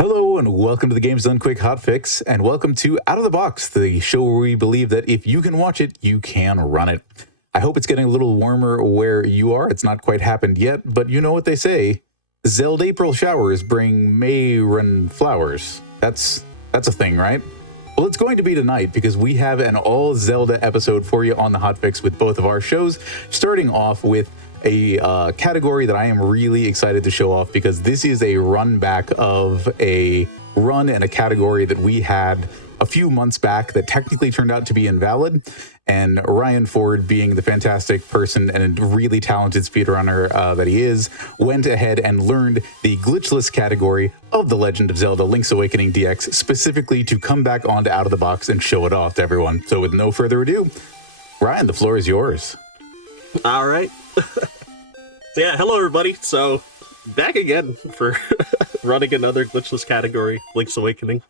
Hello and welcome to the Games Done Quick Hotfix, and welcome to Out of the Box, the show where we believe that if you can watch it, you can run it. I hope it's getting a little warmer where you are. It's not quite happened yet, but you know what they say. Zelda April showers bring May run flowers. That's a thing, right? Well, it's going to be tonight because we have an all Zelda episode for you on the Hotfix with both of our shows, starting off with a category that I am really excited to show off because this is a run back of a run and a category that we had a few months back that technically turned out to be invalid. And Ryan Ford, being the fantastic person and really talented speedrunner that he is, went ahead and learned the glitchless category of The Legend of Zelda Link's Awakening DX specifically to come back onto Out of the Box and show it off to everyone. So with no further ado, Ryan, the floor is yours. All right. So yeah, hello everybody. So back again for running another glitchless category, Link's Awakening.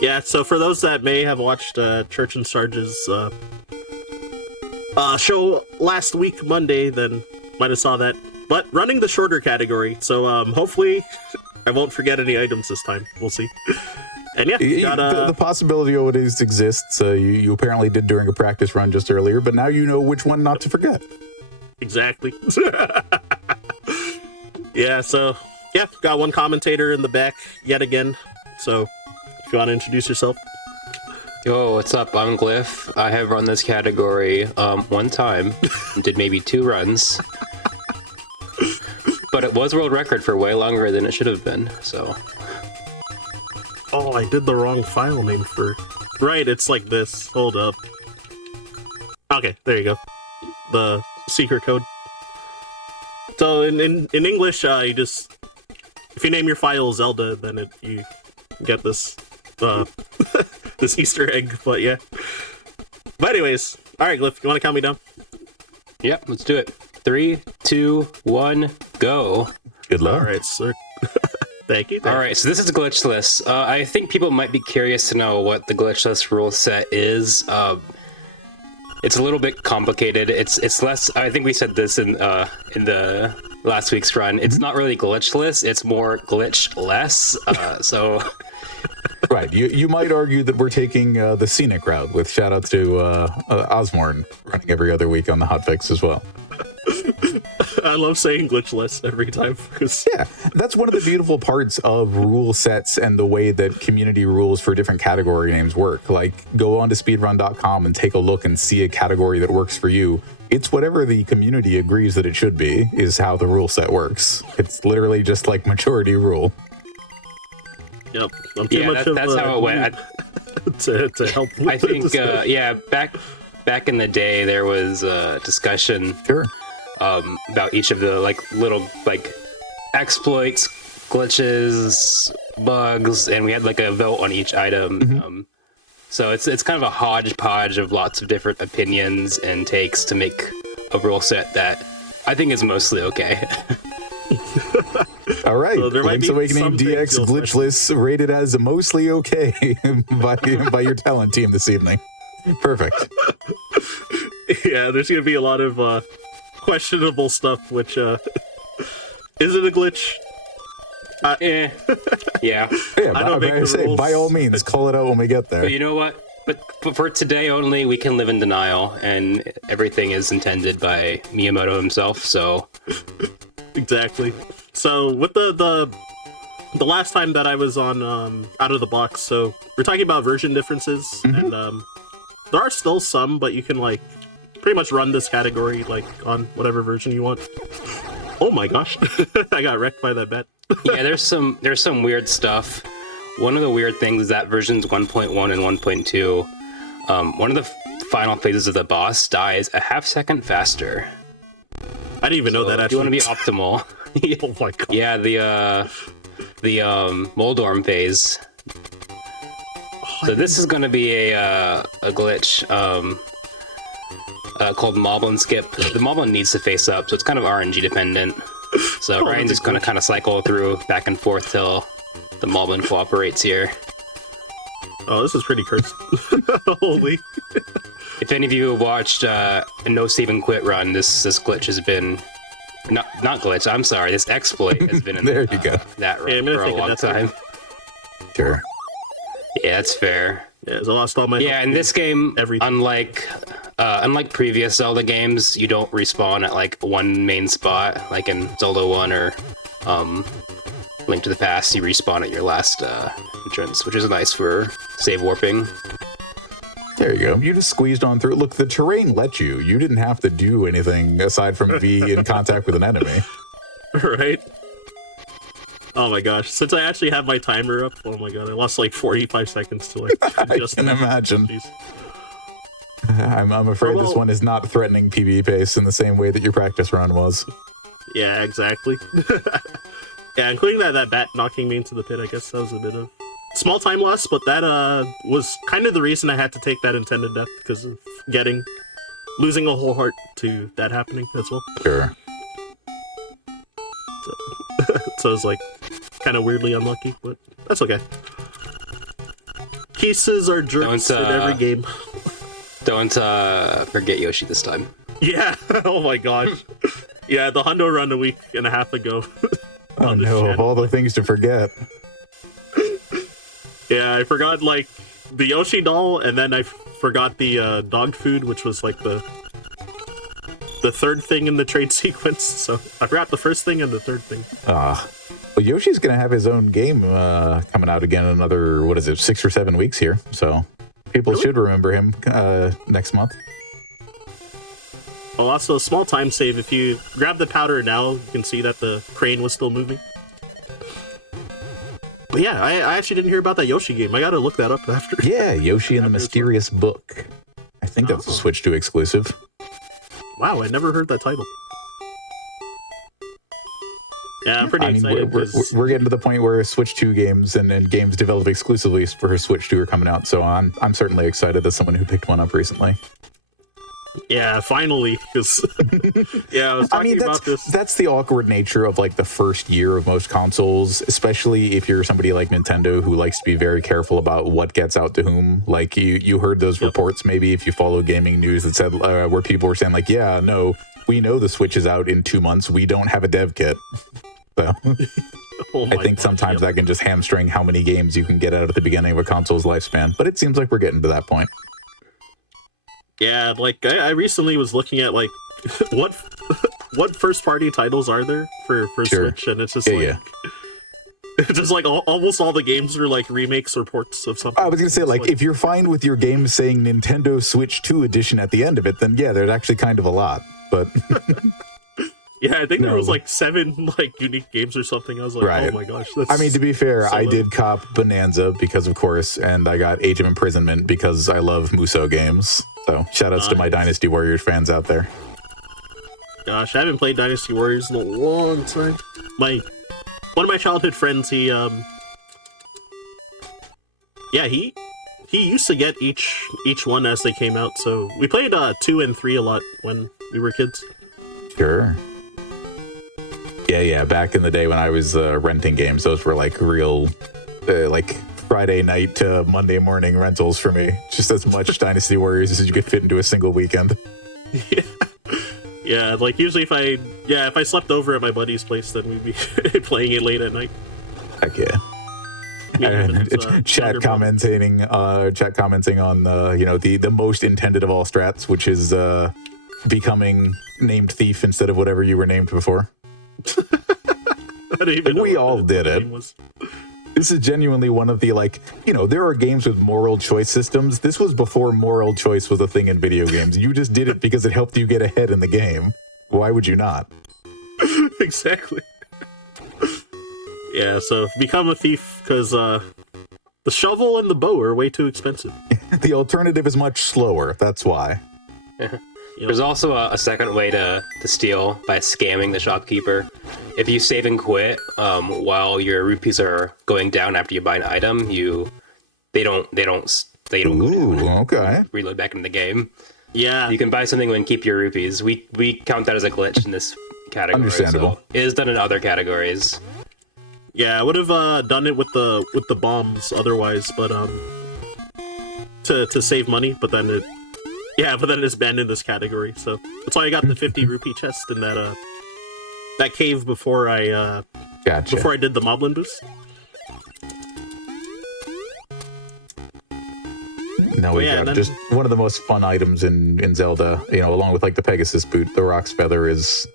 Yeah, so for those that may have watched Church and Sarge's show last week, Monday, then might have saw that. But running the shorter category, so hopefully I won't forget any items this time. We'll see. And yeah, the possibility always exists. You apparently did during a practice run just earlier, but now you know which one not to forget. Exactly. Yeah, so yeah, got one commentator in the back yet again. So if you want to introduce yourself. Yo, what's up? I'm Glyph. I have run this category one time, did maybe 2 runs, but it was world record for way longer than it should have been, so. Oh, I did the wrong file name for... Right, it's like this. Hold up. Okay, there you go. The secret code. So in English, you just... If you name your file Zelda, then you get this this Easter egg, but yeah. But anyways, alright, Glyph, you want to count me down? Yep, let's do it. 3, 2, 1, go. Good luck. Alright, sir. Thank you. Alright, so this is glitchless. I think people might be curious to know what the glitchless rule set is. It's a little bit complicated. It's less. I think we said this in the last week's run. It's not really glitchless. It's more glitchless. So. Right. You might argue that we're taking the scenic route with shout out to Osborne running every other week on the Hotfix as well. I love saying glitchless every time. Yeah, that's one of the beautiful parts of rule sets and the way that community rules for different category names work. Like, go on to speedrun.com and take a look and see a category that works for you. It's whatever the community agrees that it should be is how the rule set works. It's literally just like majority rule. Yep. That's how it went. to help. I think, yeah, back in the day, there was a discussion. Sure. About each of the little exploits, glitches, bugs, and we had a vote on each item. Mm-hmm. So it's kind of a hodgepodge of lots of different opinions and takes to make a rule set that I think is mostly okay. All right, So Link's Awakening DX glitchless rated as mostly okay by your talent team this evening. Perfect. Yeah, there's gonna be a lot of questionable stuff, which is it a glitch? Yeah. Yeah, I don't make the say, rules. by all means, call it out when we get there. But you know what? But for today only, we can live in denial, and everything is intended by Miyamoto himself. So Exactly. So with the last time that I was on Out of the Box, so we're talking about version differences, and there are still some, but you can pretty much run this category on whatever version you want. Oh my gosh, I got wrecked by that bet. yeah, there's some weird stuff. One of the weird things is that versions 1.1 and 1.2, one of the final phases of the boss dies a half second faster. I didn't even know that. If you want to be optimal. Oh my god. Yeah, the Moldorm phase. So this is going to be a glitch called Moblin Skip. The Moblin needs to face up, so it's kind of RNG dependent. So Ryan's just going to kind of cycle through back and forth till the Moblin cooperates here. Oh, this is pretty cursed. Holy. If any of you have watched a No Save and Quit run, this glitch has been not glitch. I'm sorry. This exploit has been in There you go. that Yeah, I'm gonna for a take a long death time. Sure. Yeah, that's fair. Yeah, so I lost all my. Yeah, in this game, everything. unlike previous Zelda games, you don't respawn at like one main spot, like in Zelda 1 or Link to the Past. You respawn at your last entrance, which is nice for save warping. There you go. You just squeezed on through. Look, the terrain let you. You didn't have to do anything aside from be in contact with an enemy. Right? Oh my gosh. Since I actually have my timer up, oh my god, I lost like 45 seconds to like I can imagine. Jeez. I'm afraid this Well- one is not threatening PB pace in the same way that your practice run was. Yeah, exactly. Yeah, including that bat knocking me into the pit, I guess that was a bit of small time loss, but that was kind of the reason I had to take that intended death, because of losing a whole heart to that happening as well. Sure. So it was like kind of weirdly unlucky, but that's okay. Pieces are jerks in every game. Don't forget Yoshi this time. Yeah, oh my gosh. Yeah, the Hundo run a week and a half ago. Oh on this no, of channel. all the things to forget. Yeah, I forgot like the Yoshi doll, and then I forgot the dog food, which was like the third thing in the trade sequence. So I forgot the first thing and the third thing. Well, Yoshi's going to have his own game coming out again in another, 6 or 7 weeks here. So people Really? should remember him next month. Oh, also a small time save. If you grab the powder now, you can see that the crane was still moving. But yeah, I actually didn't hear about that Yoshi game. I gotta look that up after. Yeah, Yoshi and the After this Mysterious Book. I think that's a Oh. Switch 2 exclusive. Wow, I never heard that title. Yeah, I'm pretty I mean, excited. 'cause- we're getting to the point where Switch 2 games and games developed exclusively for Switch 2 are coming out. So I'm certainly excited as someone who picked one up recently. Yeah, finally, because yeah, I was I talking mean, about this. that's the awkward nature of like the first year of most consoles, especially if you're somebody like Nintendo who likes to be very careful about what gets out to whom. Like you heard those reports, maybe if you follow gaming news, that said where people were saying like, yeah, no, we know the Switch is out in 2 months. We don't have a dev kit. So Oh I my think gosh, sometimes yep. that can just hamstring how many games you can get out at the beginning of a console's lifespan. But it seems like we're getting to that point. Yeah, like I recently was looking at like what first party titles are there for Sure. Switch, and it's just Yeah, like yeah. it's just like almost all the games are like remakes or ports of something. I was gonna say, It's like, if you're fine with your game saying Nintendo Switch 2 edition at the end of it, then yeah, there's actually kind of a lot. But yeah, I think there No. was like 7 like unique games or something. I was like, Right. oh my gosh, that's. I mean, to be fair, so I low. did cop Bonanza because, of course, and I got Age of Imprisonment because I love Musou games. So shout outs to my Nice. Dynasty Warriors fans out there. Gosh, I haven't played Dynasty Warriors in a long time. One of my childhood friends, he used to get each one as they came out. So we played 2 and 3 a lot when we were kids. Sure. Yeah. Back in the day when I was renting games, those were like real, like Friday night to Monday morning rentals for me. Just as much Dynasty Warriors as you could fit into a single weekend. Yeah, like usually if I slept over at my buddy's place, then we'd be playing it late at night. Heck yeah. Me and his, Chat younger brother. commenting on the most intended of all strats, which is becoming named Thief instead of whatever you were named before. I didn't even know We what all the did it. name was. This is genuinely one of the, there are games with moral choice systems. This was before moral choice was a thing in video games. You just did it because it helped you get ahead in the game. Why would you not? Exactly. Yeah, so become a thief because the shovel and the bow are way too expensive. The alternative is much slower. That's why. There's also a second way to steal by scamming the shopkeeper. If you save and quit while your rupees are going down after you buy an item, they don't go Ooh, down. okay. Reload back into the game. Yeah, You can buy something and keep your rupees. We count that as a glitch in this category. Understandable. So it is done in other categories. yeah, I would have done it with the bombs otherwise, but to save money, but then it's banned in this category. So that's why I got the 50 rupee chest in that cave before I Gotcha. before I did the Moblin boost. No, we yeah, got then- just one of the most fun items in Zelda, you know, along with like the Pegasus boot, the Rock's Feather is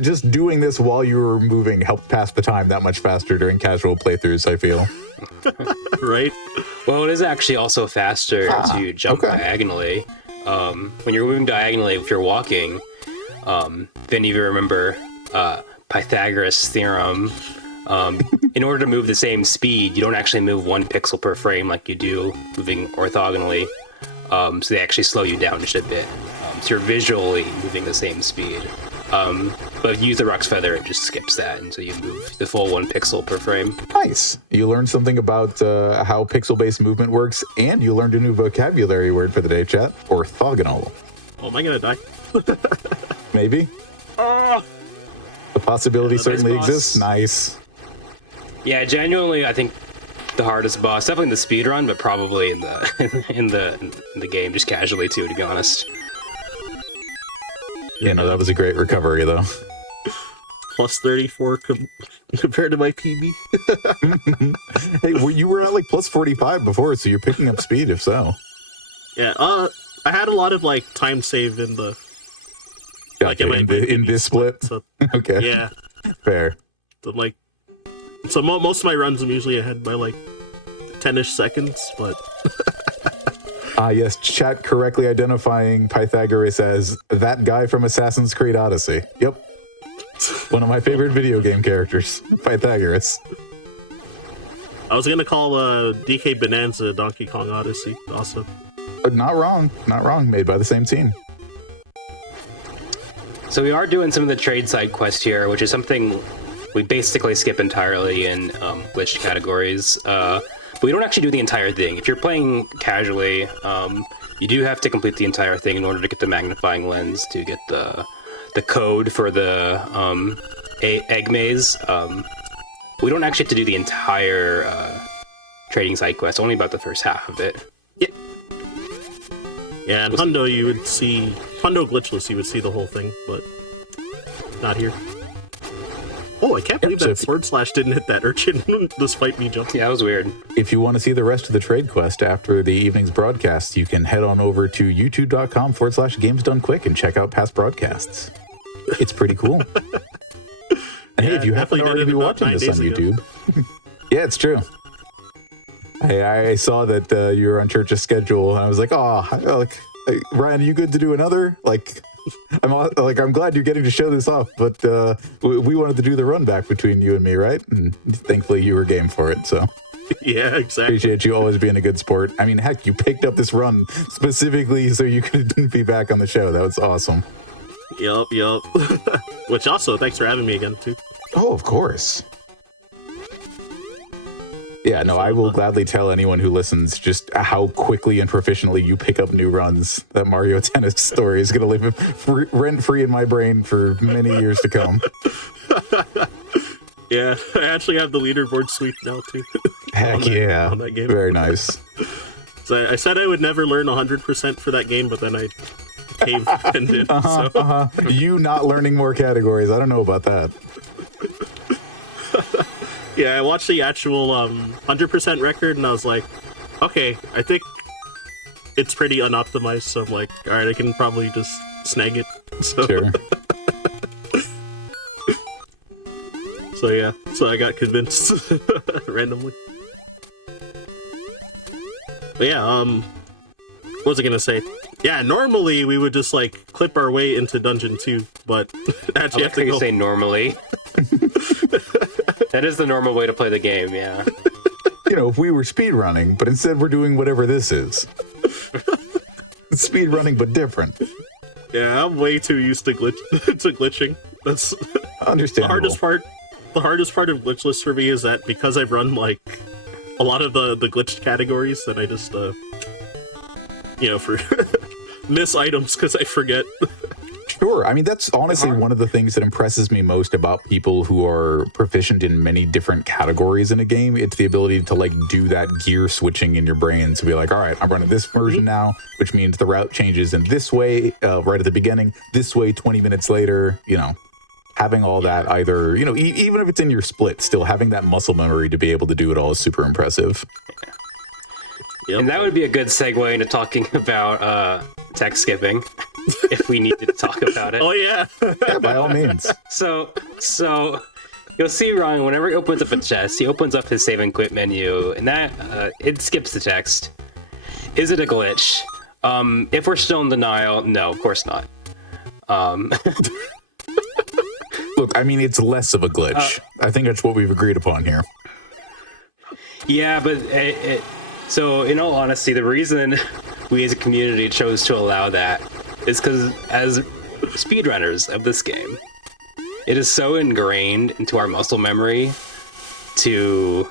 just doing this while you were moving helped pass the time that much faster during casual playthroughs, I feel. Right? Well, it is actually also faster to jump diagonally. When you're moving diagonally, if you're walking, then if you remember Pythagoras' theorem, in order to move the same speed, you don't actually move 1 pixel per frame like you do moving orthogonally. So they actually slow you down just a bit. So you're visually moving the same speed. But if you use the Rock's Feather, it just skips that, and so you move the full 1 pixel per frame. Nice. You learned something about how pixel-based movement works, and you learned a new vocabulary word for the day, chat. Orthogonal. Oh, am I gonna die? Maybe. Oh! The possibility Yeah, the certainly nice boss. exists. Nice. Yeah, genuinely, I think the hardest boss, definitely in the speedrun, but probably in the in the game, just casually too, to be honest. You know, that was a great recovery, though. Plus 34 compared to my PB. Hey, well, you were at like plus 45 before, so you're picking up speed, if so. Yeah, I had a lot of like time saved in the Gotcha. my in this split? So Okay. yeah, Fair. so most of my runs I'm usually ahead by like 10-ish seconds, but Yes, chat correctly identifying Pythagoras as that guy from Assassin's Creed Odyssey. Yep. One of my favorite video game characters, Pythagoras. I was gonna call DK Bonanza Donkey Kong Odyssey also. Not wrong. Not wrong. Made by the same team. So we are doing some of the trade side quests here, which is something we basically skip entirely in glitched categories. But we don't actually do the entire thing. If you're playing casually, you do have to complete the entire thing in order to get the magnifying lens to get the code for the egg maze. We don't actually have to do the entire trading side quest, only about the first half of it. Yeah, and Hundo Hundo glitchless, you would see the whole thing, but not here. Oh, I can't believe so that if- sword slash didn't hit that urchin despite me jumping. Yeah, that was weird. If you want to see the rest of the trade quest after the evening's broadcast, you can head on over to youtube.com/gamesdonequick and check out past broadcasts. It's pretty cool. And hey, if you happen to definitely already did be it about watching 9 this on days ago. YouTube. Yeah, it's true. I saw that you were on Church's schedule, and I was like, oh, like, Ryan, are you good to do another? Like, I'm glad you're getting to show this off, but we wanted to do the run back between you and me, right? And thankfully you were game for it, so Yeah, exactly. appreciate you always being a good sport. I mean, heck, you picked up this run specifically so you could be back on the show. That was awesome. Yup. Which also, thanks for having me again, too. Oh, of course. Yeah, no, I will gladly tell anyone who listens just how quickly and proficiently you pick up new runs. That Mario Tennis story is going to live rent-free in my brain for many years to come. Yeah, I actually have the leaderboard sweep now, too. Heck yeah. on that game. Very nice. So I said I would never learn 100% for that game, but then I caved and did. So. You not learning more categories. I don't know about that. Yeah, I watched the actual 100% record, and I was like, okay, I think it's pretty unoptimized, so I'm like, alright, I can probably just snag it. So, Sure. so yeah, so I got convinced randomly. But yeah, what was I gonna say? Yeah, normally we would just like clip our way into Dungeon 2, but I actually like how you say normally. That is the normal way to play the game, yeah. You know, if we were speedrunning, but instead we're doing whatever this is. It's speedrunning, but different. Yeah, I'm way too used to glitching. That's Understandable. The hardest part of glitchless for me is that because I've run like a lot of the glitched categories, that I just for miss items because I forget. Sure. I mean, that's honestly one of the things that impresses me most about people who are proficient in many different categories in a game. It's the ability to like do that gear switching in your brain to be like, all right, I'm running this version now, which means the route changes in this way right at the beginning, this way 20 minutes later, you know. having all that either, even if it's in your split, still having that muscle memory to be able to do it all is super impressive. Yep. And that would be a good segue into talking about text skipping, if we needed to talk about it. Oh yeah. Yeah, by all means. So you'll see Ryan, whenever he opens up a chest, he opens up his save and quit menu, and that it skips the text. Is it a glitch? If we're still in denial, no, of course not. Look, I mean, it's less of a glitch. I think that's what we've agreed upon here. Yeah, but so in all honesty, the reason we as a community chose to allow that is because as speedrunners of this game, it is so ingrained into our muscle memory to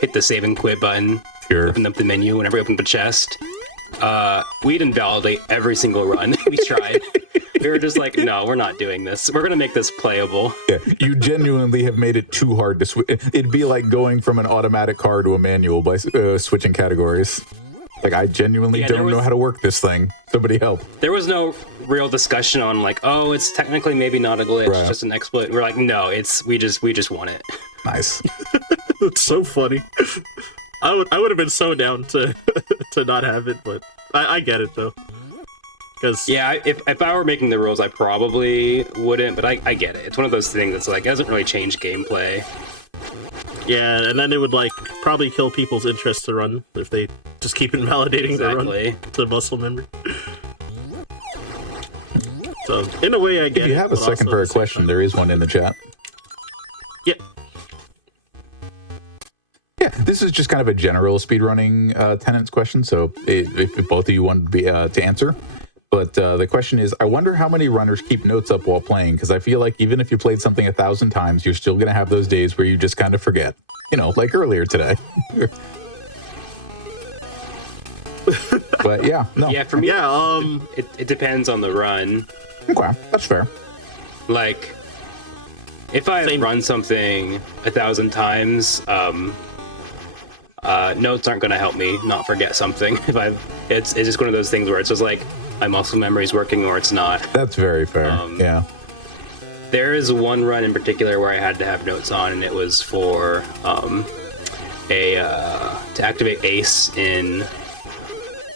hit the save and quit button, Sure. open up the menu whenever we open up a chest. We'd invalidate every single run we tried. We were just like, no, we're not doing this. We're going to make this playable. Yeah, you genuinely have made it too hard to switch. It'd be like going from an automatic car to a manual by switching categories. Like, I genuinely don't know how to work this thing. Somebody help. There was no real discussion on like, oh, it's technically maybe not a glitch, Right. just an exploit. We're like, no, we just want it. Nice. It's so funny. I would have been so down to to not have it, but I get it though. Because Yeah, if I were making the rules, I probably wouldn't, but I get it. It's one of those things that's like, it doesn't really change gameplay. yeah, and then it would like probably kill people's interest to run if they just keep invalidating the Exactly. run to muscle memory. So in a way, I get If you it, have a but second also for at a the same question, time- there is one in the chat. Yeah. Yeah, this is just kind of a general speedrunning tenants question, so if both of you want to be to answer. But the question is, I wonder how many runners keep notes up while playing, because I feel like even if you played something 1,000 times, you're still going to have those days where you just kind of forget. Like earlier today. But yeah, no. Yeah, for me, Yeah, it depends on the run. Okay, that's fair. Like, if I Same. run something 1,000 times, notes aren't going to help me not forget something. It's just one of those things where it's just like my muscle memory is working or it's not. That's very fair. Yeah. There is one run in particular where I had to have notes on, and it was for to activate Ace in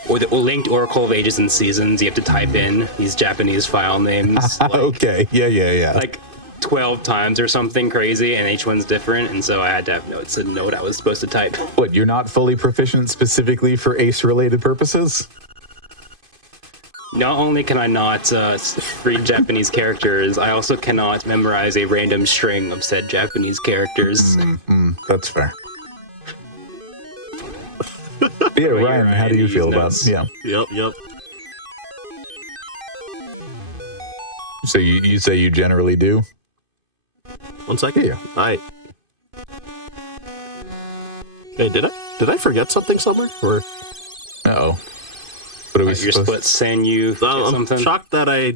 or the linked Oracle of Ages and Seasons. You have to type in these Japanese file names. Okay. Yeah. Like 12 times or something crazy, and each one's different, and so I had to have notes and know what I was supposed to type. What, you're not fully proficient specifically for Ace-related purposes? Not only can I not read Japanese characters, I also cannot memorize a random string of said Japanese characters. That's fair. Yeah, Well, Ryan, you're how do you right, feel use about notes. yeah? yep. So you say you generally do? 1 second. Yeah. Alright. Hey, did I forget something somewhere? Or Uh-oh. What are we Your supposed split saying you forget I'm something? shocked that I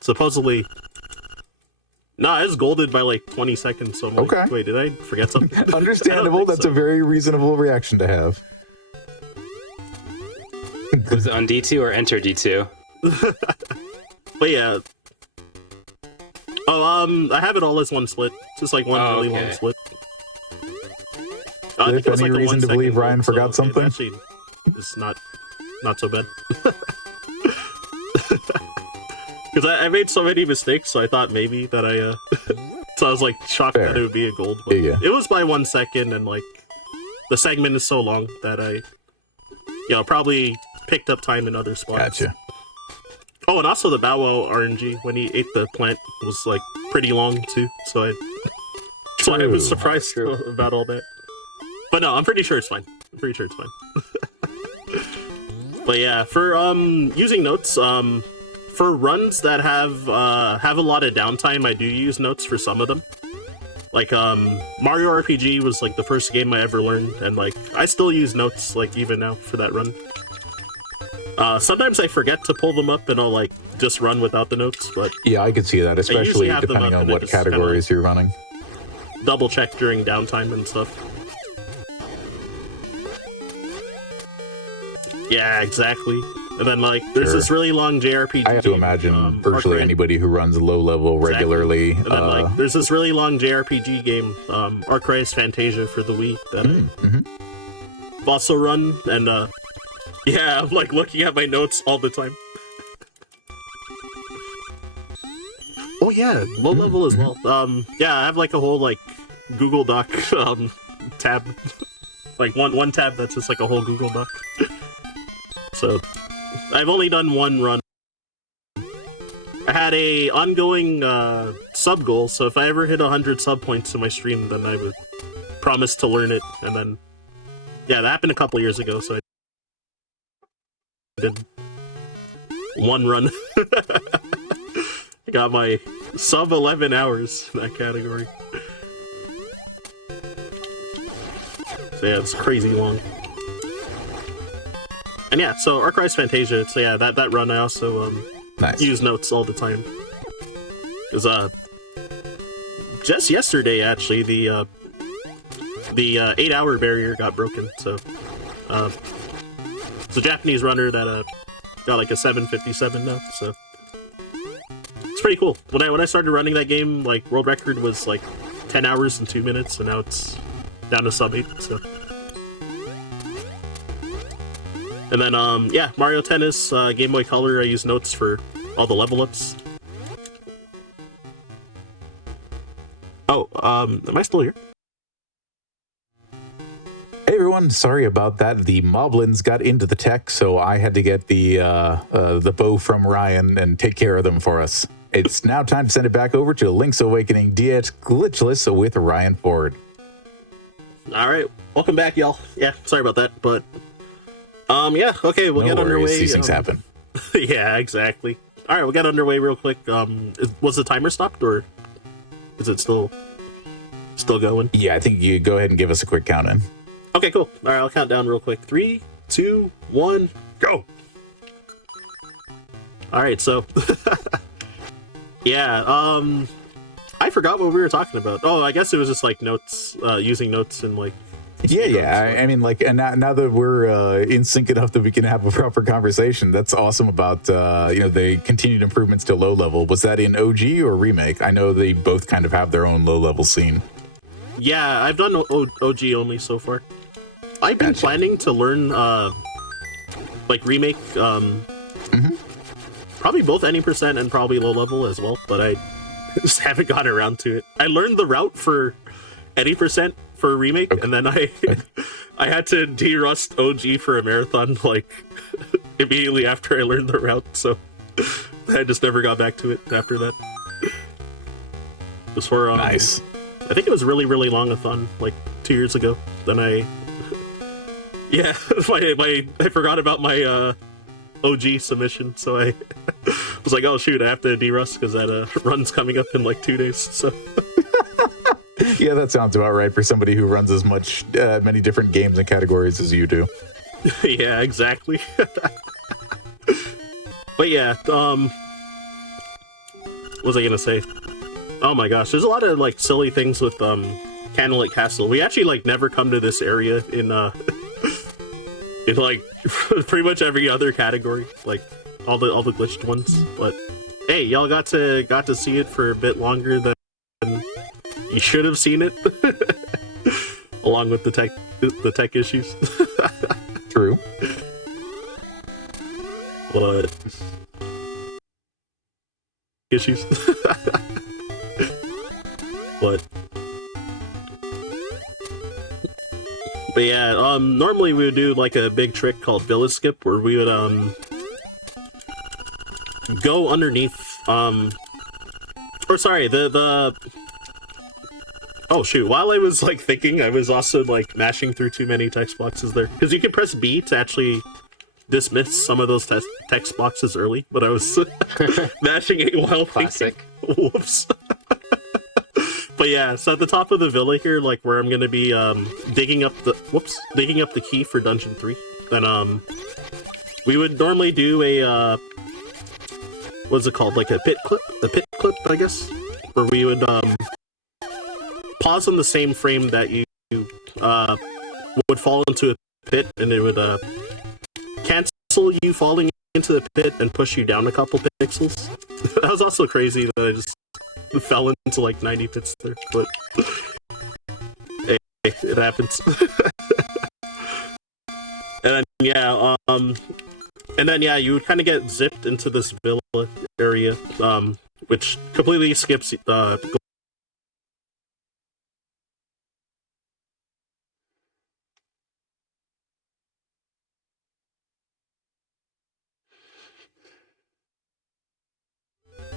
supposedly. Nah, it's golded by like 20 seconds. So I'm like, Okay. wait, did I forget something? I don't Understandable. think That's so. a very reasonable reaction to have. Was it on D2 or enter D2? But yeah. Oh, I have it all as one split. It's just like one Oh, really okay. long split. Is there think it was any the reason 1 to believe second Ryan gold, forgot so something? It actually is not so bad. Because I made so many mistakes, so I thought maybe that so I was like shocked Fair. that it would be a gold. But Yeah. It was by 1 second, and like the segment is so long that I, probably picked up time in other spots. Gotcha. Oh, and also the Bow Wow RNG when he ate the plant was like pretty long too. So I was True. surprised True. about all that. But no, I'm pretty sure it's fine. But yeah, for using notes, for runs that have a lot of downtime, I do use notes for some of them. Like Mario RPG was like the first game I ever learned, and like I still use notes like even now for that run. Sometimes I forget to pull them up and I'll like just run without the notes, but Yeah, I could see that, especially have them depending up on and I what just kinda categories you're running. double check during downtime and stuff. Yeah, exactly. And then like there's this really long JRPG. I have to imagine virtually anybody who runs low level regularly. And then like there's this really long JRPG game, Ocarina Fantasia for the Wii that I've also run, and yeah, I'm like looking at my notes all the time. Oh yeah, low level as well. Yeah, I have like a whole like Google Doc tab, like one tab that's just like a whole Google Doc. So I've only done one run. I had a ongoing sub goal, so if I ever hit 100 sub points in my stream, then I would promise to learn it. And then, yeah, that happened a couple years ago, so I did one run. I got my sub 11 hours in that category. So yeah, it's crazy long. And yeah, so Ocarina Fantasia, so yeah, that run I also use notes all the time. Because just yesterday actually the 8-hour barrier got broken, so it's a Japanese runner that got like a 7:57 now, so it's pretty cool. When I started running that game, like world record was like 10 hours and 2 minutes, and now it's down to sub 8, so. And then, yeah, Mario Tennis, Game Boy Color, I use notes for all the level ups. Oh, am I still here? Hey everyone, sorry about that. The Moblins got into the tech, so I had to get the bow from Ryan and take care of them for us. It's now time to send it back over to Link's Awakening DX Glitchless with Ryan Ford. Alright, welcome back, y'all. Yeah, sorry about that, but... yeah, okay, we'll get underway. These things happen. Yeah, exactly. Alright, we'll get underway real quick. Was the timer stopped, or is it still going? Yeah, I think you go ahead and give us a quick count-in. Okay, cool. Alright, I'll count down real quick. 3, 2, 1, go! Alright, so... yeah, I forgot what we were talking about. Oh, I guess it was just, like, notes, using notes and, like... Yeah. I mean, like, and now that we're in sync enough that we can have a proper conversation, that's awesome about, the continued improvements to low level. Was that in OG or remake? I know they both kind of have their own low level scene. Yeah, I've done OG only so far. I've been planning to learn, like, remake, probably both any percent and probably low level as well, but I just haven't gotten around to it. I learned the route for any percent for a remake, and then I had to de-rust OG for a marathon, like, immediately after I learned the route, so I just never got back to it after that. It was for, nice. I think it was really, really long-a-thon, like, 2 years ago. Then yeah, I forgot about my, OG submission, so I was like, oh shoot, I have to de-rust because that, run's coming up in, like, 2 days, so... Yeah, that sounds about right for somebody who runs as many different games and categories as you do. Yeah, exactly. But yeah, what was I gonna say? Oh my gosh, there's a lot of like silly things with Candlelit Castle. We actually like never come to this area in in like pretty much every other category, like all the glitched ones. But hey, y'all got to see it for a bit longer than you should have seen it, along with the tech issues. True. But issues. But yeah, normally we would do like a big trick called Village Skip, where we would go underneath or sorry, the oh shoot, while I was like thinking, I was also like mashing through too many text boxes there, because you can press B to actually dismiss some of those text boxes early, but I was mashing it while Classic. thinking. Whoops. But yeah, so at the top of the villa here, like where I'm gonna be digging up the key for Dungeon 3. Then we would normally do a what's it called? Like a pit clip, I guess, where we would pause on the same frame that you would fall into a pit, and it would cancel you falling into the pit and push you down a couple pixels. That was also crazy that I just fell into like 90 pits there, but hey, it happens. And then you would kind of get zipped into this villa area, which completely skips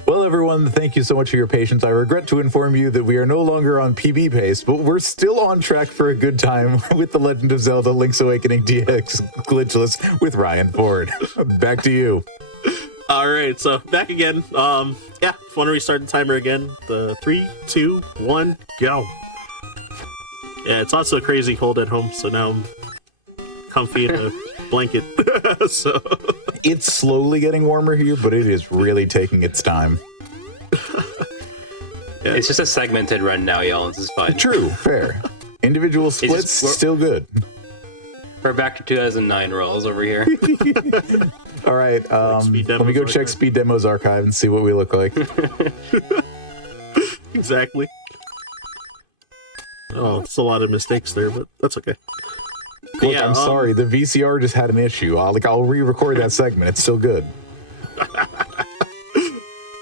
Well, everyone, thank you so much for your patience. I regret to inform you that we are no longer on PB pace, but we're still on track for a good time with The Legend of Zelda Link's Awakening DX Glitchless with Ryan Ford. Back to you. All right, so back again. If want to restart the timer again. The 3, 2, 1, go. Yeah, it's also crazy cold at home, so now I'm comfy in a blanket. So it's slowly getting warmer here, but it is really taking its time. Yeah. It's just a segmented run now, y'all. This is fine. True, fair. Individual splits, still good. We're back to 2009 rolls over here. All right, let me go check Speed Demo's archive and see what we look like. Exactly. Oh, it's a lot of mistakes there, but that's okay. Look, yeah, I'm sorry, the VCR just had an issue. I'll re-record that segment. It's still good.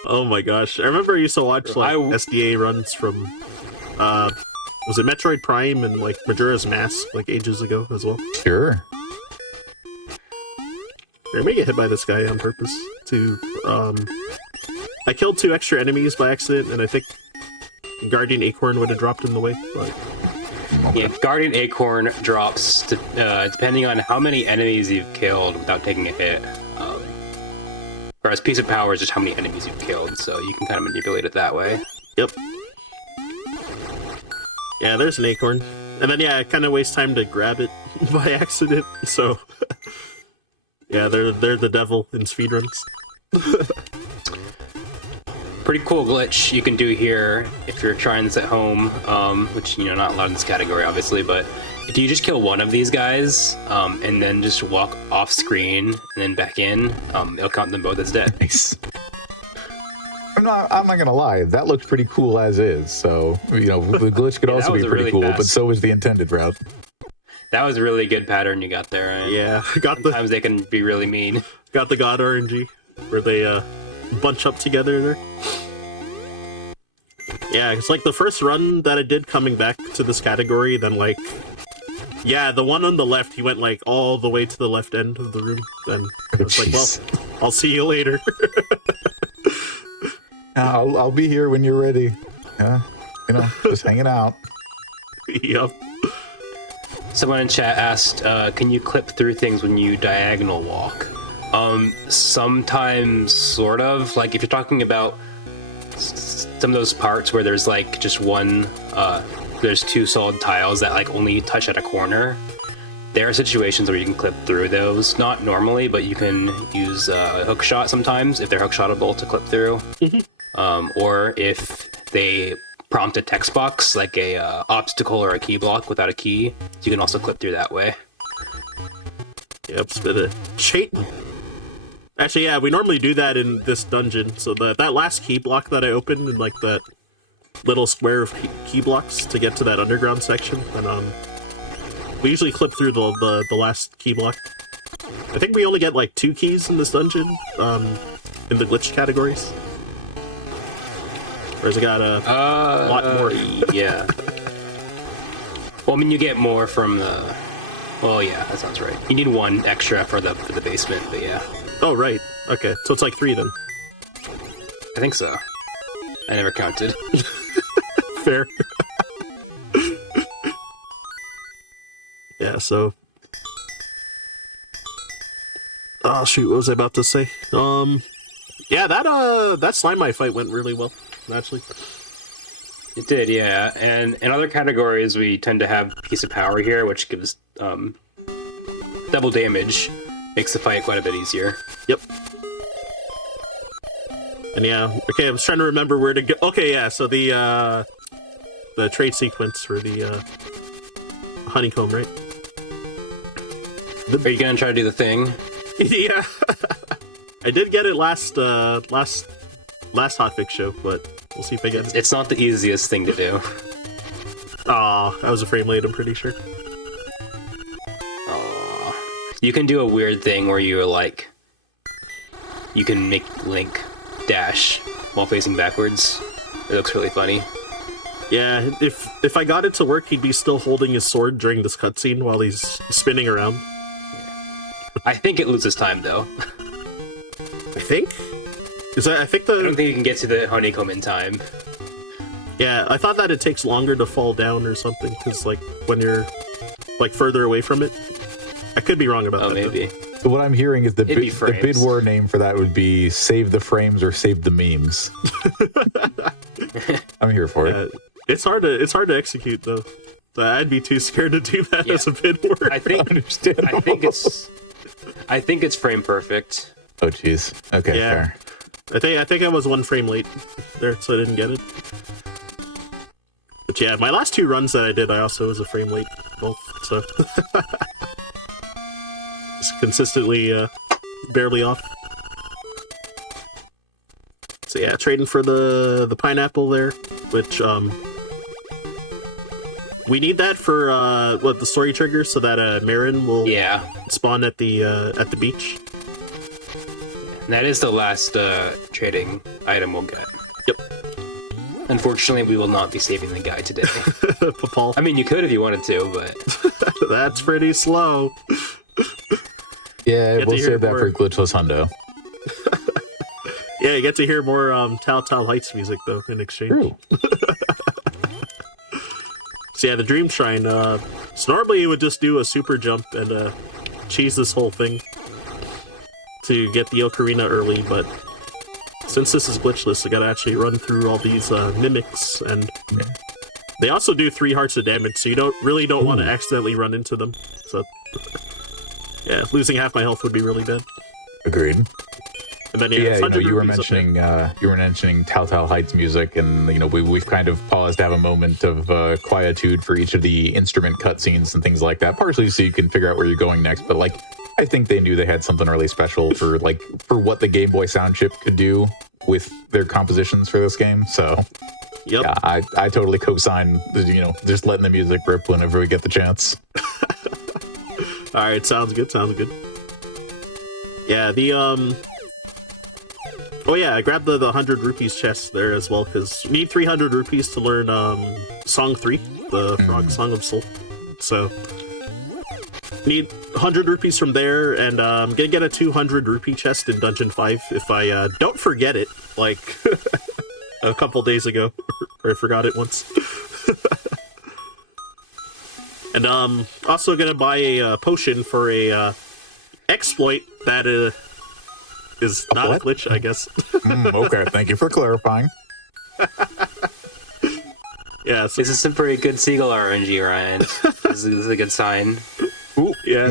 Oh my gosh. I remember I used to watch like SDA runs from was it Metroid Prime and like Majora's Mask like ages ago as well. Sure. I may get hit by this guy on purpose to I killed 2 extra enemies by accident, and I think Guardian Acorn would have dropped in the way, but yeah, Guardian Acorn drops depending on how many enemies you've killed without taking a hit. Whereas Piece of Power is just how many enemies you've killed, so you can kind of manipulate it that way. Yep. Yeah, there's an acorn. And then, yeah, it kind of wastes time to grab it by accident, so yeah, they're the devil in speedruns. Pretty cool glitch you can do here if you're trying this at home, which, you know, not allowed in this category, obviously, but if you just kill one of these guys, and then just walk off screen and then back in, it'll count them both as dead. Nice. I'm not gonna lie, that looks pretty cool as is, so, you know, the glitch could also be pretty really cool, fast. But so is the intended route. That was a really good pattern you got there, right? Yeah, sometimes they can be really mean. Got the God RNG, where they, bunch up together there. Yeah, it's like the first run that I did coming back to this category, then like, yeah, the one on the left, he went like all the way to the left end of the room, then I was like, well, I'll see you later. I'll be here when you're ready. You know, just hanging out. Yep. Someone in chat asked, can you clip through things when you diagonal walk? Sometimes, sort of. Like, if you're talking about some of those parts where there's, like, just one, there's 2 solid tiles that, like, only touch at a corner, there are situations where you can clip through those. Not normally, but you can use a hook shot sometimes, if they're hook shotable to clip through. Or if they prompt a text box, like a obstacle or a key block without a key, you can also clip through that way. Yep, it's been a cheating. Actually, yeah, we normally do that in this dungeon. So that last key block that I opened in like that little square of key blocks to get to that underground section, and we usually clip through the last key block. I think we only get like 2 keys in this dungeon, in the glitch categories. Whereas I got a lot more. Yeah. Well, I mean, you get more from the. Well, yeah, that sounds right. You need 1 extra for the basement, but yeah. Oh, right. Okay, so it's like 3 then. I think so. I never counted. Fair. Yeah, so... Oh, shoot, what was I about to say? Yeah, that Slime fight went really well, actually. It did, yeah. And in other categories, we tend to have Piece of Power here, which gives double damage. Makes the fight quite a bit easier. Yep. And yeah, okay, I was trying to remember where to go. Okay, yeah, so the trade sequence for the honeycomb, right? Are you gonna try to do the thing? Yeah. I did get it last hotfix show, but we'll see if I get it. It's not the easiest thing to do. Aw, I was a frame late, I'm pretty sure. Aw. You can do a weird thing where you're like, you can make Link dash while facing backwards. It looks really funny. Yeah, if I got it to work, he'd be still holding his sword during this cutscene while he's spinning around. I think it loses time though. I think? I think I don't think you can get to the honeycomb in time. Yeah, I thought that it takes longer to fall down or something, because, like, when you're, like, further away from it. I could be wrong about that. Oh, maybe. So what I'm hearing is the bid war name for that would be Save the Frames or Save the Memes. I'm here for it. It's hard to execute, though. I'd be too scared to do that as a bid war. I think it's frame perfect. Oh, jeez. Okay, yeah. fair. I think I was 1 frame late there, so I didn't get it. But yeah, my last 2 runs that I did, I also was a frame late both, so... Just consistently, barely off. So yeah, trading for the pineapple there, which, we need that for, the story triggers, so that, Marin will spawn at the beach. That is the last trading item we'll get. Yep. Unfortunately, we will not be saving the guy today. Papal. I mean, you could if you wanted to, but... That's pretty slow. Yeah, we'll save that for glitchless hundo. Yeah, you get to hear more Tal Heights music, though, in exchange. True. So yeah, the Dream Shrine, so normally you would just do a super jump and cheese this whole thing to get the Ocarina early, but since this is glitchless, I gotta actually run through all these mimics, and they also do 3 hearts of damage, so you don't want to accidentally run into them. So yeah, losing half my health would be really bad. Agreed. And then you were mentioning Tal Heights music, and we've kind of paused to have a moment of quietude for each of the instrument cutscenes and things like that, partially so you can figure out where you're going next. But I think they knew they had something really special for what the Game Boy sound chip could do with their compositions for this game. So yeah, I totally co-sign, just letting the music rip whenever we get the chance. All right, sounds good. Yeah, oh yeah, I grabbed the 100 rupees chest there as well, because you need 300 rupees to learn Song 3, the Frog Song of Soul. So need 100 rupees from there, and I'm gonna get a 200 rupee chest in Dungeon 5 if I don't forget it, like a couple days ago, or I forgot it once. And also gonna buy a potion for a exploit that is not a glitch, I guess. Okay, thank you for clarifying. Yeah, this is some pretty good Seagull RNG, Ryan. This is a good sign. Ooh, yeah,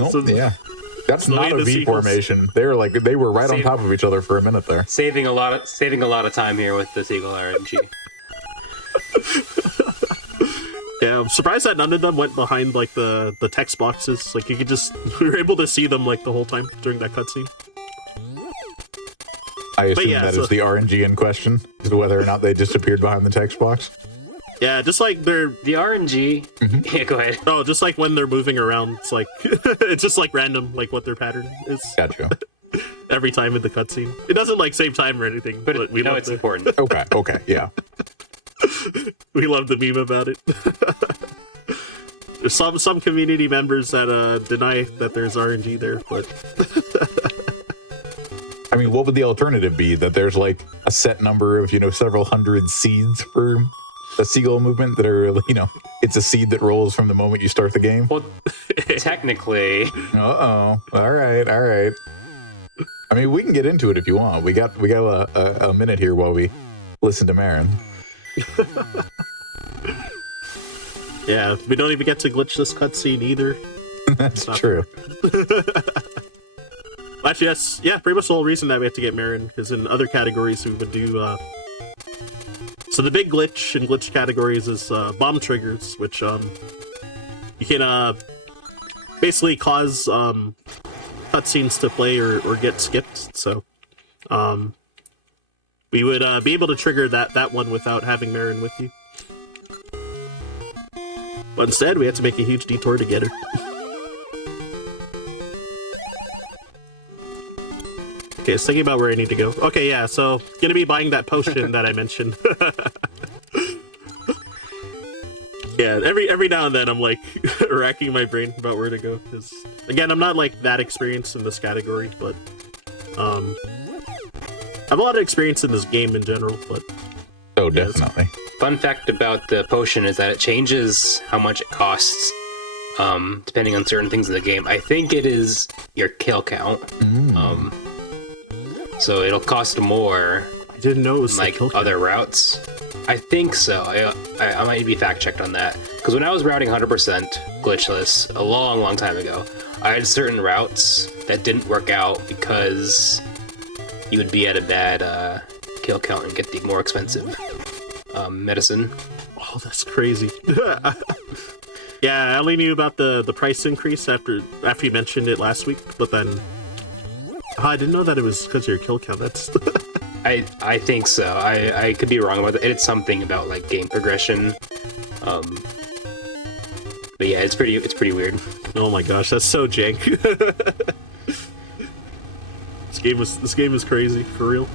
that's not a V formation. They were right on top of each other for a minute there. Saving a lot of time here with the Seagull RNG. Yeah, I'm surprised that none of them went behind the text boxes. Like you we were able to see them the whole time during that cutscene. I assume that is the RNG in question, is whether or not they disappeared behind the text box. Yeah, just like they're... The RNG... Mm-hmm. Yeah, go ahead. Oh, just like when they're moving around, it's it's just random, what their pattern is. Gotcha. Every time in the cutscene. It doesn't save time or anything, but we know it's important. Okay, yeah. We love the meme about it. There's some community members that deny that there's RNG there, but... I mean, what would the alternative be? That there's a set number of, several hundred seeds for a seagull movement that are, it's a seed that rolls from the moment you start the game? Well, technically. Uh-oh. All right. I mean, we can get into it if you want. We got a minute here while we listen to Marin. Yeah, we don't even get to glitch this cutscene either. That's true. Actually, that's pretty much the whole reason that we have to get Marin, because in other categories we would do so the big glitch in glitch categories is bomb triggers, which you can basically cause cutscenes to play or get skipped. So we would be able to trigger that one without having Marin with you. But instead, we had to make a huge detour to get her. Okay, so thinking about where I need to go. Okay, yeah, so gonna be buying that potion that I mentioned. Yeah, every now and then I'm like racking my brain about where to go. Because again, I'm not like that experienced in this category, but I have a lot of experience in this game in general. But Oh, definitely. Fun fact about the potion is that it changes how much it costs, depending on certain things in the game. I think it is your kill count. So it'll cost more. I didn't know it was like other routes. I think so. I might be fact checked on that. Because when I was routing 100% glitchless a long time ago, I had certain routes that didn't work out because you would be at a bad kill count and get the more expensive medicine. Oh, that's crazy. Yeah, I only knew about the price increase after you mentioned it last week, but then I didn't know that it was because of your kill count. That's I think so. I could be wrong about that. It's something about like game progression. But yeah, it's pretty weird. Oh my gosh, that's so jank. This game is crazy for real.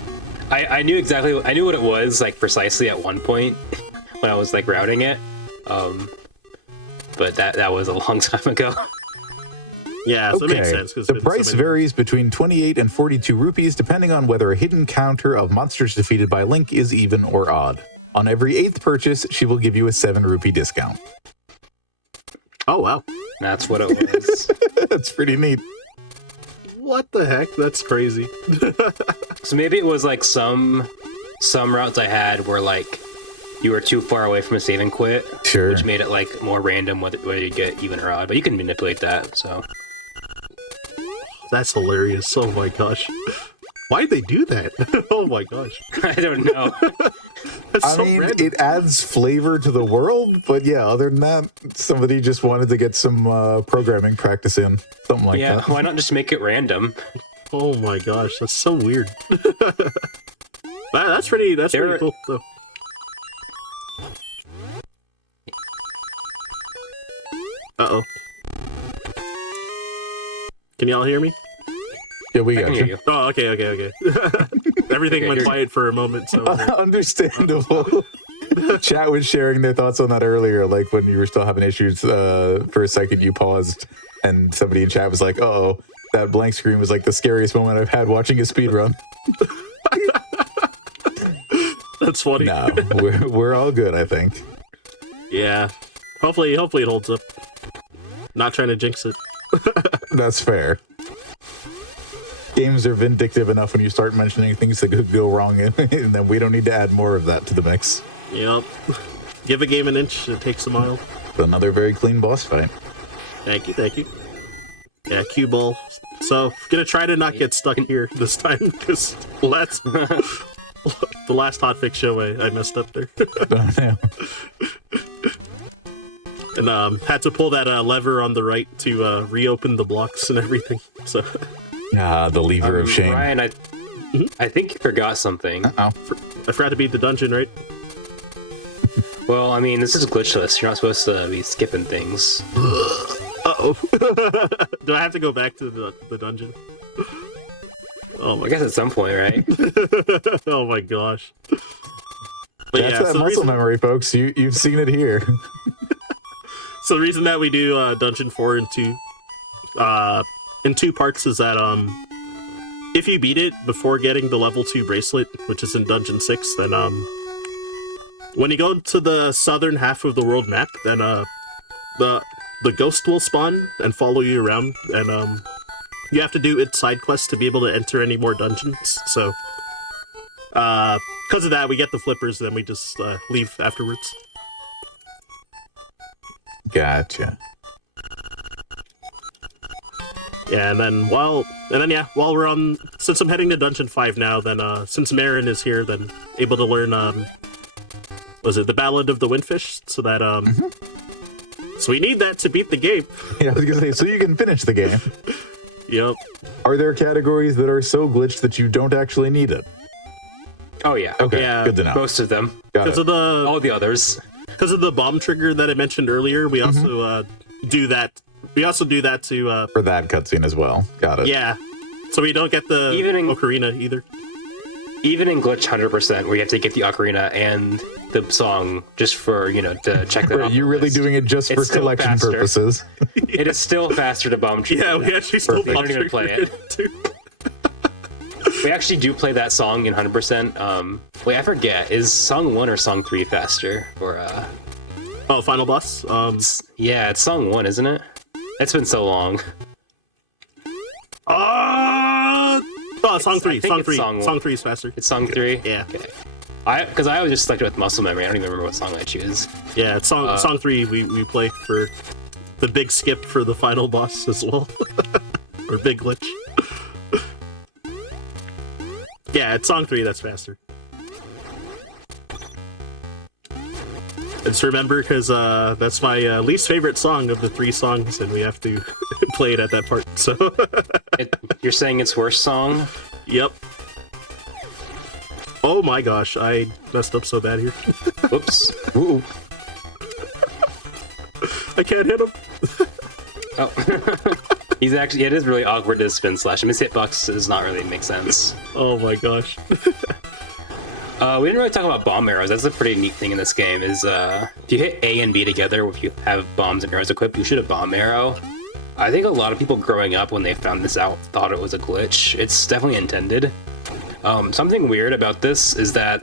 I knew what it was like precisely at one point when I was like routing it. But that was a long time ago. Yeah, so okay. it makes sense. The price varies between 28 and 42 rupees depending on whether a hidden counter of monsters defeated by Link is even or odd. On every 8th purchase, she will give you a 7 rupee discount. Oh, wow. That's what it was. That's pretty neat. What the heck? That's crazy. So maybe it was like some routes I had were like you were too far away from a save and quit. Sure. Which made it like more random whether you get even or odd, but you can manipulate that, so. That's hilarious. Oh my gosh. Why'd they do that? Oh my gosh. I don't know. That's so mean, random. it adds flavor to the world, but yeah, other than that, somebody just wanted to get some programming practice in. Something like Yeah, that. why not just make it random? Oh my gosh, that's so weird. That's pretty cool though. Uh-oh. Can y'all hear me? Yeah, we I got can you. hear you. Oh, okay. Everything went quiet for a moment, so... Understandable. Chat was sharing their thoughts on that earlier, like when you were still having issues. For a second, you paused, and somebody in chat was like, "Uh-oh, that blank screen was like the scariest moment I've had watching a speedrun." That's funny. No, we're all good, I think. Yeah. Hopefully it holds up. Not trying to jinx it. That's fair. Games are vindictive enough when you start mentioning things that could go wrong, and then we don't need to add more of that to the mix. Yep. Give a game an inch, it takes a mile. Another very clean boss fight. Thank you. Yeah, cue ball. So, gonna try to not get stuck here this time, because the last hotfix show I messed up there. Oh, no. And had to pull that lever on the right to reopen the blocks and everything. So The lever of shame. Ryan, I think you forgot something. Uh-oh. I forgot to beat the dungeon, right? Well, I mean, this is glitchless. You're not supposed to be skipping things. Uh-oh. Do I have to go back to the dungeon? Oh my I guess at some point, right? Oh my gosh. But That's yeah, that so muscle memory, folks. You've seen it here. So the reason that we do Dungeon 4 in two parts is that if you beat it before getting the level 2 bracelet, which is in Dungeon 6, then when you go to the southern half of the world map, then the ghost will spawn and follow you around, and you have to do its side quests to be able to enter any more dungeons. So because of that, we get the flippers, then we just leave afterwards. Gotcha. Yeah, and then while we're on, since I'm heading to Dungeon 5 now, then since Marin is here, then able to learn was it the Ballad of the Windfish? So that so we need that to beat the game. Yeah, I was gonna say, so you can finish the game. Yep. Are there categories that are so glitched that you don't actually need it? Oh yeah. Okay, Yeah. good to know. Most of them. Got Because it. of the All the others. because of the bomb trigger that I mentioned earlier, we also do that. We also do that to For that cutscene as well. Got it. yeah. So we don't get the Even in- Ocarina either. Even in glitch 100%, where you have to get the ocarina and the song just for to check that Right, off. you're the really list. doing it just It's for still collection faster. purposes. It is still faster to bomb trigger. Yeah, we actually still We don't even play it. too. We actually do play that song in 100%. Wait, I forget. Is song 1 or song 3 faster? Or Oh, final boss. yeah, it's song 1, isn't it? It's been so long. Song 3. I think Song it's 3. song Song one. 3 is faster. It's song 3. Yeah. Okay. Because I always just selected with muscle memory. I don't even remember what song I choose. Yeah, it's song 3 we play for the big skip for the final boss as well. Or big glitch. Yeah, it's song 3 that's faster. Just remember, because that's my least favorite song of the 3 songs, and we have to play it at that part. So, You're saying it's worst song? yep. Oh my gosh, I messed up so bad here. Whoops. Ooh. I can't hit him. Oh. He's actually, it is really awkward to spin slash him. His hitbox does not really make sense. Oh my gosh. We didn't really talk about bomb arrows. That's a pretty neat thing in this game is if you hit A and B together, if you have bombs and arrows equipped, you shoot a bomb arrow. I think a lot of people growing up when they found this out thought it was a glitch. It's definitely intended. Something weird about this is that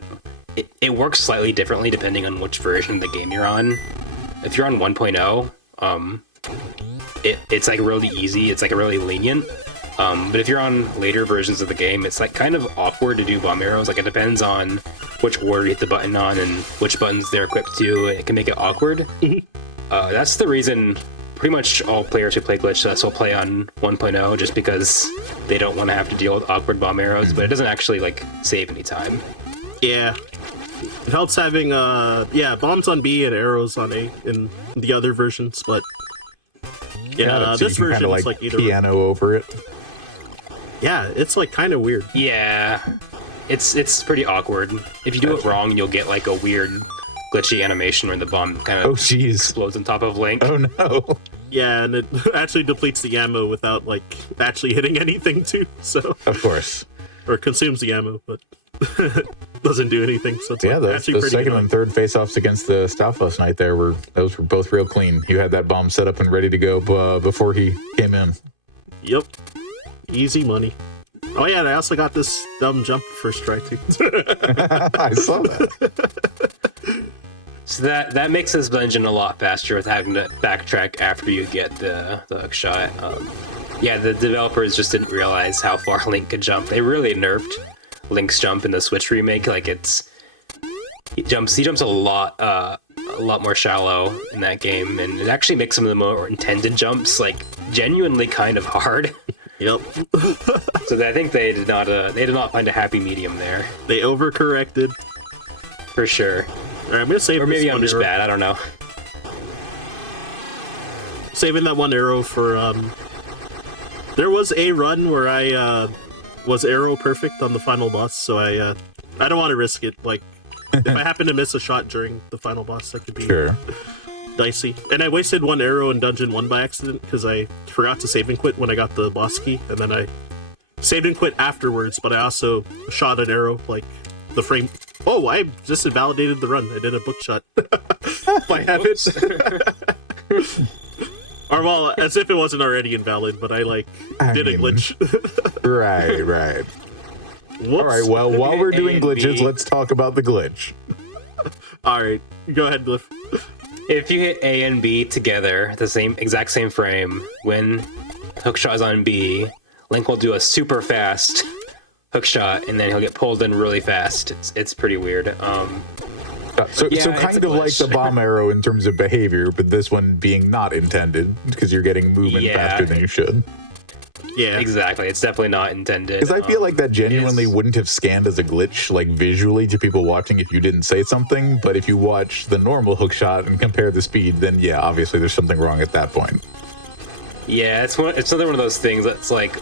it works slightly differently depending on which version of the game you're on. If you're on 1.0, it's like really easy. It's like really lenient. But if you're on later versions of the game, it's like kind of awkward to do bomb arrows. Like it depends on which order you hit the button on and which buttons they're equipped to. It can make it awkward. That's the reason pretty much all players who play glitchless will play on 1.0 just because they don't want to have to deal with awkward bomb arrows, but it doesn't actually like save any time. Yeah. It helps having bombs on B and arrows on A in the other versions, but So this you can version kinda, is like either. piano over it. Yeah, it's like kind of weird. Yeah, it's pretty awkward. If you do it wrong, you'll get like a weird glitchy animation where the bomb kind of Oh, jeez. explodes on top of Link. Oh, no. Yeah, and it actually depletes the ammo without like actually hitting anything too. So Of course. or consumes the ammo, but doesn't do anything. So it's Yeah, like, the actually pretty second annoying. and third face-offs against the Stalfos Knight there were both real clean. You had that bomb set up and ready to go before he came in. Yep, easy money. Oh yeah, and I also got this dumb jump first try too. I saw that. So that makes this dungeon a lot faster with having to backtrack after you get the hook shot. Yeah, the developers just didn't realize how far Link could jump. They really nerfed Link's jump in the Switch remake. Like he jumps a lot more shallow in that game, and it actually makes some of the more intended jumps like genuinely kind of hard. Yep, So I think they did not find a happy medium there they overcorrected. for sure. All right, I'm gonna save. Or maybe this I'm one just arrow. bad. I don't know. Saving that one arrow for there was a run where I was arrow perfect on the final boss, so I don't want to risk it. Like if I happen to miss a shot during the final boss, that could be Sure. dicey. And I wasted one arrow in dungeon 1 by accident because I forgot to save and quit when I got the boss key, and then I saved and quit afterwards, but I also shot an arrow like the frame. Oh, I just invalidated the run. I did a book shot by habit. Or well, as if it wasn't already invalid, but I did a mean, glitch. Right. Whoops. All right, well, while we're doing A and glitches, B. let's talk about the glitch. All right, go ahead, Glyph. If you hit A and B together, the exact same frame, when hookshot is on B, Link will do a super fast hookshot, and then he'll get pulled in really fast. It's pretty weird. So Yeah, it's kind a of like glitch. the bomb arrow in terms of behavior, but this one being not intended because you're getting movement Yeah. faster than you should. Yeah, Exactly, it's definitely not intended. Because I feel like that genuinely it's- wouldn't have scanned as a glitch, like visually to people watching if you didn't say something. But if you watch the normal hook shot and compare the speed, then yeah, obviously there's something wrong at that point. Yeah, it's another one of those things that's like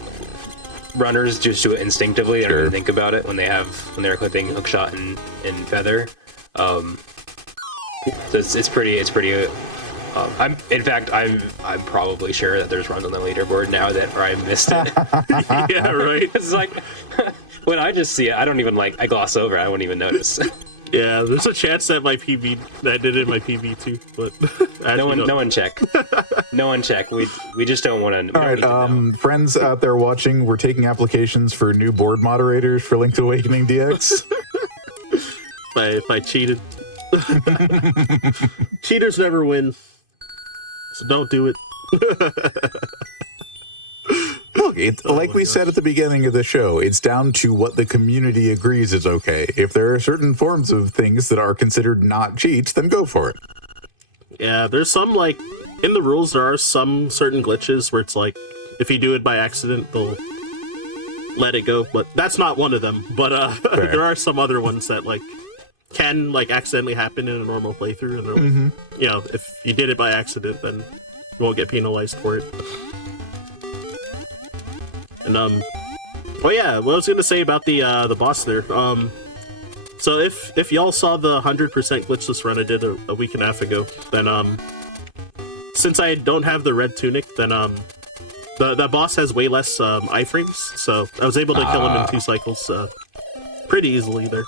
runners just do it instinctively. They don't even think about it when they're equipping hookshot and feather. So it's pretty. I'm probably sure that there's runs on the leaderboard now that I missed it. Yeah, right. It's like when I just see it, I don't even I gloss over. I won't even notice. Yeah, there's a chance that my PB that I did it in my PB too, but no one check. No one check. We just don't want to. All right, friends out there watching, we're taking applications for new board moderators for Link's Awakening DX. If I cheated. Cheaters never win, so don't do it. Look, it's like we said at the beginning of the show, it's down to what the community agrees is okay. If there are certain forms of things that are considered not cheats, then go for it. Yeah, there's some, in the rules, there are some certain glitches where it's if you do it by accident, they'll let it go, but that's not one of them. But there are some other ones that, can, accidentally happen in a normal playthrough, and they're if you did it by accident, then you won't get penalized for it. And oh yeah, what I was gonna say about the boss there. So if y'all saw the 100% glitchless run I did a week and a half ago, then since I don't have the red tunic, then the boss has way less iframes, so I was able to kill him in 2 cycles pretty easily there.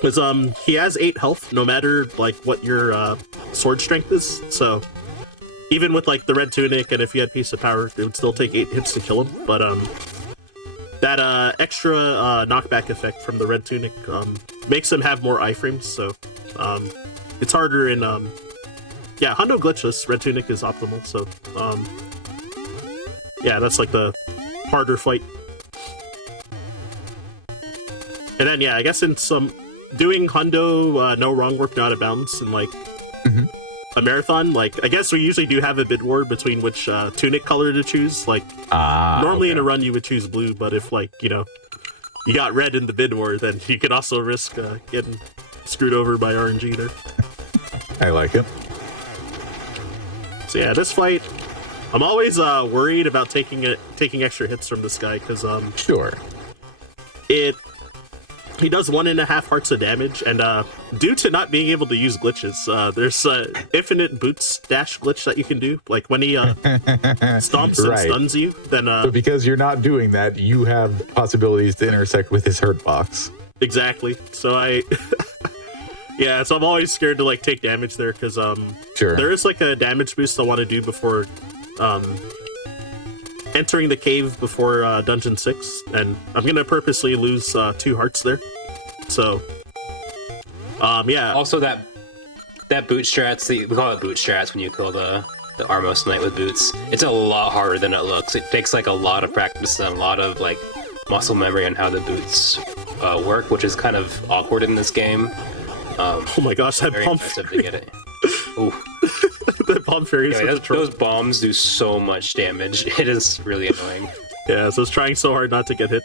Because he has 8 health no matter what your sword strength is, so even with the red tunic, and if you had piece of power, it would still take 8 hits to kill him. But that extra knockback effect from the red tunic makes him have more iframes, so it's harder in yeah, Hundo glitchless, red tunic is optimal, so yeah, that's the harder fight. And then yeah, I guess in some doing Hundo no wrong work, not out of bounds, and a marathon, I guess we usually do have a bid war between which tunic color to choose. Normally in a run you would choose blue, but if you got red in the bid war, then you could also risk getting screwed over by RNG there. I like it. So yeah, this fight, I'm always worried about taking extra hits from this guy, because Sure. He does 1.5 hearts of damage, and due to not being able to use glitches, there's infinite boots dash glitch that you can do. When he stomps and stuns you, then but because you're not doing that, you have possibilities to intersect with his hurt box. Exactly. So yeah, so I'm always scared to take damage there, because Sure. there is a damage boost I want to do before entering the cave before Dungeon 6, and I'm gonna purposely lose 2 hearts there. So, yeah. Also, that boot strats, we call it boot strats when you kill the Armos Knight with boots. It's a lot harder than it looks. It takes a lot of practice and a lot of muscle memory on how the boots work, which is kind of awkward in this game. Oh my gosh, that very bomb impressive fairy. to get it. Ooh. That bomb fairy is such a troll. Those bombs do so much damage. It is really annoying. Yeah, so I was trying so hard not to get hit.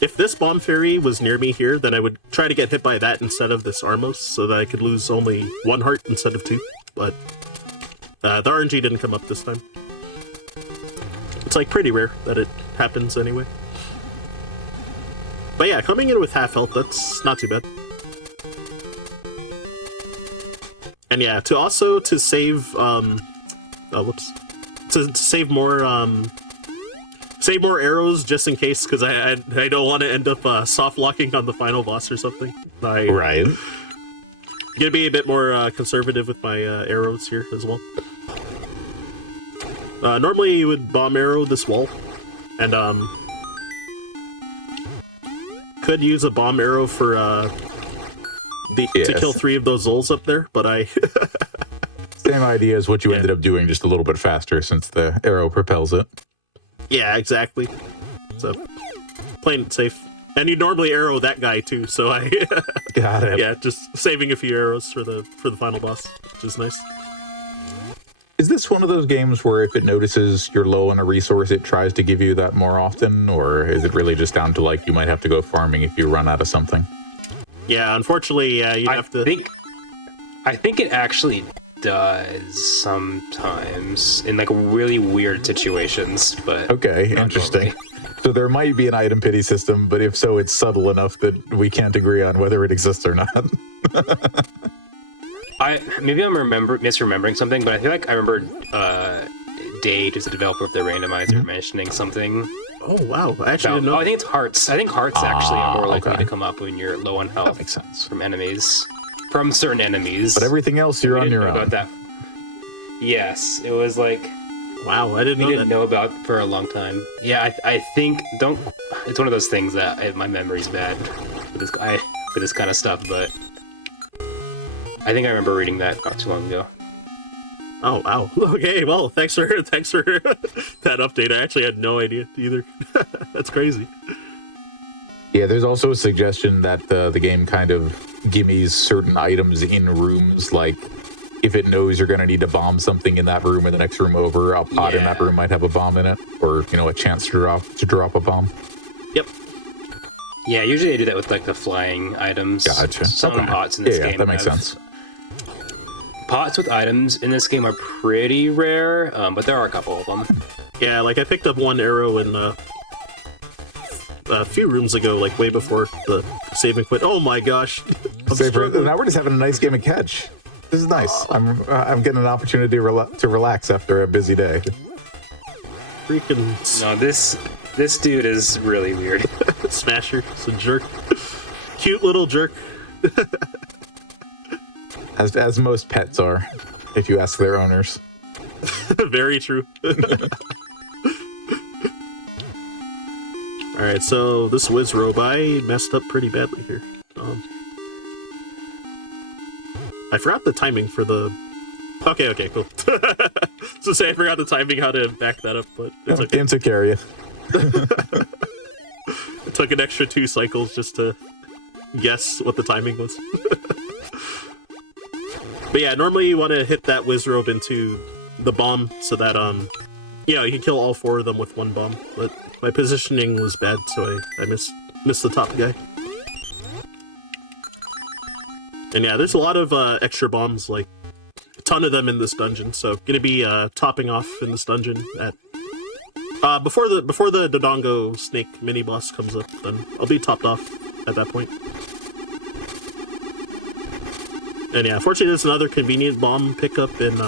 If this bomb fairy was near me here, then I would try to get hit by that instead of this Armos, so that I could lose only 1 heart instead of 2. But the RNG didn't come up this time. It's pretty rare that it happens anyway. But yeah, coming in with half health, that's not too bad. And yeah, to save to save more arrows just in case, because I don't want to end up soft locking on the final boss or something. Right. Gonna be a bit more conservative with my arrows here as well. Normally you would bomb arrow this wall, and could use a bomb arrow for to kill 3 of those Zols up there, but I Same idea as what you ended up doing, just a little bit faster since the arrow propels it. Yeah, exactly. So, playing it safe. And you normally arrow that guy too, so I Got it. yeah, just saving a few arrows for the final boss, which is nice. Is this one of those games where if it notices you're low on a resource, it tries to give you that more often, or is it really just down to you might have to go farming if you run out of something? Yeah, unfortunately, you have to. I think it actually does sometimes in like really weird situations, but Okay, not interesting. normally. So there might be an item pity system, but if so, it's subtle enough that we can't agree on whether it exists or not. Maybe I'm misremembering something, but I feel like I remember Dade, who's the developer of the randomizer, mentioning something. Oh wow, I actually didn't know. I think it's hearts. I think hearts actually are more likely okay. to come up when you're low on health. That makes sense. From enemies, from certain enemies. But everything else, you're We on didn't your know own. about that. Yes, it was like Wow, I didn't we know didn't that. know about for a long time. Yeah, I think it's one of those things that my memory's bad for this guy for this kind of stuff, but I think I remember reading that not too long ago. Oh wow. Okay, well, thanks for that update. I actually had no idea either. That's crazy. Yeah, there's also a suggestion that the game kind of gimmies certain items in rooms, like if it knows you're going to need to bomb something in that room or the next room over, a pot in that Yeah. room might have a bomb in it, or a chance to drop a bomb. Yep. Yeah, usually I do that with like the flying items. Gotcha. Some Okay. pots in this Yeah, game. that makes have- sense. Pots with items in this game are pretty rare, but there are a couple of them. Yeah, like I picked up one arrow in a few rooms ago, like way before the save and quit. Oh my gosh. I'm struggling. Now we're just having a nice game of catch. This is nice. I'm getting an opportunity to relax after a busy day. Freaking No, this dude is really weird. Smasher. It's a jerk. Cute little jerk. As most pets are, if you ask their owners. Very true. Alright, so this Wizrobe, I messed up pretty badly here. I forgot the timing for the... Okay, cool. So say I forgot the timing, how to back that up, but it's okay. Game took care of you. It took an extra 2 cycles just to guess what the timing was. But yeah, normally you want to hit that Wizrobe into the bomb so that, you can kill all 4 of them with 1 bomb. But my positioning was bad, so I missed the top guy. And yeah, there's a lot of extra bombs, like a ton of them in this dungeon. So gonna be topping off in this dungeon at before the Dodongo snake mini boss comes up. Then I'll be topped off at that point. And yeah, fortunately, there's another convenient bomb pickup in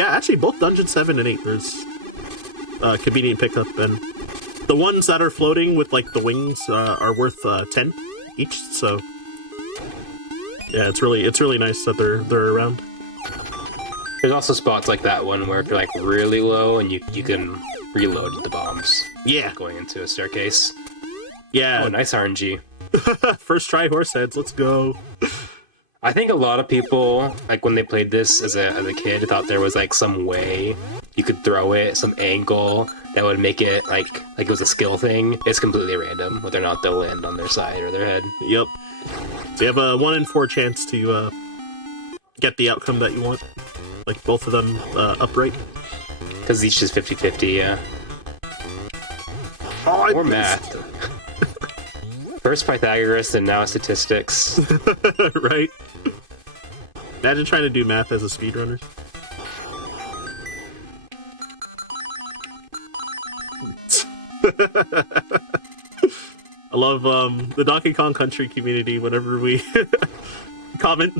actually both Dungeon 7 and 8. There's convenient pickup, and the ones that are floating with like the wings are worth 10 each. So yeah, it's really nice that they're around. There's also spots like that one where if you're like really low and you can reload the bombs. Yeah, Going into a staircase. yeah. Oh, nice RNG. First try horse heads. Let's go. I think a lot of people, like when they played this as a kid, thought there was like some way you could throw it, some angle that would make it like it was a skill thing. It's completely random whether or not they'll land on their side or their head. Yep. So you have a 1 in 4 chance to get the outcome that you want. Like both of them upright. Because each is 50-50, yeah. Oh, Or math. First Pythagoras and now statistics. Right? Imagine trying to do math as a speedrunner. I love the Donkey Kong Country community. Whenever we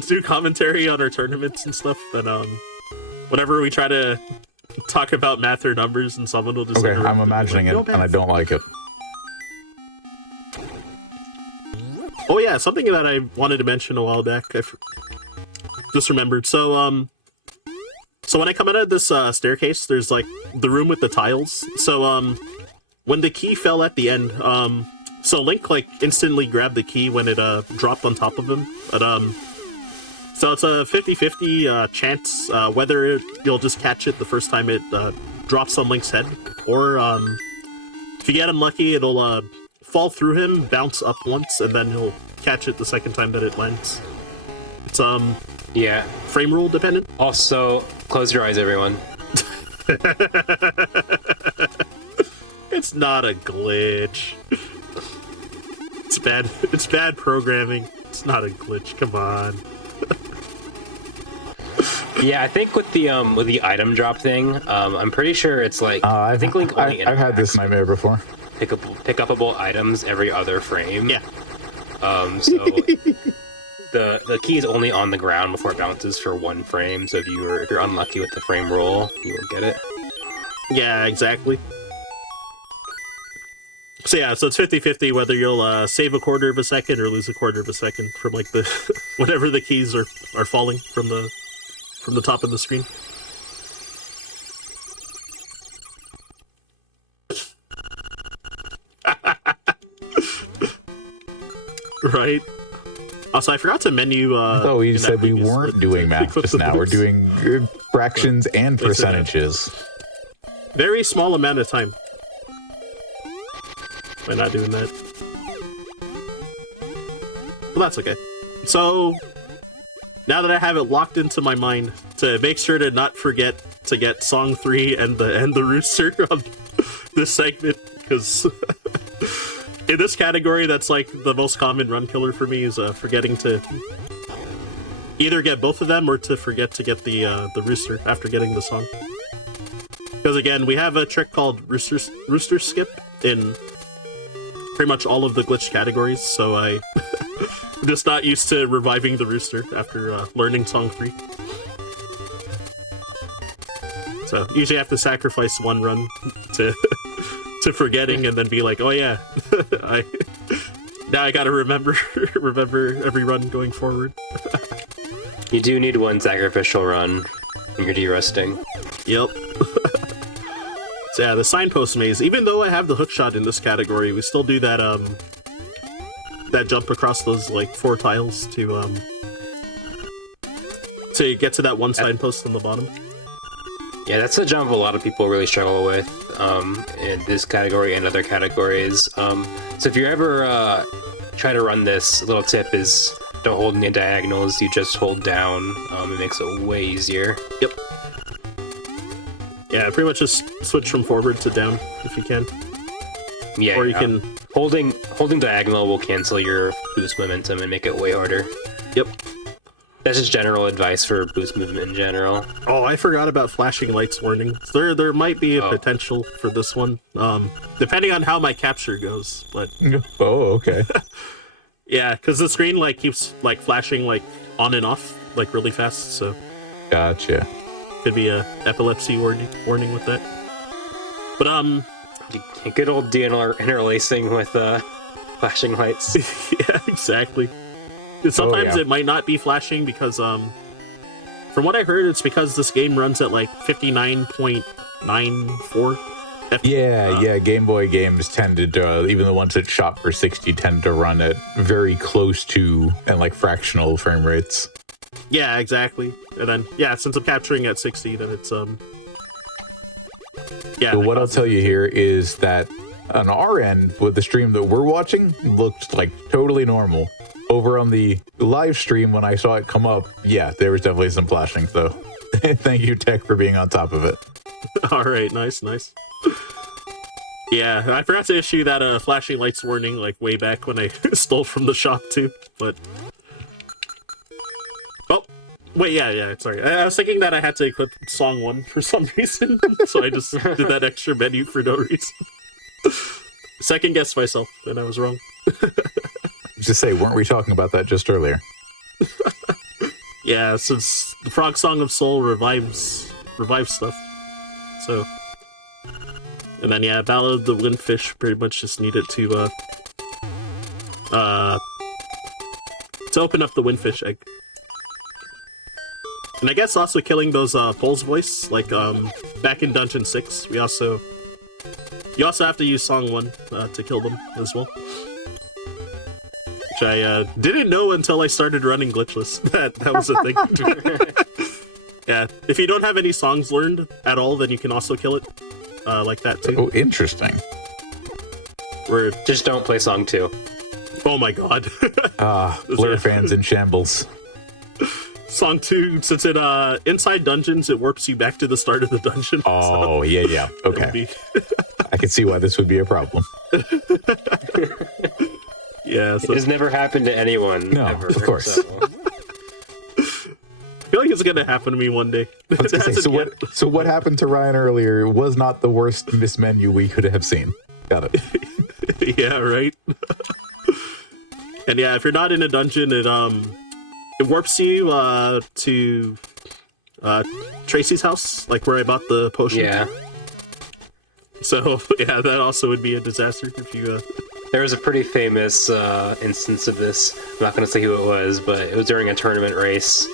do commentary on our tournaments and stuff, then whenever we try to talk about math or numbers, and someone will just Okay, interrupt I'm and be imagining like, it, "No and I math." don't like it. Oh yeah, something that I wanted to mention a while back. Just remembered. So so when I come out of this staircase, there's like the room with the tiles. So when the key fell at the end, so Link like instantly grabbed the key when it dropped on top of him. But so it's a 50-50 chance whether you'll just catch it the first time it drops on Link's head, or if you get unlucky, it'll fall through him, bounce up once, and then he'll catch it the second time that it lands. It's Yeah. frame rule dependent. Also, close your eyes, everyone. It's not a glitch. It's bad. It's bad programming. It's not a glitch. Come on. Yeah, I think with the item drop thing, I'm pretty sure it's like I think Link only I've had this nightmare before. pick upable items every other frame. Yeah. So the key is only on the ground before it bounces for 1 frame. So if you're unlucky with the frame roll, you won't get it. Yeah, exactly. So yeah, so it's 50-50 whether you'll save a quarter of a second or lose a quarter of a second from like the whenever the keys are falling from the top of the screen. Right. Also, I forgot to menu. Oh, we said we weren't doing math just now. We're doing fractions and percentages. Very small amount of time. By not doing that. Well, that's okay. So, now that I have it locked into my mind to make sure to not forget to get song 3 and the rooster on this segment, because in this category, that's like the most common run killer for me is forgetting to either get both of them or to forget to get the rooster after getting the song. Because again, we have a trick called rooster skip in pretty much all of the glitch categories, so I'm just not used to reviving the rooster after learning song 3. So usually I have to sacrifice 1 run to to forgetting and then be like, oh yeah, now I gotta remember every run going forward. You do need 1 sacrificial run when you're de-rusting. Yep. So yeah, the signpost maze. Even though I have the hookshot in this category, we still do that that jump across those like 4 tiles to get to that 1 signpost on the bottom. Yeah, that's a jump a lot of people really struggle with in this category and other categories. So if you ever try to run this, a little tip is don't hold any diagonals, you just hold down. It makes it way easier. Yep. Yeah, pretty much just switch from forward to down if you can. Yeah, or you can... Holding diagonal will cancel your boost momentum and make it way harder. Yep. That's just general advice for boost movement in general. Oh, I forgot about flashing lights warning. There might be a potential for this one, depending on how my capture goes. But oh, okay. Yeah, because the screen like keeps like flashing like on and off like really fast. So gotcha. Could be a epilepsy warning with that. But good old DNR interlacing with flashing lights. Yeah, exactly. Sometimes it might not be flashing because, from what I heard, it's because this game runs at like 59.94 FPS. Yeah, Game Boy games tended to, even the ones that shot for 60 tend to run at very close to and like fractional frame rates. Yeah, exactly. And then, yeah, since I'm capturing at 60, then it's, yeah. So what I'll tell you here is that on our end, with the stream that we're watching, looked like totally normal. Over on the live stream, when I saw it come up, yeah, there was definitely some flashing, so thank you, Tech, for being on top of it. All right, nice. Yeah, I forgot to issue that flashing lights warning, like, way back when I stole from the shop, too, but... Oh, wait, yeah, sorry. I was thinking that I had to equip Song 1 for some reason, so I just did that extra menu for no reason. Second guessed myself, and I was wrong. Just say, weren't we talking about that just earlier? Yeah, since the Frog Song of Soul revives stuff. So, and then yeah, Ballad of the Windfish pretty much just needed to open up the Windfish egg. And I guess also killing those Pole's voice, like back in Dungeon 6, you also have to use Song 1 to kill them as well. Which I didn't know until I started running glitchless. that was a thing. Yeah, if you don't have any songs learned at all, then you can also kill it like that too. Oh, interesting. Where just don't play Song 2. Oh my god. Blur fans in shambles. Song 2, since it inside dungeons, it warps you back to the start of the dungeon. Oh, so yeah. Okay. I can see why this would be a problem. Yeah, so it has never happened to anyone. No, ever, of course. So. I feel feel like it's gonna happen to me one day. I was gonna say, so what happened to Ryan earlier was not the worst mismenu we could have seen. Got it. Yeah, right. And yeah, if you're not in a dungeon, it warps you to Tracy's house, like where I bought the potion. Yeah. So yeah, that also would be a disaster if you. There was a pretty famous instance of this. I'm not going to say who it was, but it was during a tournament race.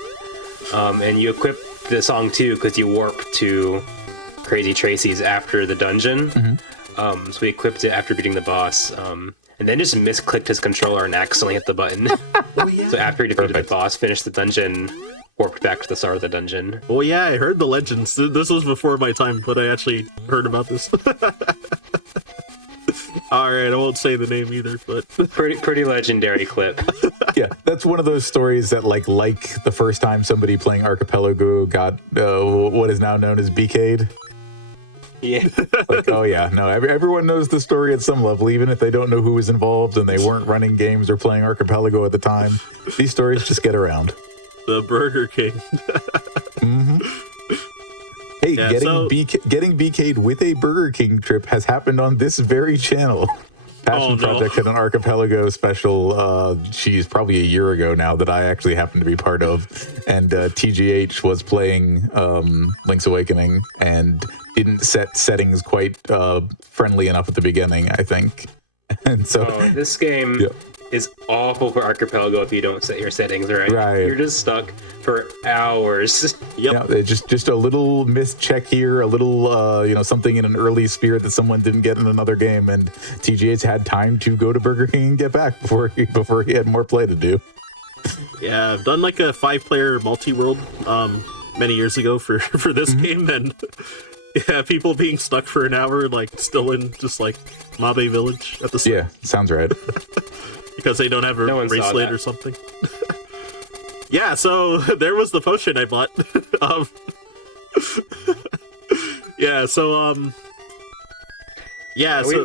And you equip the song too because you warp to Crazy Tracy's after the dungeon. Mm-hmm. So we equipped it after beating the boss. And then just misclicked his controller and accidentally hit the button. Oh, yeah. So after he defeated the boss, finished the dungeon, warped back to the start of the dungeon. Oh yeah, I heard the legends. This was before my time, but I actually heard about this. Alright, I won't say the name either, but... Pretty legendary clip. Yeah, that's one of those stories that, like the first time somebody playing Archipelago got what is now known as BK'd. Yeah. Like, oh yeah, no, everyone knows the story at some level, even if they don't know who was involved and they weren't running games or playing Archipelago at the time. These stories just get around. The Burger King. Mm-hmm. Hey, yeah, getting BK'd with a Burger King trip has happened on this very channel. Passion Project had an Archipelago special, geez, probably a year ago now that I actually happened to be part of. And TGH was playing Link's Awakening and didn't set settings quite friendly enough at the beginning, I think. And so this game is awful for Archipelago if you don't set your settings right. You're just stuck for hours. Yep. Yeah, just a little mischeck here, a little something in an early spirit that someone didn't get in another game, and TGH had time to go to Burger King and get back before he had more play to do. Yeah, I've done like a 5-player multi-world many years ago for this game, and yeah, people being stuck for an hour, like still in just like Mabe Village at the start. Yeah, sounds right. Because they don't have a bracelet or something. Yeah, so there was the potion I bought. Yeah, so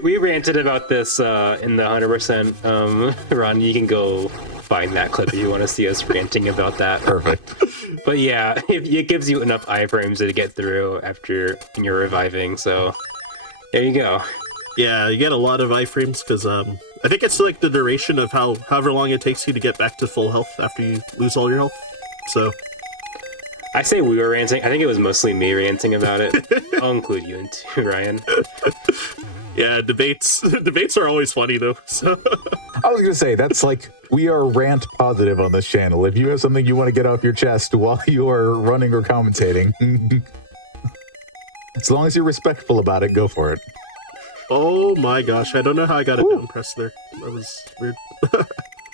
we ranted about this in the 100%. Ron, you can go find that clip if you want to see us ranting about that. Perfect. But yeah, it gives you enough iframes to get through after you're reviving. So there you go. Yeah, you get a lot of iframes because I think it's like the duration of however long it takes you to get back to full health after you lose all your health. So I say we were ranting. I think it was mostly me ranting about it. I'll include you in too, Ryan. Yeah, debates are always funny though. So I was gonna say that's like we are rant positive on this channel. If you have something you want to get off your chest while you are running or commentating, as long as you're respectful about it, go for it. Oh my gosh, I don't know how I got a down press there. That was weird.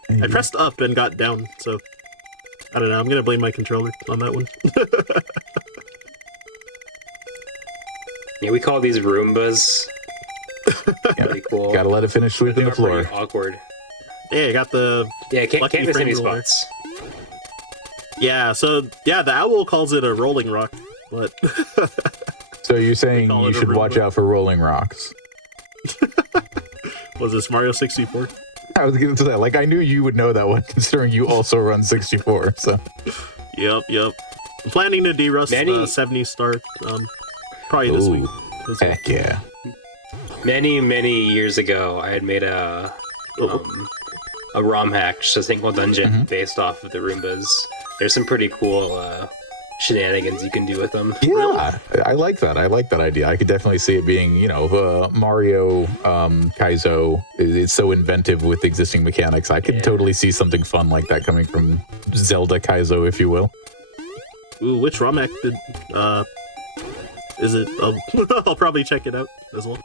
I pressed up and got down, so I don't know. I'm gonna blame my controller on that one. Yeah, we call these Roombas. Pretty cool. Gotta let it finish sweeping the floor. Pretty awkward. Yeah, I got the can't miss any spots. Yeah, so yeah, the owl calls it a rolling rock, but so you're saying you should watch out for rolling rocks. Was this Mario 64? I was going to say, like, I knew you would know that one, considering you also run 64, so. Yep. I'm planning to derust 70 star, probably this week. Heck yeah. Many years ago, I had made a ROM hack, just a single dungeon based off of the Roombas. There's some pretty cool shenanigans you can do with them. Yeah, really? I like that. I like that idea. I could definitely see it being, Mario Kaizo is so inventive with existing mechanics. I could totally see something fun like that coming from Zelda Kaizo, if you will. Ooh, which ROM hack is it? I'll probably check it out as well.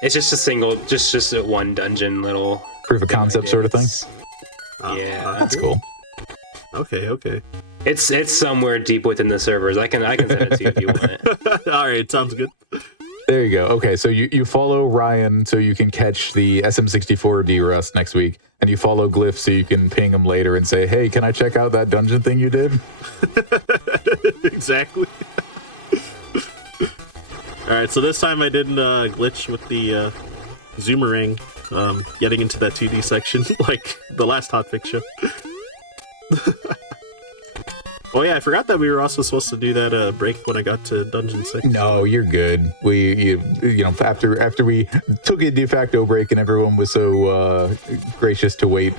It's just a single, just a one dungeon little proof of concept sort of thing. Yeah, that's cool. Okay. It's somewhere deep within the servers. I can send it to you if you want it. All right, sounds good. There you go. Okay, so you follow Ryan so you can catch the SM64 D-Rust next week, and you follow Glyph so you can ping him later and say, hey, can I check out that dungeon thing you did? Exactly. All right, so this time I didn't glitch with the Zoomerang getting into that 2D section like the last Hotfix show. Oh yeah, I forgot that we were also supposed to do that break when I got to Dungeon 6. No, you're good. You know, after we took a de facto break and everyone was so gracious to wait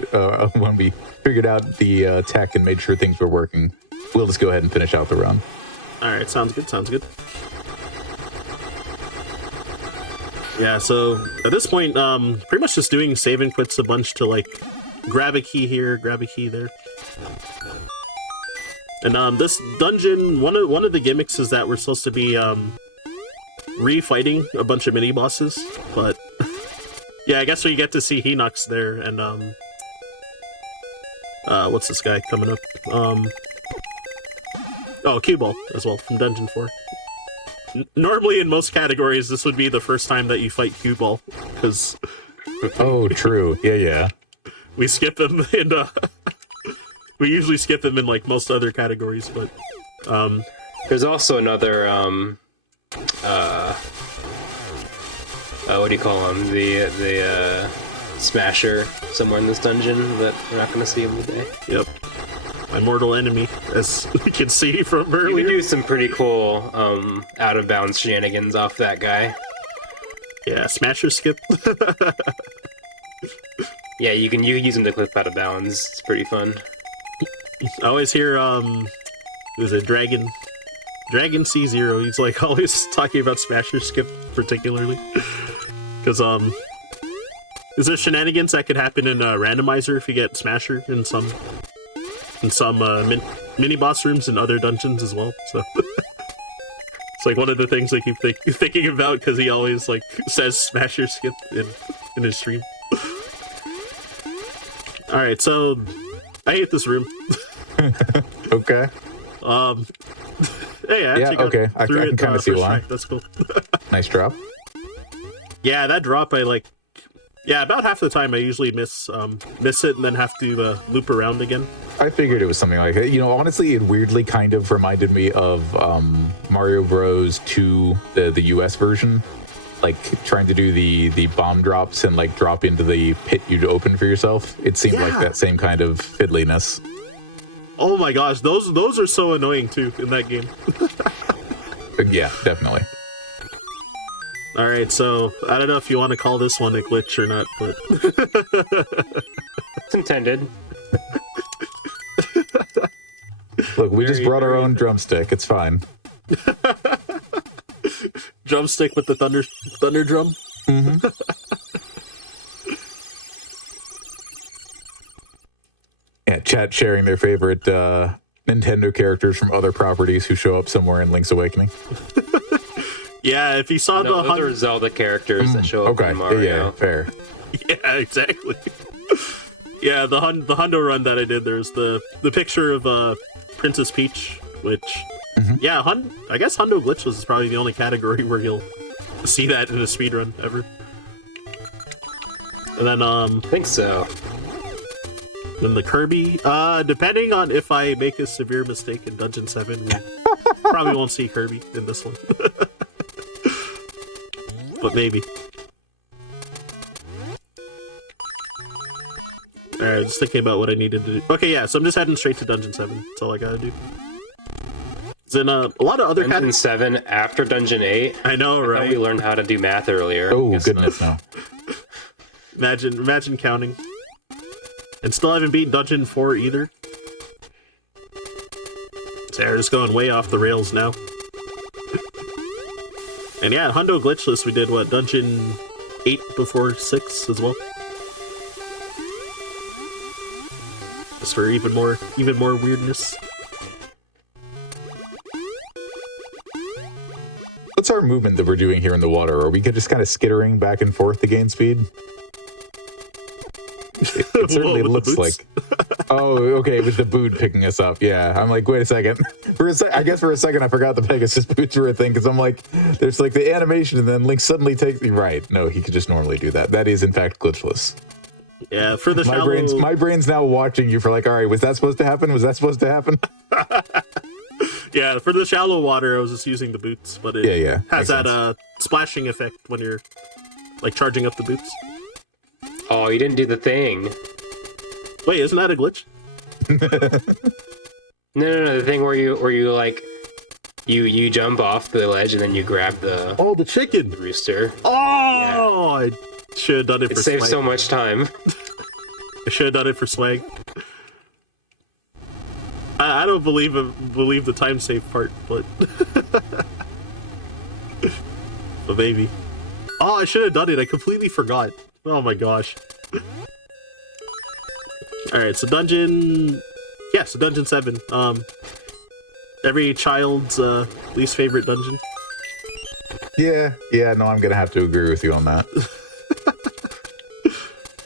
when we figured out the tech and made sure things were working, we'll just go ahead and finish out the run. All right, sounds good. Sounds good. Yeah, so at this point, pretty much just doing save and quits a bunch to like grab a key here, grab a key there. And this dungeon, one of the gimmicks is that we're supposed to be refighting a bunch of mini bosses, but yeah, I guess we get to see Hinox there, and what's this guy coming up? Oh, Cue Ball as well from Dungeon 4. Normally in most categories, this would be the first time that you fight Cue Ball, because oh, true, yeah. We skip him in we usually skip him in like most other categories, but there's also another what do you call him? The Smasher somewhere in this dungeon that we're not gonna see him today. Yep. My mortal enemy, as we can see from You earlier. can do some pretty cool out of bounds shenanigans off that guy. Yeah, Smasher skip. Yeah, you can use him to clip out of bounds. It's pretty fun. I always hear there's a Dragon C0. He's like always talking about Smasher skip particularly. Because is there shenanigans that could happen in a randomizer if you get Smasher in some mini boss rooms and other dungeons as well? So it's like one of the things I keep thinking about, because he always like says Smasher skip in his stream. All right, so I hate this room. Okay. Hey, I actually got okay. I through can it, kind of see first why. try. That's cool. Nice drop. Yeah, that drop I like. Yeah, about half the time I usually miss it and then have to loop around again. I figured it was something like that. You know, honestly, it weirdly kind of reminded me of Mario Bros. 2, the US version. Like, trying to do the bomb drops and, like, drop into the pit you'd open for yourself. It seemed like that same kind of fiddliness. Oh my gosh, those are so annoying, too, in that game. Yeah, definitely. Alright, so, I don't know if you want to call this one a glitch or not, but... It's intended. Look, we just brought our own drumstick. It's fine. Drumstick with the thunder drum? Mm-hmm. Yeah, chat sharing their favorite Nintendo characters from other properties who show up somewhere in Link's Awakening. Yeah, if you saw No, the... those are Zelda characters that show up in Mario. Yeah, fair. Yeah, exactly. Yeah, the Hundo run that I did, there's the picture of Princess Peach, which... Mm-hmm. Yeah, I guess Hundo Glitchless is probably the only category where you'll see that in a speedrun ever. And then, I think so. Then the Kirby, depending on if I make a severe mistake in Dungeon 7, we probably won't see Kirby in this one. But maybe. Alright, just thinking about what I needed to do. Okay, yeah, so I'm just heading straight to Dungeon 7. That's all I gotta do. Then a lot of other Dungeon 7 after Dungeon 8. I know, I right? thought we learned how to do math earlier. Oh, goodness, no. Imagine counting. And still haven't beaten Dungeon 4 either. So we're just going way off the rails now. And yeah, Hundo Glitchless, we did what, Dungeon 8 before 6 as well. Just for even more weirdness. What's our movement that we're doing here in the water? Are we just kind of skittering back and forth to gain speed? It certainly Whoa, looks like. Oh, okay, with the boot picking us up. Yeah, I'm like, wait a second. I guess for a second I forgot the Pegasus boots were a thing, because I'm like, there's like the animation, and then Link suddenly takes me. Right? No, he could just normally do that. That is in fact glitchless. Yeah, for the shallow... My brain's now watching you for like, all right, was that supposed to happen? Was that supposed to happen? Yeah, for the shallow water, I was just using the boots, but it has Makes that splashing effect when you're like charging up the boots. Oh, you didn't do the thing. Wait, isn't that a glitch? No. The thing where you like you jump off the ledge and then you grab the Oh, the chicken. rooster. Oh, I should have done it It for saves swag. so much time. I should have done it for swag. I don't believe the time save part, but but maybe. Oh, I should have done it. I completely forgot. Oh my gosh. All right, so dungeon. Yeah, so dungeon 7. Every child's least favorite dungeon. Yeah, no, I'm gonna have to agree with you on that.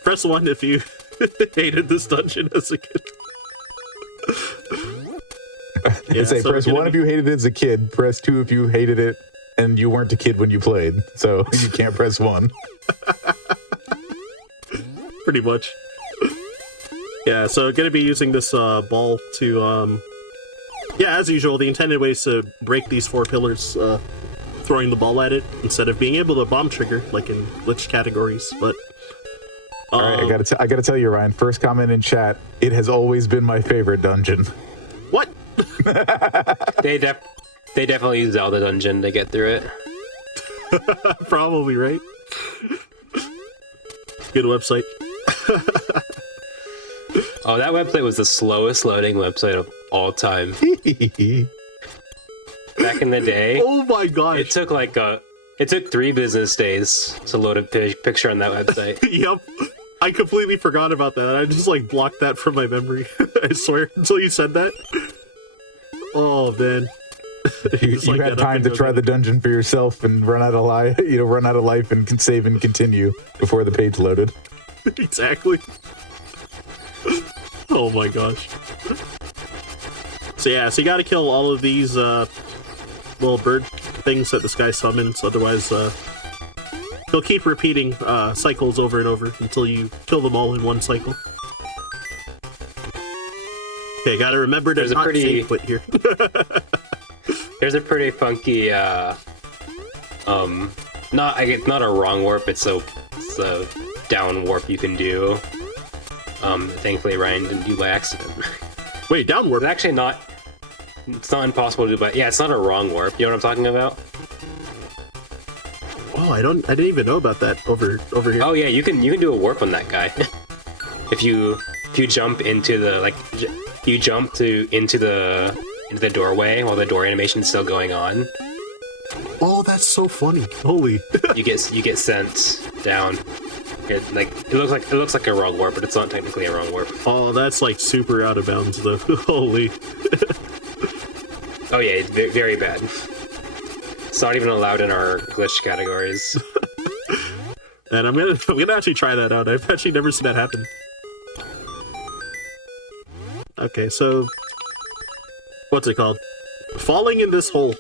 Press 1 if you hated this dungeon as a kid. Yeah, Say so press we're 1 gonna if you hated it as a kid, press 2 if you hated it and you weren't a kid when you played. So you can't press 1. pretty much. Yeah, so gonna be using this ball to yeah, as usual, the intended way is to break these 4 pillars, throwing the ball at it instead of being able to bomb trigger like in glitch categories. But All right, I gotta tell you, Ryan. First comment in chat. It has always been my favorite dungeon. what? They definitely use Zelda dungeon to get through it. Probably right. Good website. Oh, that website was the slowest loading website of all time. Back in the day, Oh my gosh. it took 3 business days to load a picture on that website. Yep. I completely forgot about that. I just like blocked that from my memory. I swear, until you said that. Oh man. You Just, like, had get up time and to go try get the it. dungeon for yourself and run out of life and can save and continue before the page loaded. Exactly. Oh my gosh. So yeah, so you gotta kill all of these little bird things that this guy summons, otherwise he'll keep repeating cycles over and over until you kill them all in one cycle. Okay, gotta remember to There's a not pretty- save quit here. There's a pretty funky, not a wrong warp. It's a down warp you can do. Thankfully Ryan didn't do by accident. Wait, downward. It's actually not. It's not impossible to do, but yeah, it's not a wrong warp. You know what I'm talking about? Oh, I didn't even know about that over here. Oh yeah, you can do a warp on that guy. if you jump into the into the doorway while the door animation is still going on, Oh, that's so funny. Holy. you get sent down. It looks like a wrong warp, but it's not technically a wrong warp. Oh, that's like super out of bounds though. Holy. Oh yeah, it's very bad. It's not even allowed in our glitch categories. And I'm gonna actually try that out. I've actually never seen that happen. Okay, so what's it called? Falling in this hole.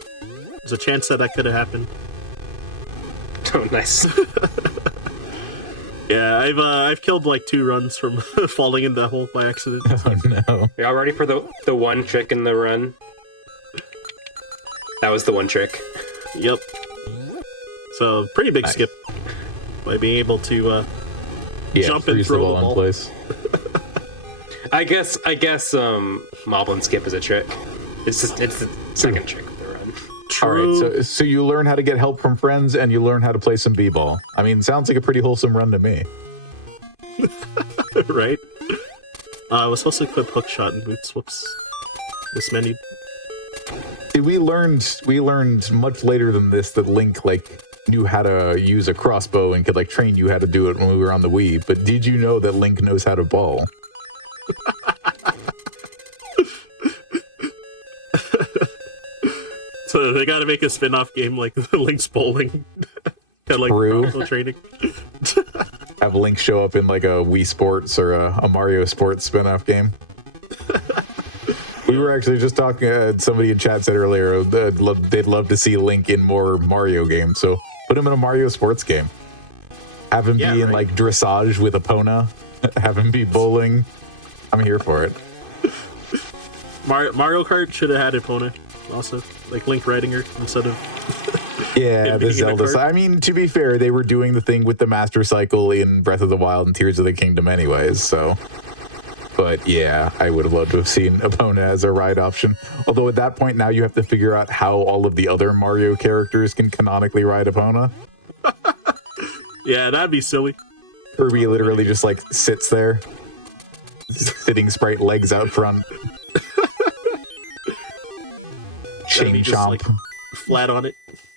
There's a chance that could have happened. Oh, nice. Yeah, I've killed like 2 runs from falling in that hole by accident. Oh no. Y'all ready for the one trick in the run? That was the one trick. Yep. So pretty big Nice. skip by being able to Yeah, jump and freeze throw the the ball ball. in place. I guess Moblin skip is a trick. It's the second trick of the run. All True. right, so you learn how to get help from friends and you learn how to play some b-ball. I mean, sounds like a pretty wholesome run to me. Right? I was supposed to equip hookshot and boots. Whoops. This menu. See, we learned much later than this that Link knew how to use a crossbow and could train you how to do it when we were on the Wii. But did you know that Link knows how to ball? So they gotta make a spin-off game like Link's Bowling. And True. crossbow training. Have Link show up in a Wii Sports or a Mario Sports spin-off game? We were actually just talking, somebody in chat said earlier they'd love to see Link in more Mario games, so put him in a Mario Sports game. Have him Yeah, be in right. dressage with Epona. Have him be bowling. I'm here for it. Mario Kart should have had Epona also. Like Link riding her instead of... Yeah, Him the being in a Zelda. cart. I mean, to be fair, they were doing the thing with the Master Cycle in Breath of the Wild and Tears of the Kingdom anyways, so... But yeah, I would have loved to have seen Epona as a ride option. Although at that point now you have to figure out how all of the other Mario characters can canonically ride Epona. Yeah, that'd be silly. Kirby literally just like sits there, sitting sprite, legs out front. That'd be Chain just, Chomp. like, flat on it.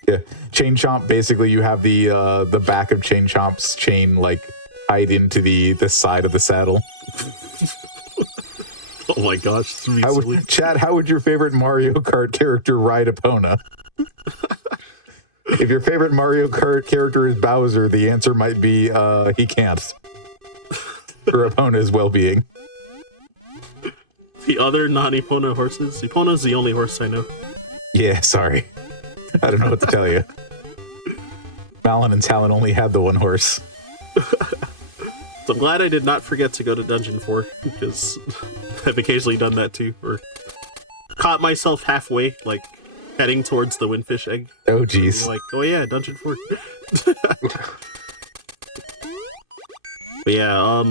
Yeah, Chain Chomp. Basically, you have the back of Chain Chomp's chain like tied into the side of the saddle. Oh my gosh, this would be silly. Chad, how would your favorite Mario Kart character ride Epona? If your favorite Mario Kart character is Bowser, the answer might be he can't. For Epona's well-being. The other non-Epona horses? Epona's the only horse I know. Yeah, sorry. I don't know what to tell you. Malin and Talon only had the one horse. So I'm glad I did not forget to go to Dungeon 4, because I've occasionally done that too, or caught myself halfway, like, heading towards the Windfish egg. Oh, jeez. Like, oh yeah, Dungeon 4. But yeah,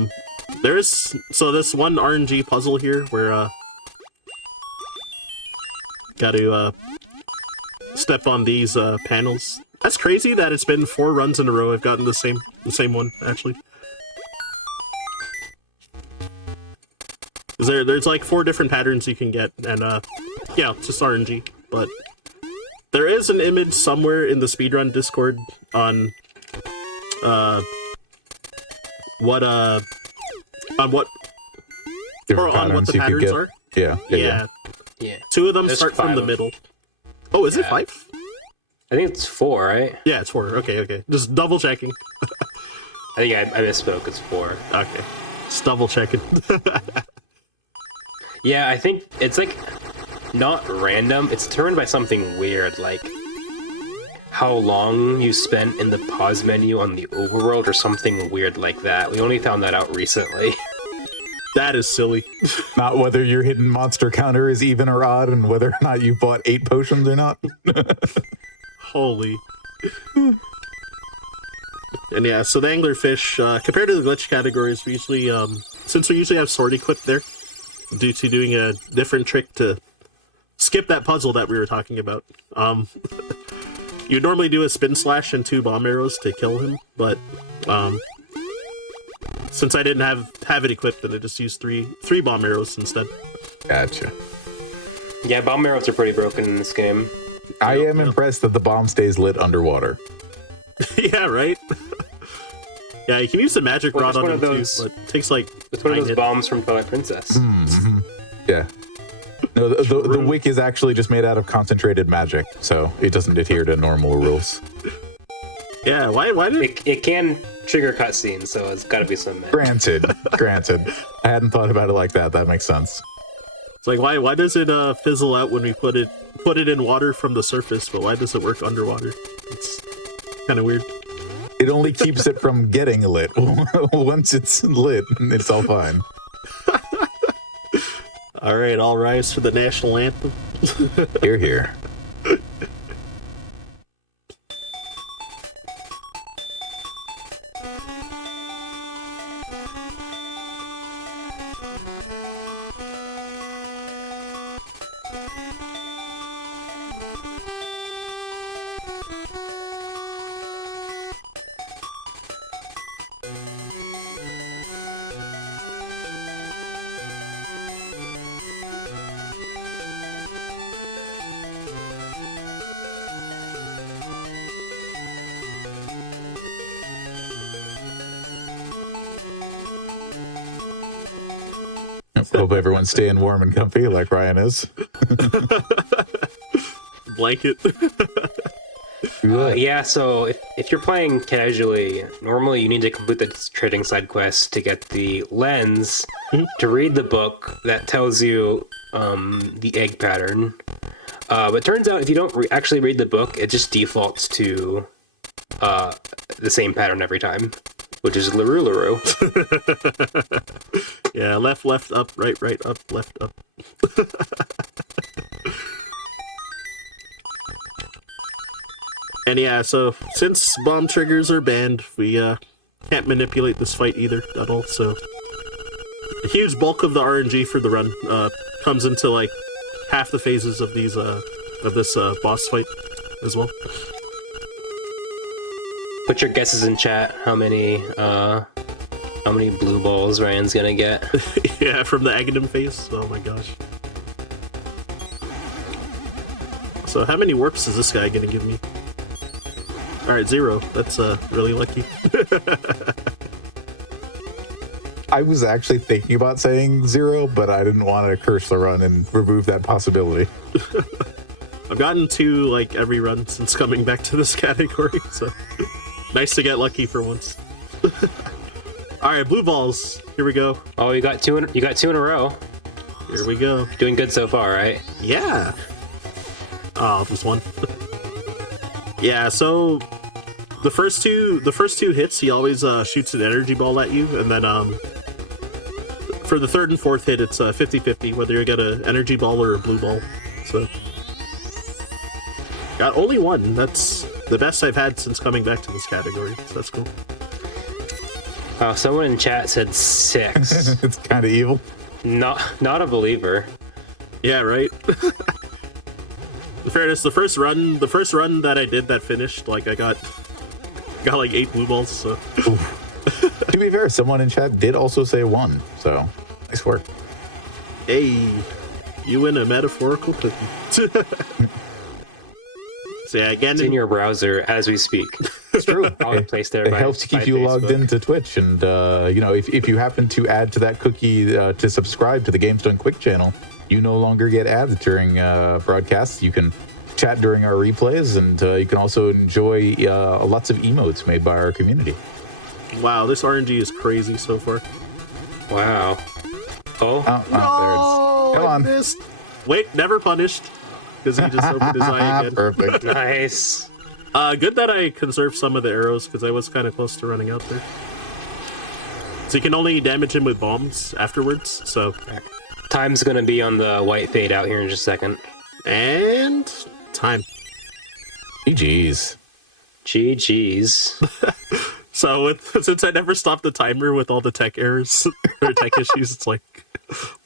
there's, so this one RNG puzzle here where, gotta, step on these, panels. That's crazy that it's been 4 runs in a row I've gotten the same one, actually. There's like 4 different patterns you can get, and yeah, it's just RNG. But there is an image somewhere in the speedrun Discord on what the patterns are. Yeah. 2 of them There's start from 5 the of middle. Oh, is it 5? I think it's 4, right? Yeah, it's 4. Okay. Just double checking. I think I misspoke. It's 4. Okay, just double checking. Yeah, I think it's like not random. It's determined by something weird, like how long you spent in the pause menu on the overworld or something weird like that. We only found that out recently. That is silly. Not whether your hidden monster counter is even or odd, and whether or not you bought 8 potions or not. Holy. And yeah, so the anglerfish, compared to the glitch categories, we usually, since we usually have sword equipped there, due to doing a different trick to skip that puzzle that we were talking about, you normally do a spin slash and 2 bomb arrows to kill him, but, since I didn't have it equipped, then I just used three bomb arrows instead. Gotcha. Yeah, bomb arrows are pretty broken in this game. I am impressed that the bomb stays lit underwater. Yeah, right? Yeah, you can use the magic rod on them too, but it takes like It's one of 9 those hits. bombs from Twilight Princess. Mm-hmm. Yeah. No, the wick is actually just made out of concentrated magic, so it doesn't adhere to normal rules. Yeah, why did It can trigger cutscenes, so it's got to be some magic. Granted. I hadn't thought about it like that. That makes sense. it's like why does it fizzle out when we put it in water from the surface, but why does it work underwater? It's kind of weird. It only keeps it from getting lit. Once it's lit, it's all fine. All right, all rise for the national anthem. Hear, hear. Hope everyone's staying warm and comfy like Ryan is. Blanket. Yeah, so if you're playing casually, normally you need to complete the trading side quest to get the lens to read the book that tells you the egg pattern. But it turns out if you don't actually read the book, it just defaults to the same pattern every time, which is Laruluru. Yeah, left, up, right, up, left, up. And yeah, so since bomb triggers are banned, we can't manipulate this fight either at all, so a huge bulk of the RNG for the run comes into like half the phases of these of this boss fight as well. Put your guesses in chat. How many blue balls Ryan's gonna get? Yeah, from the Aghanim phase. Oh my gosh. So how many warps is this guy gonna give me? Alright, 0. That's really lucky. I was actually thinking about saying 0, but I didn't want to curse the run and remove that possibility. I've gotten 2 like every run since coming back to this category, so nice to get lucky for once. Alright, blue balls. Here we go. Oh, you got two in a row. Here we go. Doing good so far, right? Yeah. Oh, just one. Yeah, so the first two hits, he always shoots an energy ball at you, and then for the third and fourth hit, it's 50-50 whether you get an energy ball or a blue ball. So got only one. That's the best I've had since coming back to this category. So that's cool. Oh, someone in chat said 6. It's kind of evil. Not a believer. Yeah, right. In fairness, the first run that I did that finished, like I got like 8 blue balls. So To be fair, someone in chat did also say 1, so nice work. hey, you win a metaphorical cookie. So yeah, again, It's in your browser as we speak. It's true. All placed there It helps to keep you logged into Twitch, and if you happen to add to that cookie to subscribe to the Games Done Quick channel, you no longer get ads during broadcasts. You can chat during our replays, and you can also enjoy lots of emotes made by our community. wow, this RNG is crazy so far. Wow. Oh, There it is. Come I on. missed. Wait, never punished because he just opened his eye again. Perfect. nice. Good that I conserved some of the arrows because I was kind of close to running out there. So you can only damage him with bombs afterwards. So Time's gonna be on the white fade out here in just a second. and time. GG's. GG's. So since I never stopped the timer with all the tech errors or tech issues, it's like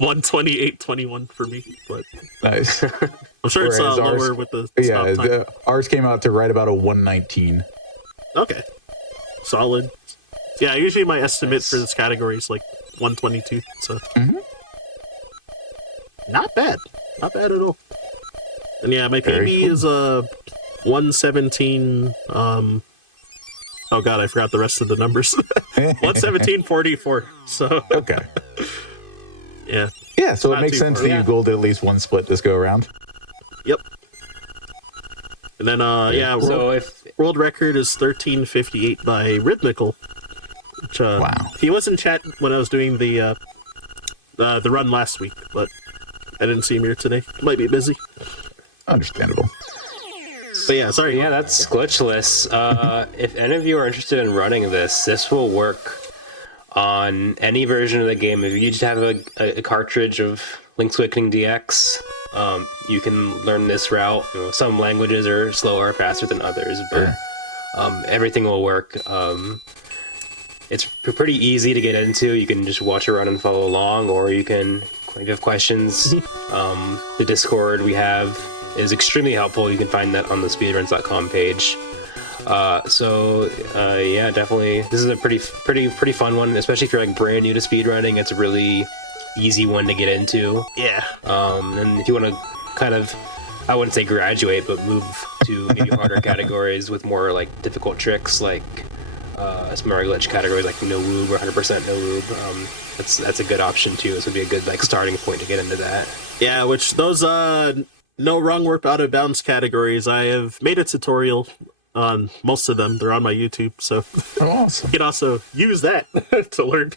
128.21 for me. But Nice. I'm sure it's Whereas lower ours- with the Yeah, stop time. ours came out to right about a 119. Okay, solid. Yeah, usually my estimate for this category is like 122. So not bad, not bad at all. And yeah, my Very PB cool. is a 117. Oh god, I forgot the rest of the numbers. 117.44. So Okay. yeah, Yeah, so it Not makes too sense far. that you gold at least one split this go around. yep. And then yeah, So if world record is 13:58 by Rhythmical. Which, Wow. He was in chat when I was doing the run last week, but I didn't see him here today. Might be busy. Understandable. But yeah, sorry. yeah, that's glitchless. If any of you are interested in running this will work on any version of the game. If you just have a cartridge of Link's Awakening DX, you can learn this route. Some languages are slower or faster than others, but everything will work. It's pretty easy to get into. You can just watch a run and follow along, or you can, if you have questions, the Discord we have is extremely helpful. You can find that on the speedruns.com page. Yeah, definitely. This is a pretty fun one, especially if you're like brand new to speedrunning. It's a really easy one to get into. Yeah. And if you want to kind of, I wouldn't say graduate, but move to maybe harder categories with more like difficult tricks, like smarter glitch categories like no lube or 100% no lube. That's a good option too. This would be a good like starting point to get into that. Yeah, which those no wrong warp out of bounds categories, I have made a tutorial on most of them. They're on my YouTube, so Oh, awesome. you can also use that to learn.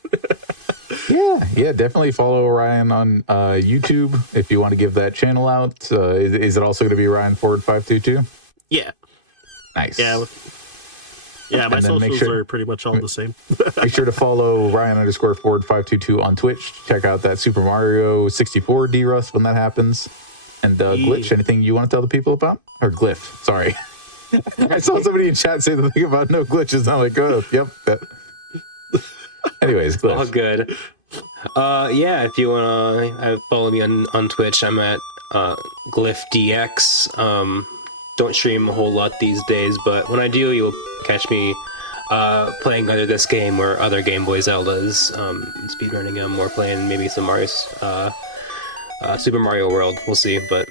Yeah, definitely follow Ryan on YouTube if you want to give that channel out. Is it also going to be Ryan Ford 522? Yeah. Nice. Yeah. Yeah, my And then make socials sure- are pretty much all the same. Make sure to follow Ryan_Ford 522 on Twitch. Check out that Super Mario 64 D-Rust when that happens. And Glitch, anything you want to tell the people about? Or Glyph, sorry. I saw somebody in chat say the thing about no glitches. I'm like, oh, yep. Anyways, All Glyph. good. Yeah, if you wanna follow me on Twitch, I'm at GlyphDX. Don't stream a whole lot these days, but when I do, you'll catch me playing either this game or other Game Boy Zeldas, speedrunning them, or playing maybe some Mario's Super Mario World. We'll see, but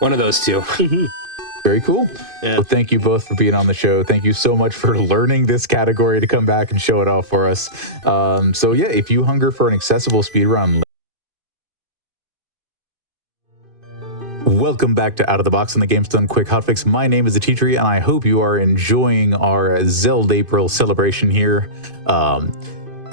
one of those two. Very cool. Yeah. Well, thank you both for being on the show. Thank you so much for learning this category to come back and show it off for us. So yeah, if you hunger for an accessible speedrun, welcome back to Out of the Box on the Games Done Quick Hotfix. My name is Atitri, and I hope you are enjoying our Zelda April celebration here.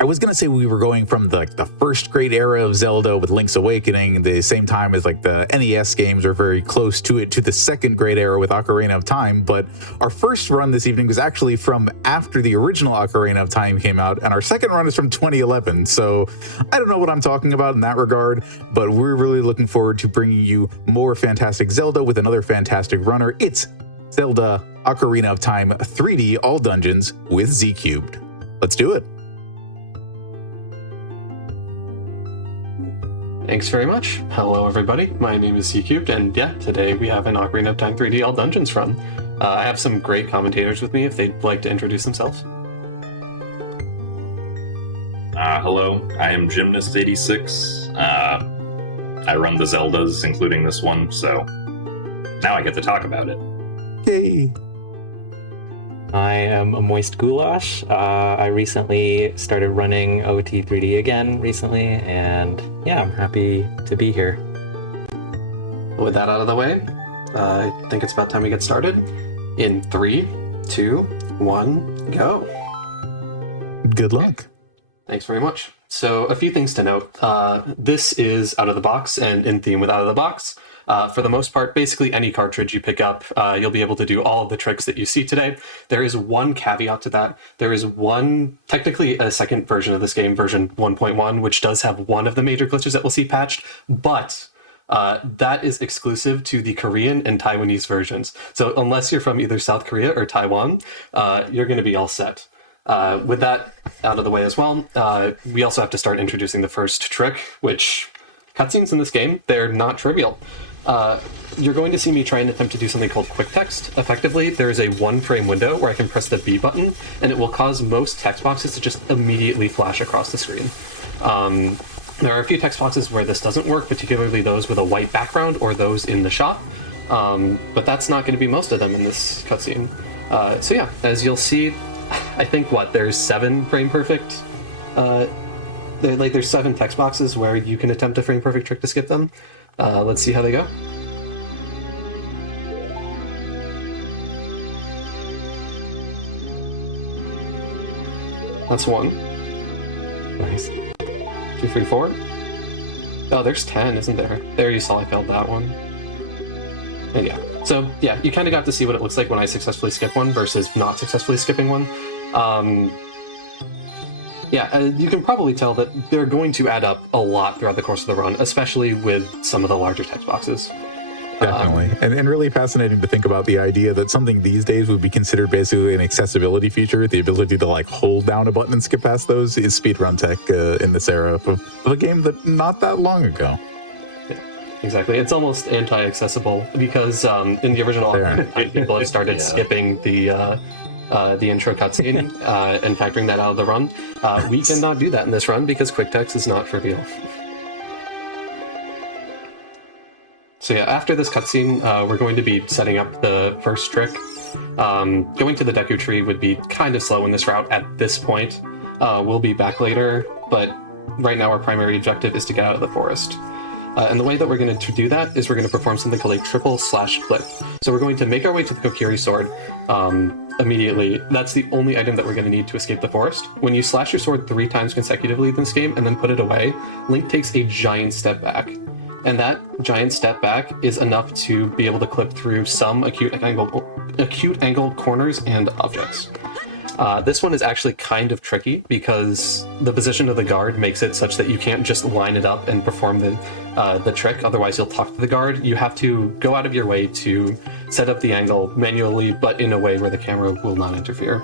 I was gonna say we were going from the first great era of Zelda with Link's Awakening, the same time as like the NES games are very close to it, to the second great era with Ocarina of Time. But our first run this evening was actually from after the original Ocarina of Time came out, and our second run is from 2011. So I don't know what I'm talking about in that regard, but we're really looking forward to bringing you more fantastic Zelda with another fantastic runner. It's Zelda Ocarina of Time 3D All Dungeons with Z Cubed. Let's do it. Thanks very much. Hello, everybody. My name is C-Cubed, and yeah, today we have an Ocarina of Time 3D All Dungeons run. I have some great commentators with me if they'd like to introduce themselves. Hello, I am Gymnast86. I run the Zeldas, including this one, so now I get to talk about it. Yay! I am a Moist Goulash. I recently started running OT 3D again recently, and yeah, I'm happy to be here. With that out of the way, I think it's about time we get started. In 3, 2, 1, go. Good luck. Thanks very much. So a few things to note. This is Out of the Box and in theme with Out of the Box. For the most part, basically any cartridge you pick up, you'll be able to do all of the tricks that you see today. There is one caveat to that. There is technically a second version of this game, version 1.1, which does have one of the major glitches that we'll see patched, but that is exclusive to the Korean and Taiwanese versions. So unless you're from either South Korea or Taiwan, you're going to be all set. With that out of the way as well, we also have to start introducing the first trick, which cutscenes in this game, they're not trivial. You're going to see me try and attempt to do something called quick text. Effectively, there is a 1-frame window where I can press the B button, and it will cause most text boxes to just immediately flash across the screen. There are a few text boxes where this doesn't work, particularly those with a white background or those in the shop, but that's not going to be most of them in this cutscene. So yeah, as you'll see, I think there's 7 frame perfect. There's 7 text boxes where you can attempt a frame perfect trick to skip them. Let's see how they go. That's 1. Nice. 2, 3, 4. Oh, there's 10, isn't there? There, you saw I failed that one. And yeah. So yeah, you kind of got to see what it looks like when I successfully skip one versus not successfully skipping one. You can probably tell that they're going to add up a lot throughout the course of the run, especially with some of the larger text boxes. Definitely. And really fascinating to think about the idea that something these days would be considered basically an accessibility feature. The ability to like hold down a button and skip past those is speedrun tech in this era of a game that not that long ago. Yeah, exactly. It's almost anti-accessible because in the original people have started skipping the intro cutscene and factoring that out of the run. We cannot do that in this run because quick text is not trivial. So yeah, after this cutscene, we're going to be setting up the first trick. Going to the Deku Tree would be kind of slow in this route at this point. We'll be back later, but right now our primary objective is to get out of the forest. And the way that we're going to do that is we're going to perform something called a triple/flip. So we're going to make our way to the Kokiri sword immediately. That's the only item that we're going to need to escape the forest. When you slash your sword 3 times consecutively in this game and then put it away, Link takes a giant step back. And that giant step back is enough to be able to clip through some acute angle corners and objects. This one is actually kind of tricky because the position of the guard makes it such that you can't just line it up and perform the trick, otherwise you'll talk to the guard. You have to go out of your way to set up the angle manually, but in a way where the camera will not interfere.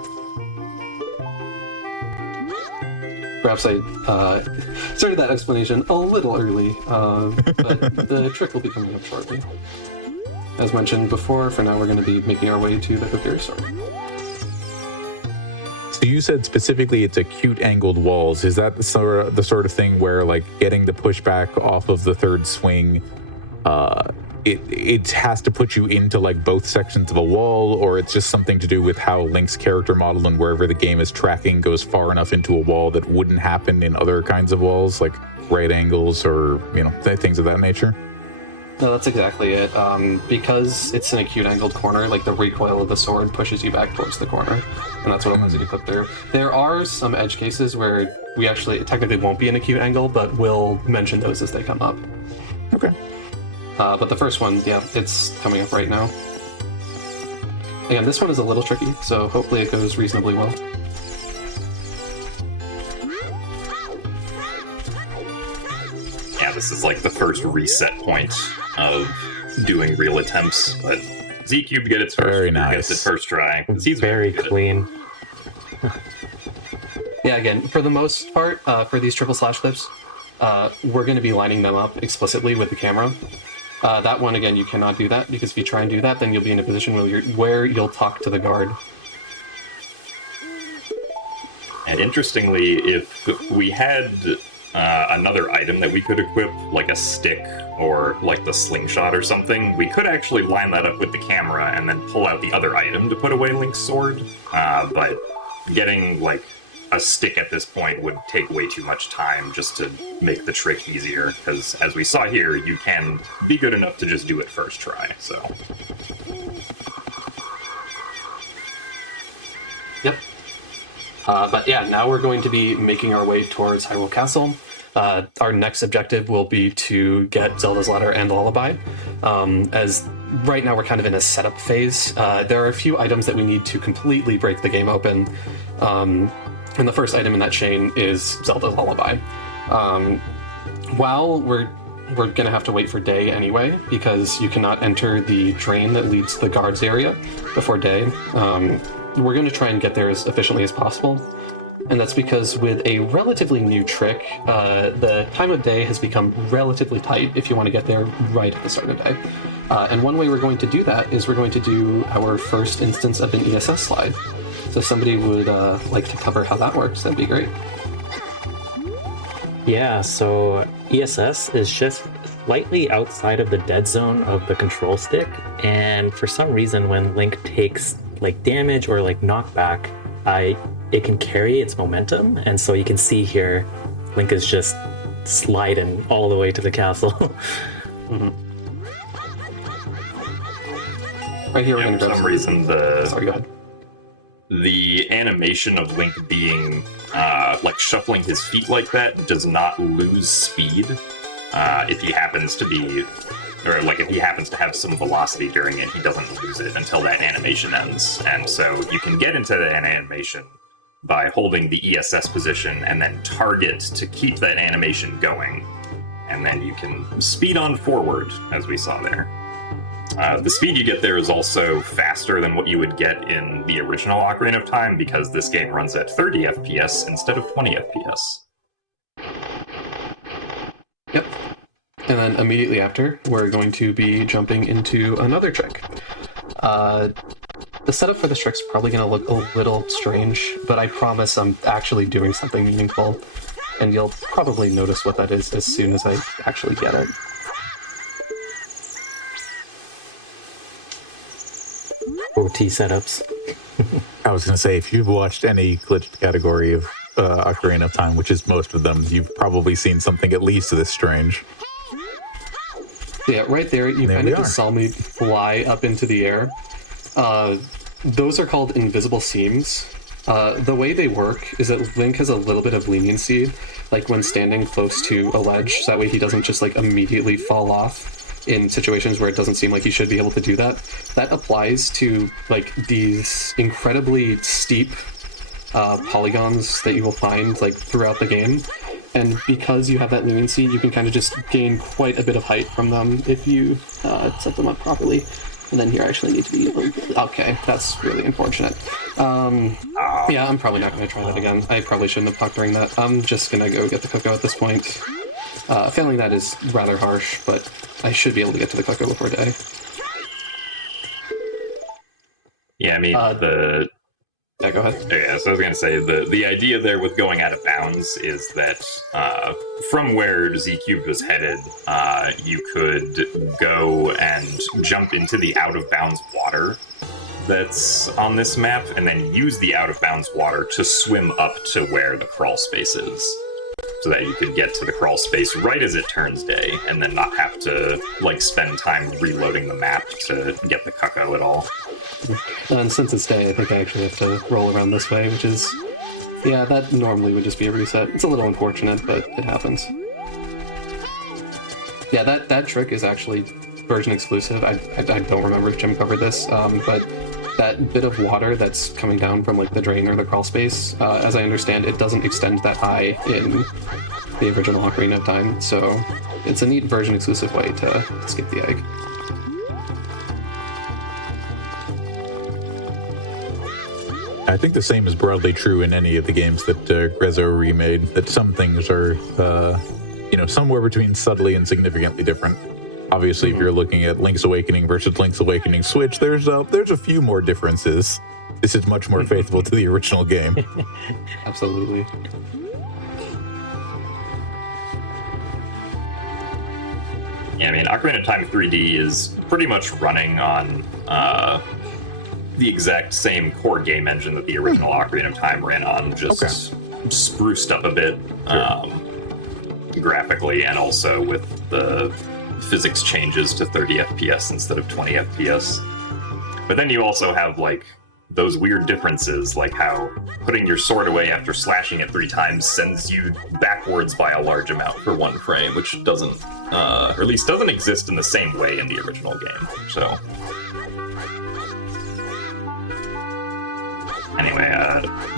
perhaps I started that explanation a little early, but the trick will be coming up shortly. As mentioned before, for now we're going to be making our way to the Kokiri sword. So you said specifically it's acute angled walls. Is that the sort of thing where, like, getting the pushback off of the third swing, it has to put you into like both sections of a wall, or it's just something to do with how Link's character model and wherever the game is tracking goes far enough into a wall that wouldn't happen in other kinds of walls, like right angles or, you know, things of that nature? No, that's exactly it. Because it's an acute angled corner, like the recoil of the sword pushes you back towards the corner, and that's what it allows you to clip through. There are some edge cases where we actually technically won't be an acute angle, but we'll mention those as they come up. Okay. But the first one, yeah, it's coming up right now. Again, this one is a little tricky, so hopefully it goes reasonably well. Yeah, this is like the first reset point of doing real attempts, but Z-Cube gets its first, gets it first try. He's Very clean. Yeah, again, for the most part, for these triple slash clips, we're going to be lining them up explicitly with the camera. That one, again, you cannot do that, because if you try and do that, then you'll be in a position where you'll talk to the guard. And interestingly, if we had another item that we could equip, like a stick or like the slingshot or something, we could actually line that up with the camera and then pull out the other item to put away Link's sword. But getting like a stick at this point would take way too much time just to make the trick easier, because as we saw here, you can be good enough to just do it first try, so. Yep. But yeah, now we're going to be making our way towards Hyrule Castle. Our next objective will be to get Zelda's Ladder and Lullaby. As right now we're kind of in a setup phase. There are a few items that we need to completely break the game open. And the first item in that chain is Zelda's Lullaby. While we're gonna have to wait for day anyway, because you cannot enter the drain that leads to the guards area before day. We're going to try and get there as efficiently as possible, and that's because with a relatively new trick, the time of day has become relatively tight if you want to get there right at the start of day. And one way we're going to do that is we're going to do our first instance of an ESS slide. So if somebody would like to cover how that works, that'd be great. Yeah, so ESS is just slightly outside of the dead zone of the control stick, and for some reason when Link takes like damage or like knockback, it can carry its momentum, and so you can see here Link is just sliding all the way to the castle. Mm-hmm. Right here, we're going to for some reason Sorry, go ahead. The animation of Link being like shuffling his feet like that does not lose speed if he happens to be, or like if he happens to have some velocity during it, he doesn't lose it until that animation ends. And so you can get into that animation by holding the ESS position and then target to keep that animation going. And then you can speed on forward, as we saw there. The speed you get there is also faster than what you would get in the original Ocarina of Time, because this game runs at 30 FPS instead of 20 FPS. Yep. And then immediately after, we're going to be jumping into another trick. The setup for this trick's probably going to look a little strange, but I promise I'm actually doing something meaningful, and you'll probably notice what that is as soon as I actually get it. OT setups. I was going to say, if you've watched any glitched category of Ocarina of Time, which is most of them, you've probably seen something at least this strange. Yeah, right there, you kind of just saw me fly up into the air. Those are called invisible seams. The way they work is that Link has a little bit of leniency, like when standing close to a ledge, so that way he doesn't just like immediately fall off in situations where it doesn't seem like he should be able to do that. That applies to like these incredibly steep polygons that you will find like throughout the game. And because you have that leniency, you can kind of just gain quite a bit of height from them if you set them up properly. And then here I actually need to be... Okay, that's really unfortunate. Yeah, I'm probably not going to try that again. I probably shouldn't have talked during that. I'm just going to go get the Cocoa at this point. Failing that is rather harsh, but I should be able to get to the Cocoa before day. Yeah, I mean, Yeah, go ahead. Yeah, so I was going to say, the idea there with going out of bounds is that from where Z-Cubed was headed, you could go and jump into the out-of-bounds water that's on this map, and then use the out-of-bounds water to swim up to where the crawl space is, so that you could get to the crawl space right as it turns day, and then not have to, like, spend time reloading the map to get the Cuckoo at all. And since it's day, I think I actually have to roll around this way, which is... Yeah, that normally would just be a reset. It's a little unfortunate, but it happens. Yeah, that trick is actually version exclusive. I don't remember if Jim covered this, but that bit of water that's coming down from like the drain or the crawl space, as I understand, it doesn't extend that high in the original Ocarina of Time, so it's a neat version exclusive way to skip the egg. I think the same is broadly true in any of the games that Grezzo remade, that some things are, somewhere between subtly and significantly different. Obviously, if you're looking at Link's Awakening versus Link's Awakening Switch, there's a few more differences. This is much more faithful to the original game. Absolutely. Yeah, I mean, Ocarina of Time 3D is pretty much running on the exact same core game engine that the original Ocarina of Time ran on, just spruced up a bit graphically, and also with the physics changes to 30 FPS instead of 20 FPS. But then you also have, like, those weird differences, like how putting your sword away after slashing it 3 times sends you backwards by a large amount for 1 frame, which doesn't, or at least doesn't exist in the same way in the original game, so... Anyway,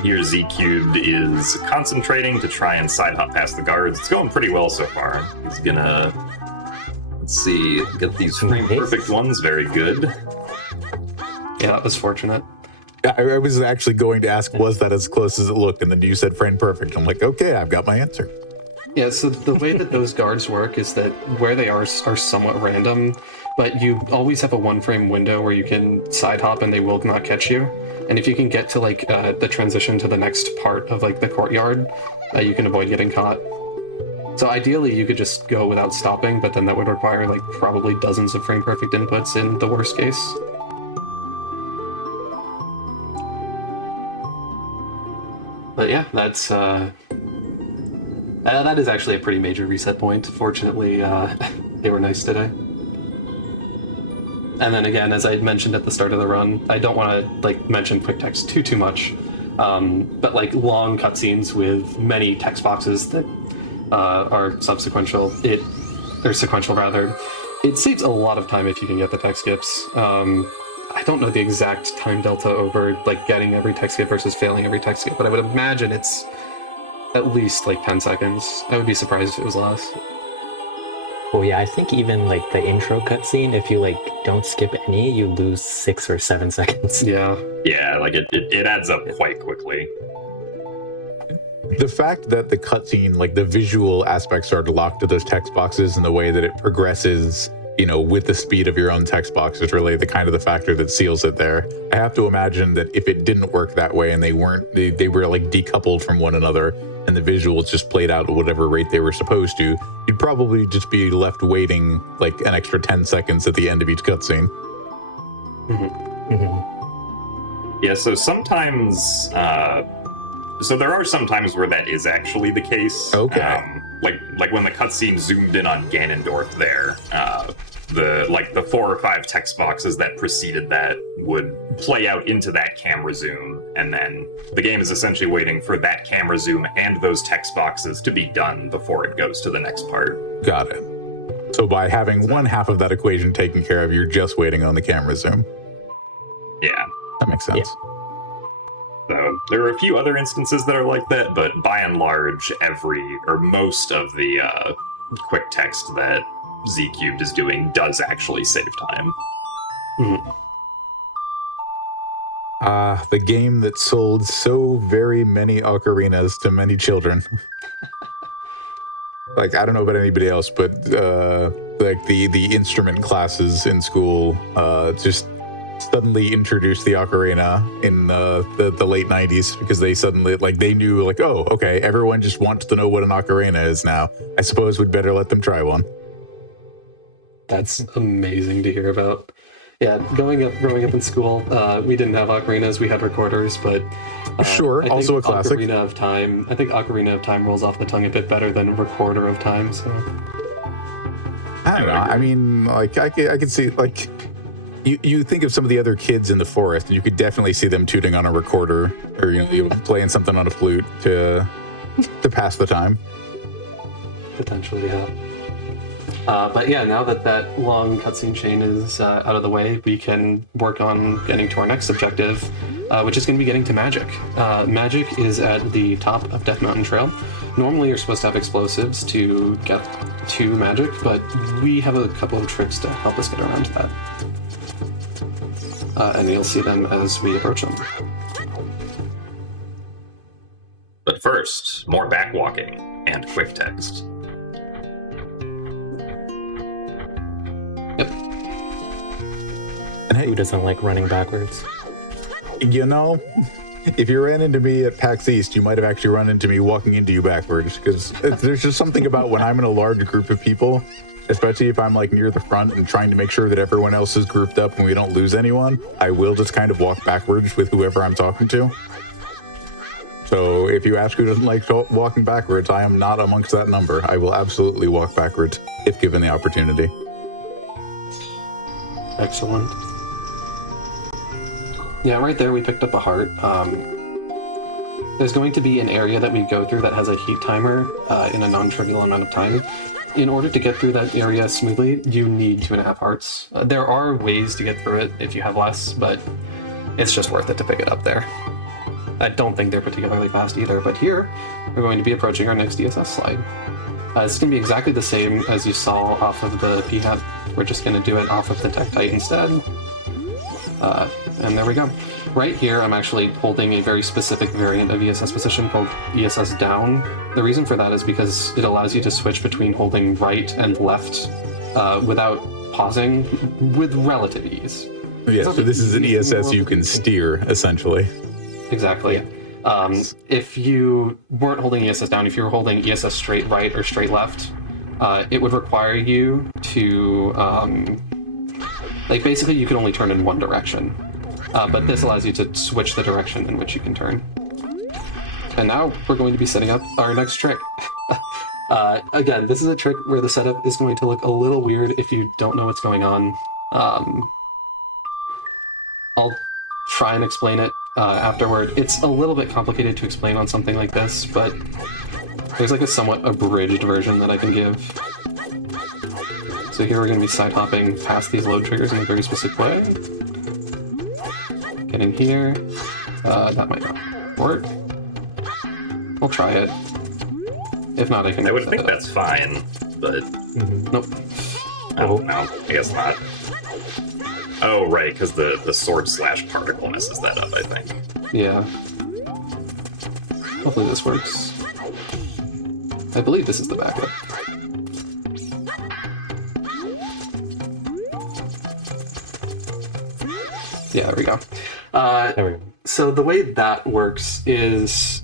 here Z-Cubed is concentrating to try and side hop past the guards. It's going pretty well so far. He's gonna, let's see, get these frame perfect ones. Very good. Yeah, that was fortunate. I was actually going to ask, was that as close as it looked? And then you said frame perfect. I'm like, okay, I've got my answer. Yeah, so the way that those guards work is that where they are somewhat random, but you always have a 1-frame window where you can side hop and they will not catch you. And if you can get to like the transition to the next part of like the courtyard, you can avoid getting caught. So ideally you could just go without stopping, but then that would require like probably dozens of frame perfect inputs in the worst case. But yeah, that's that is actually a pretty major reset point. Fortunately, they were nice today. And then again, as I mentioned at the start of the run, I don't want to like mention quick text too much, but like long cutscenes with many text boxes that are sequential rather. It saves a lot of time if you can get the text skips. I don't know the exact time delta over like getting every text skip versus failing every text skip, but I would imagine it's at least like 10 seconds. I would be surprised if it was less. Well, yeah, I think even like the intro cutscene, if you like don't skip any, you lose 6 or 7 seconds. Yeah. Yeah, like it adds up quite quickly. The fact that the cutscene, like the visual aspects are locked to those text boxes and the way that it progresses, with the speed of your own text box is really the kind of the factor that seals it there. I have to imagine that if it didn't work that way and they were like decoupled from one another and the visuals just played out at whatever rate they were supposed to, you'd probably just be left waiting like an extra 10 seconds at the end of each cutscene. Mm-hmm. Mm-hmm. Yeah, so sometimes, so there are some times where that is actually the case. Okay. Like when the cutscene zoomed in on Ganondorf there, the 4 or 5 text boxes that preceded that would play out into that camera zoom, and then the game is essentially waiting for that camera zoom and those text boxes to be done before it goes to the next part. Got it. So by having one half of that equation taken care of, you're just waiting on the camera zoom. Yeah. That makes sense. Yeah. So there are a few other instances that are like that, but by and large, most of the quick text that Z-Cubed is doing does actually save time. The game that sold so very many ocarinas to many children. Like, I don't know about anybody else, but like the instrument classes in school just suddenly introduced the ocarina in the late 90s because they suddenly, like, they knew, like, oh, okay, everyone just wants to know what an ocarina is now. I suppose we'd better let them try one. That's amazing to hear about. Yeah, growing up in school, we didn't have ocarinas, we had recorders, but Sure, I also think a classic. I think Ocarina of Time rolls off the tongue a bit better than Recorder of Time, so... I don't know. I mean, like, I could see, like, you think of some of the other kids in the forest, and you could definitely see them tooting on a recorder, or, you know, playing something on a flute to pass the time. Potentially, yeah. But yeah, now that long cutscene chain is out of the way, we can work on getting to our next objective, which is going to be getting to Magic. Magic is at the top of Death Mountain Trail. Normally you're supposed to have explosives to get to Magic, but we have a couple of tricks to help us get around to that. And you'll see them as we approach them. But first, more backwalking and quick text. Yep. And hey, Who doesn't like running backwards? you know, if you ran into me at PAX East, you might have actually run into me walking into you backwards, because there's just something about when I'm in a large group of people, especially if I'm like near the front and trying to make sure that everyone else is grouped up and we don't lose anyone, I will just kind of walk backwards with whoever I'm talking to. So if you ask who doesn't like walking backwards, I am not amongst that number. I will absolutely walk backwards if given the opportunity. Excellent. Yeah, right there we picked up a heart. There's going to be an area that we go through that has a heat timer in a non-trivial amount of time. In order to get through that area smoothly, you need 2.5 hearts. There are ways to get through it if you have less, but it's just worth it to pick it up there. I don't think they're particularly fast either, but here we're going to be approaching our next DSS slide. It's going to be exactly the same as you saw off of the P-Hat. We're just going to do it off of the Tektite instead. And there we go. Right here, I'm actually holding a very specific variant of ESS position called ESS down. The reason for that is because it allows you to switch between holding right and left without pausing with relative ease. Yeah, so this is an ESS you can steer, essentially. Exactly. If you weren't holding ESS down, if you were holding ESS straight right or straight left, it would require you to, like, basically you can only turn in one direction. But this allows you to switch the direction in which you can turn. And now we're going to be setting up our next trick. Again, this is a trick where the setup is going to look a little weird if you don't know what's going on. I'll try and explain it afterward. It's a little bit complicated to explain on something like this, but there's like a somewhat abridged version that I can give. So here we're going to be side hopping past these load triggers in a very specific way. Getting here. That might not work. We'll try it. If not, I can. I would think that's fine, but Nope. oh no, I guess not. Oh right, because the sword slash particle messes that up, I think. Yeah. Hopefully this works. I believe this is the backup. Yeah, there we go. There we go. So the way that works is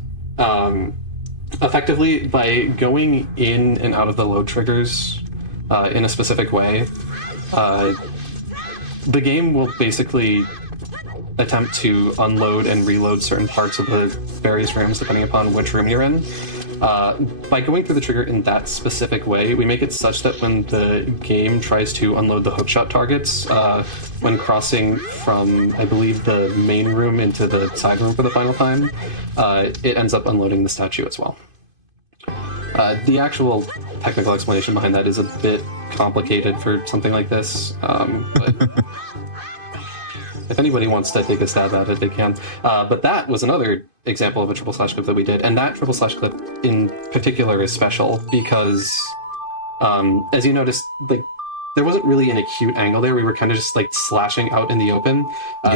effectively by going in and out of the load triggers in a specific way, the game will basically attempt to unload and reload certain parts of the various rooms depending upon which room you're in. By going through the trigger in that specific way, we make it such that when the game tries to unload the hookshot targets, when crossing from, I believe, the main room into the side room for the final time, it ends up unloading the statue as well. The actual technical explanation behind that is a bit complicated for something like this, but if anybody wants to take a stab at it, they can. But that was another example of a triple slash clip that we did, and that triple slash clip in particular is special because, as you noticed, like there wasn't really an acute angle there. We were kind of just like slashing out in the open.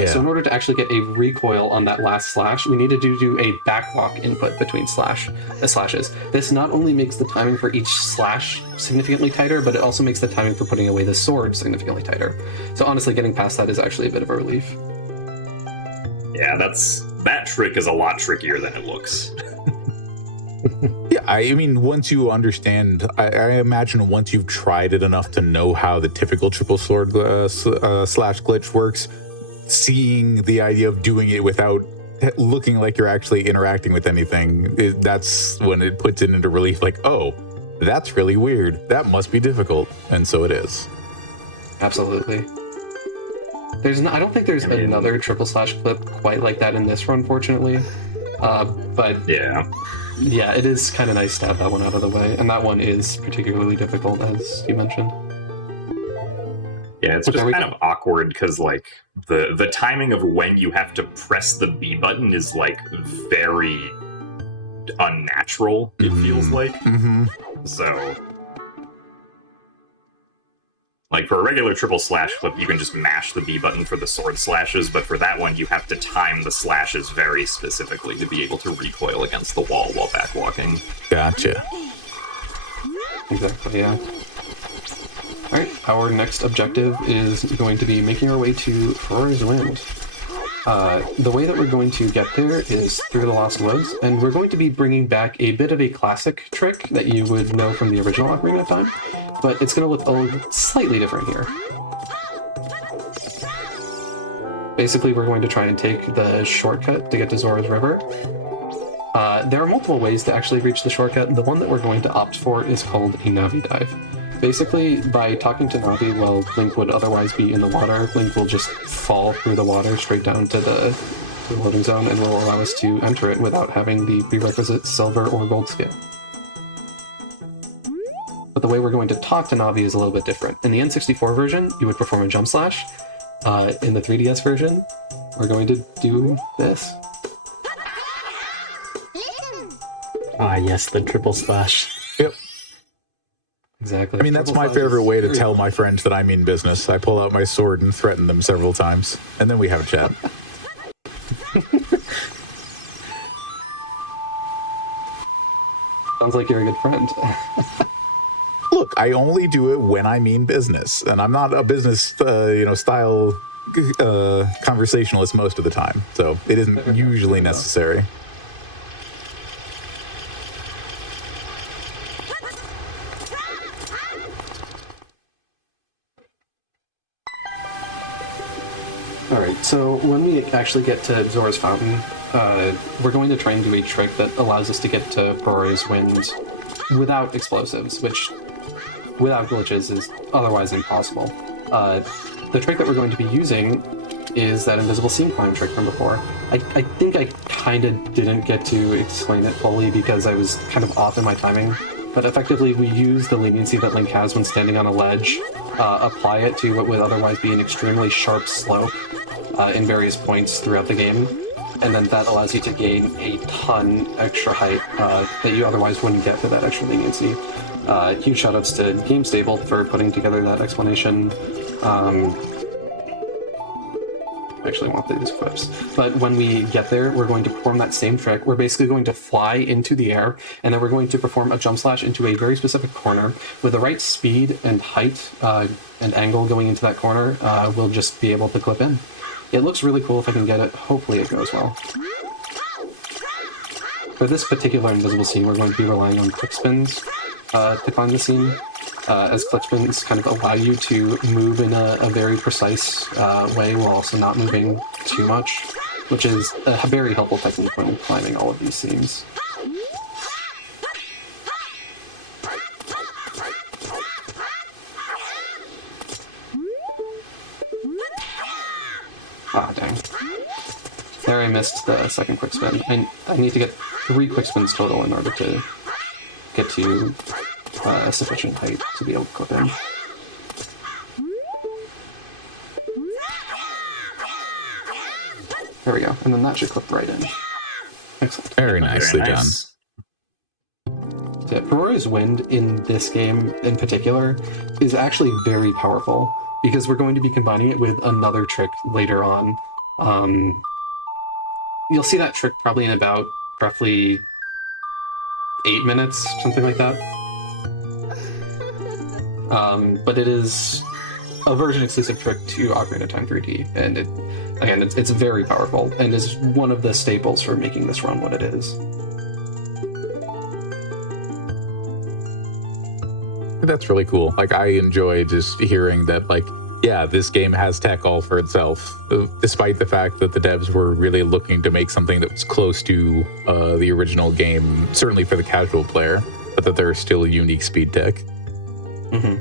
So in order to actually get a recoil on that last slash, we needed to do a backwalk input between slashes. This not only makes the timing for each slash significantly tighter, but it also makes the timing for putting away the sword significantly tighter. So honestly, getting past that is actually a bit of a relief. Yeah, that trick is a lot trickier than it looks. Yeah, I mean, once you understand, I imagine once you've tried it enough to know how the typical triple sword slash glitch works, seeing the idea of doing it without looking like you're actually interacting with anything, that's when it puts it into relief. Like, oh, that's really weird. That must be difficult, and so it is. Absolutely. I don't think there's another triple slash clip quite like that in this run, fortunately. But yeah, it is kind of nice to have that one out of the way, and that one is particularly difficult, as you mentioned. Yeah, it's just kind of awkward because like the timing of when you have to press the B button is like very unnatural. It feels like so. Like for a regular triple slash clip, you can just mash the B button for the sword slashes, but for that one, you have to time the slashes very specifically to be able to recoil against the wall while backwalking. Gotcha. Exactly, yeah. Alright, our next objective is going to be making our way to Ferrari's Wind. The way that we're going to get there is through the Lost Woods, and we're going to be bringing back a bit of a classic trick that you would know from the original Ocarina of Time, but it's going to look slightly different here. Basically, we're going to try and take the shortcut to get to Zora's River. There are multiple ways to actually reach the shortcut. The one that we're going to opt for is called a Navi dive. Basically, by talking to Navi while Link would otherwise be in the water, Link will just fall through the water straight down to the loading zone and will allow us to enter it without having the prerequisite silver or gold scale. But the way we're going to talk to Navi is a little bit different. In the N64 version, you would perform a jump slash. In the 3DS version, we're going to do this. Ah, yes, the triple slash. Yep. Exactly. I mean, that's my favorite way to tell my friends that I mean business. I pull out my sword and threaten them several times, and then we have a chat. Sounds like you're a good friend. Look, I only do it when I mean business, and I'm not a business, style conversationalist most of the time, so it isn't usually necessary. Alright, so when we actually get to Zora's Fountain, we're going to try and do a trick that allows us to get to Ferrari's Wind without explosives, which, without glitches, is otherwise impossible. The trick that we're going to be using is that invisible seam climb trick from before. I think I kind of didn't get to explain it fully because I was kind of off in my timing, but effectively we use the leniency that Link has when standing on a ledge, apply it to what would otherwise be an extremely sharp slope in various points throughout the game, and then that allows you to gain a ton extra height that you otherwise wouldn't get with that extra leniency. Huge shoutouts to GameStable for putting together that explanation. I actually want these clips. But when we get there, we're going to perform that same trick. We're basically going to fly into the air, and then we're going to perform a jump slash into a very specific corner. With the right speed and height and angle going into that corner, we'll just be able to clip in. It looks really cool if I can get it. Hopefully it goes well. For this particular invisible scene, we're going to be relying on quick spins to climb the scene, as quick spins kind of allow you to move in a very precise way while also not moving too much, which is a very helpful technique when climbing all of these scenes. Ah, dang. There I missed the second quick spin. I need to get 3 quick spins total in order to get to a sufficient height to be able to clip in. There we go, and then that should clip right in. Excellent. Very nicely done. Yeah, Aurora's Wind in this game in particular is actually very powerful because we're going to be combining it with another trick later on. You'll see that trick probably in about roughly 8 minutes, something like that. But it is a version exclusive trick to Ocarina of Time 3D, and it's very powerful and is one of the staples for making this run what it is. That's really cool. Like, I enjoy just hearing that, like, yeah, this game has tech all for itself, despite the fact that the devs were really looking to make something that was close to the original game, certainly for the casual player, but that there are still unique speed tech. Mm-hmm.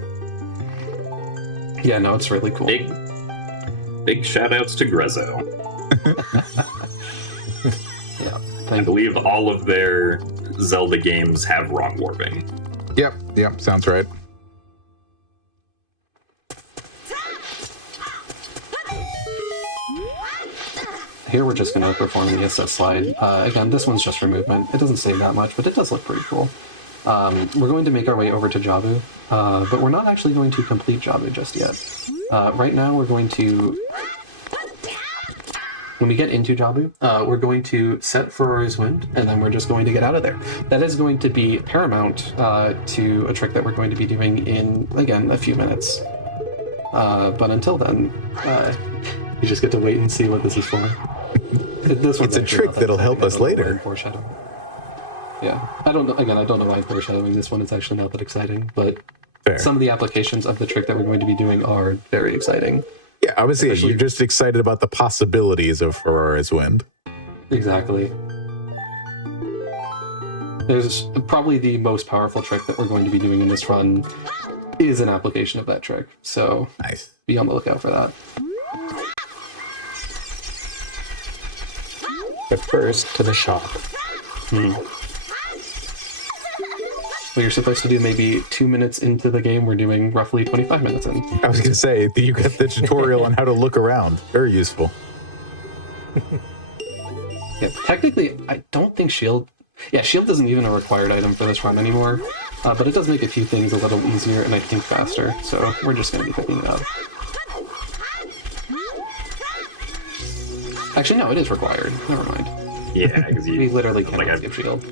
Yeah, no, it's really cool. Big shout outs to Grezzo. Yeah, I believe all of their Zelda games have wrong warping. Yep, sounds right. Here we're just going to perform the SS slide. Again, this one's just for movement. It doesn't say that much, but it does look pretty cool. We're going to make our way over to Jabu, but we're not actually going to complete Jabu just yet. Right now we're going to... When we get into Jabu, we're going to set Aurora's Wind, and then we're just going to get out of there. That is going to be paramount to a trick that we're going to be doing in, again, a few minutes. But until then, you just get to wait and see what this is for. It's a trick that'll help us later. Foreshadowing. Yeah, I don't know. Again, I don't know why I'm foreshadowing this one. It's actually not that exciting, but Fair. Some of the applications of the trick that we're going to be doing are very exciting. Yeah, obviously, you're just excited about the possibilities of Aurora's Wind. Exactly. There's probably the most powerful trick that we're going to be doing in this run is an application of that trick. So Nice. Be on the lookout for that. But first, to the shop. What you're supposed to do maybe 2 minutes into the game, we're doing roughly 25 minutes in. I was going to say, you got the tutorial on how to look around. Very useful. Yeah, technically, I don't think Shield... Yeah, Shield isn't even a required item for this run anymore, but it does make a few things a little easier and I think faster, so we're just going to be picking it up. Actually, no, it is required. Never mind. Yeah, because We literally cannot like, skip Shield.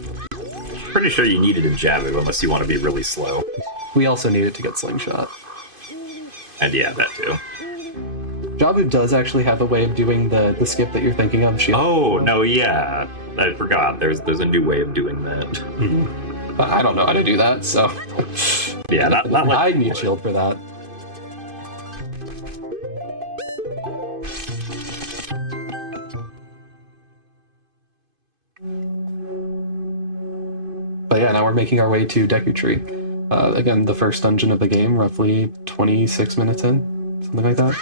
pretty sure you need it in Jabu unless you want to be really slow. We also need it to get Slingshot. And yeah, that too. Jabu does actually have a way of doing the skip that you're thinking of. Shield. Oh, no, yeah. I forgot. There's a new way of doing that. But I don't know how to do that, so... Yeah, not like... I need Shield for that. But yeah, now we're making our way to Deku Tree. Again, the first dungeon of the game, roughly 26 minutes in, something like that.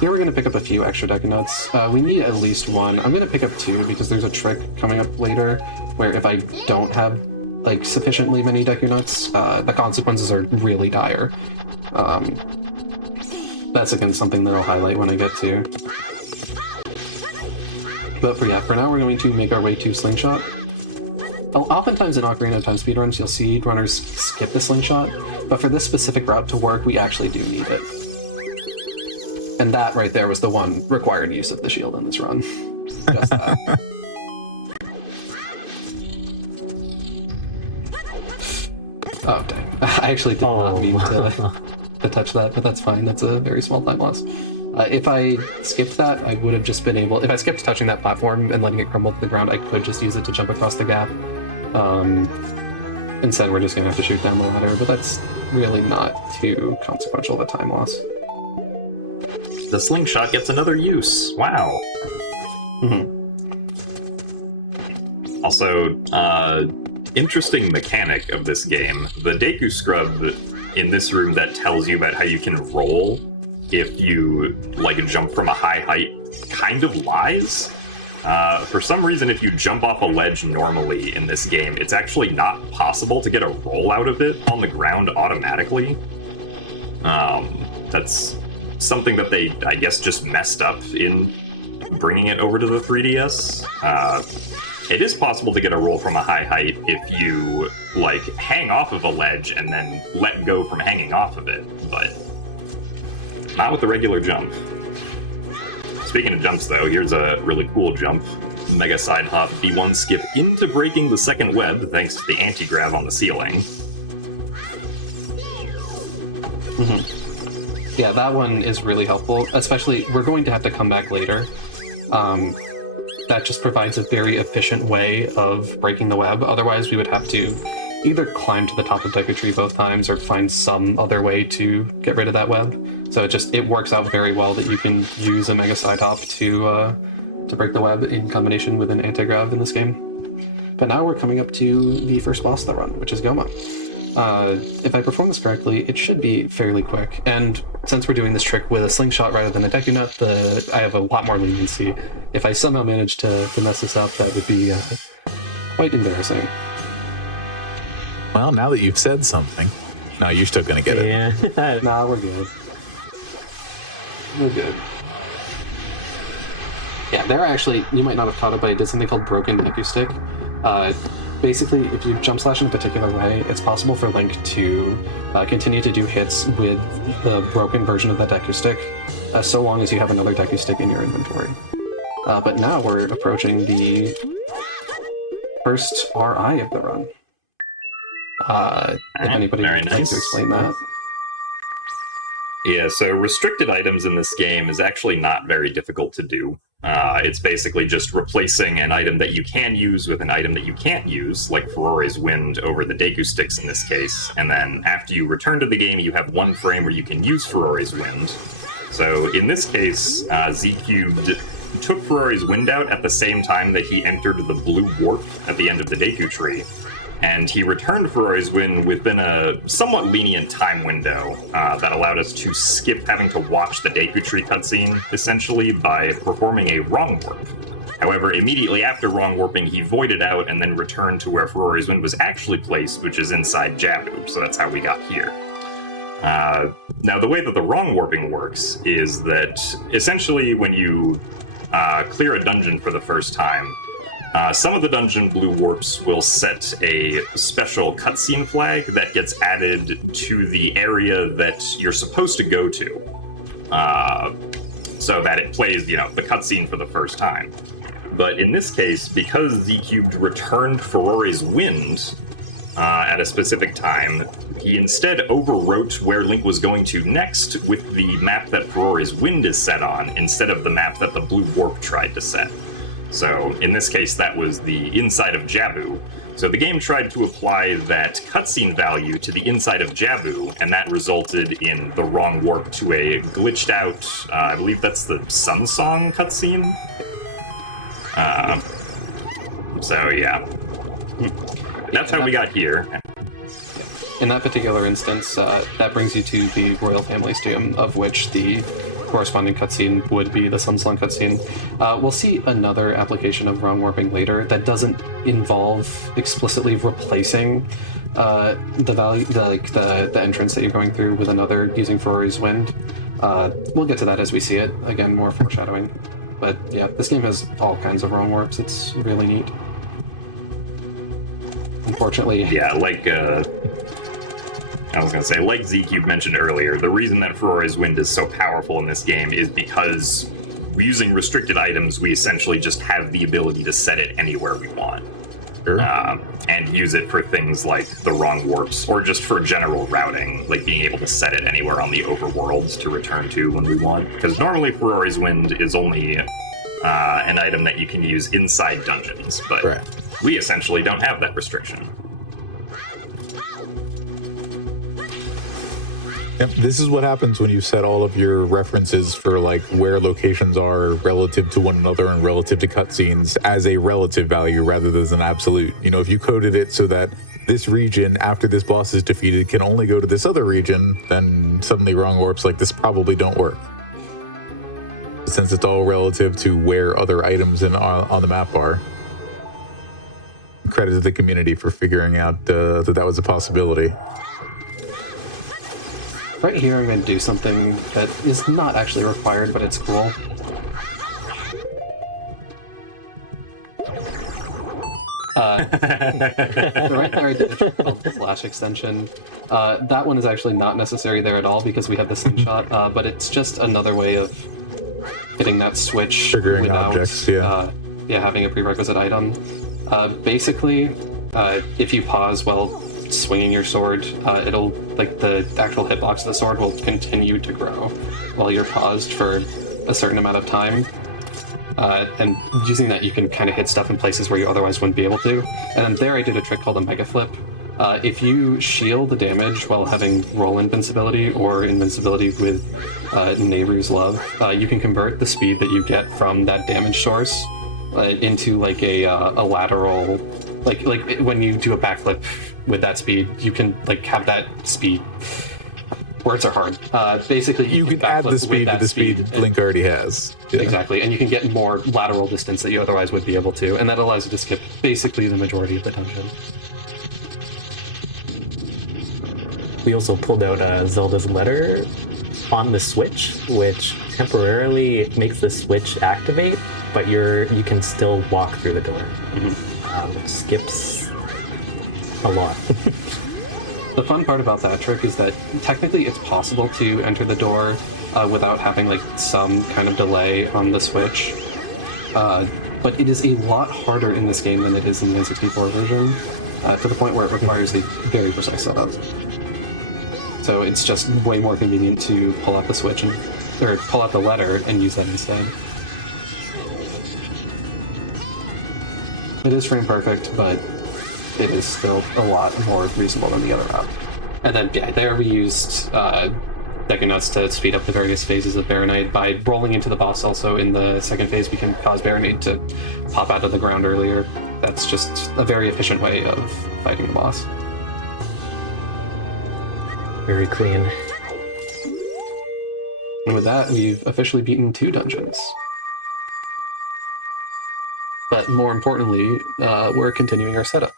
Here we're going to pick up a few extra Deku Nuts. We need at least one. I'm going to pick up 2 because there's a trick coming up later where if I don't have like sufficiently many Deku Nuts, the consequences are really dire. That's again something that I'll highlight when I get to. But for now, we're going to make our way to Slingshot. Oftentimes in Ocarina of Time speedruns, you'll see runners skip the Slingshot, but for this specific route to work, we actually do need it. And that right there was the one required use of the shield in this run. Just that. Oh, dang. I actually did not mean to touch that, but that's fine. That's a very small time loss. If I skipped that, I would have just been able... If I skipped touching that platform and letting it crumble to the ground, I could just use it to jump across the gap. Instead, we're just going to have to shoot down the ladder, but that's really not too consequential of a time loss. The slingshot gets another use. Wow. Also, interesting mechanic of this game. The Deku Scrub in this room that tells you about how you can roll if you, like, jump from a high height kind of lies. For some reason, if you jump off a ledge normally in this game, it's actually not possible to get a roll out of it on the ground automatically. That's something that they, I guess, just messed up in bringing it over to the 3DS. It is possible to get a roll from a high height if you, like, hang off of a ledge and then let go from hanging off of it, but not with the regular jump. Speaking of jumps, though, here's a really cool jump. Mega side hop B1 skip into breaking the second web thanks to the anti-grav on the ceiling. Yeah, that one is really helpful, especially we're going to have to come back later. That just provides a very efficient way of breaking the web. Otherwise, we would have to either climb to the top of Deku Tree both times or find some other way to get rid of that web. So it works out very well that you can use a Mega Side Hop to break the web in combination with an anti-grav in this game. But now we're coming up to the first boss of the run, which is Goma. If I perform this correctly, it should be fairly quick. And since we're doing this trick with a slingshot rather than a Deku Nut, I have a lot more leniency. If I somehow manage to mess this up, that would be quite embarrassing. Well, now that you've said something, no, you're still gonna get it. Yeah. Nah, we're good. We're good. Yeah, there are actually, you might not have caught it, but I did something called Broken Deku Stick. Basically, if you jump slash in a particular way, it's possible for Link to continue to do hits with the broken version of that Deku Stick, so long as you have another Deku Stick in your inventory. But now we're approaching the first RI of the run. If anybody would like to explain that. Yeah, so restricted items in this game is actually not very difficult to do. It's basically just replacing an item that you can use with an item that you can't use, like Furore's Wind over the Deku Sticks in this case, and then after you return to the game, you have one frame where you can use Furore's Wind. So in this case, Z-Cubed took Furore's Wind out at the same time that he entered the blue warp at the end of the Deku Tree, and he returned Furore's Wind within a somewhat lenient time window that allowed us to skip having to watch the Deku Tree cutscene, essentially, by performing a wrong warp. However, immediately after wrong warping, he voided out and then returned to where Furore's Wind was actually placed, which is inside Jabu, so that's how we got here. Now, the way that the wrong warping works is that, essentially, when you clear a dungeon for the first time, some of the dungeon blue warps will set a special cutscene flag that gets added to the area that you're supposed to go to, so that it plays, the cutscene for the first time. But in this case, because Z-Cubed returned Furore's Wind at a specific time, he instead overwrote where Link was going to next with the map that Furore's Wind is set on, instead of the map that the blue warp tried to set. So, in this case, that was the inside of Jabu. So the game tried to apply that cutscene value to the inside of Jabu, and that resulted in the wrong warp to a glitched out, I believe that's the Sun Song cutscene? So, yeah. That's how we got here. In that particular instance, that brings you to the Royal Family's Tomb, of which the corresponding cutscene would be the Sunsong cutscene. We'll see another application of wrong warping later that doesn't involve explicitly replacing the value, the entrance that you're going through with another using Furore's Wind. We'll get to that as we see it. Again, more foreshadowing. But yeah, this game has all kinds of wrong warps. It's really neat. Unfortunately, yeah, like Z-Cube mentioned earlier, the reason that Furore's Wind is so powerful in this game is because using restricted items, we essentially just have the ability to set it anywhere we want. Sure. And use it for things like the wrong warps, or just for general routing, like being able to set it anywhere on the overworlds to return to when we want. Because normally Furore's Wind is only an item that you can use inside dungeons, but we essentially don't have that restriction. Yep, this is what happens when you set all of your references for like where locations are relative to one another and relative to cutscenes as a relative value rather than an absolute. If you coded it so that this region after this boss is defeated can only go to this other region, then suddenly wrong warps like this probably don't work. Since it's all relative to where other items on the map are. Credit to the community for figuring out that was a possibility. right here I'm going to do something that is not actually required, but it's cool. Right there, I did a trick called the Flash Extension. That one is actually not necessary there at all because we have the slingshot, but it's just another way of hitting that switch Triggering without objects, yeah. having a prerequisite item. Basically, if you pause while swinging your sword, it'll, like, the actual hitbox of the sword will continue to grow while you're paused for a certain amount of time. And using that, you can kind of hit stuff in places where you otherwise wouldn't be able to. And then there I did a trick called a Mega Flip. If you shield the damage while having roll invincibility or invincibility with Nehru's Love, you can convert the speed that you get from that damage source into like a lateral, like when you do a backflip with that speed, you can like have that speed. Words are hard. Basically, You can add the speed to the speed Link already has. Yeah. Exactly, and you can get more lateral distance that you otherwise would be able to, and that allows you to skip basically the majority of the dungeon. We also pulled out Zelda's letter on the Switch, which temporarily makes the Switch activate, but you can still walk through the door. Which skips a lot. The fun part about that trick is that technically it's possible to enter the door without having like some kind of delay on the Switch, but it is a lot harder in this game than it is in the N64 version, to the point where it requires a very precise setup. So it's just way more convenient to pull out the Switch or pull out the letter and use that instead. It is frame perfect, but it is still a lot more reasonable than the other route. And then, yeah, there we used Deku Nuts to speed up the various phases of Baronite. By rolling into the boss also in the second phase, we can cause Baronite to pop out of the ground earlier. That's just a very efficient way of fighting the boss. Very clean. And with that, we've officially beaten 2 dungeons. But more importantly, we're continuing our setup.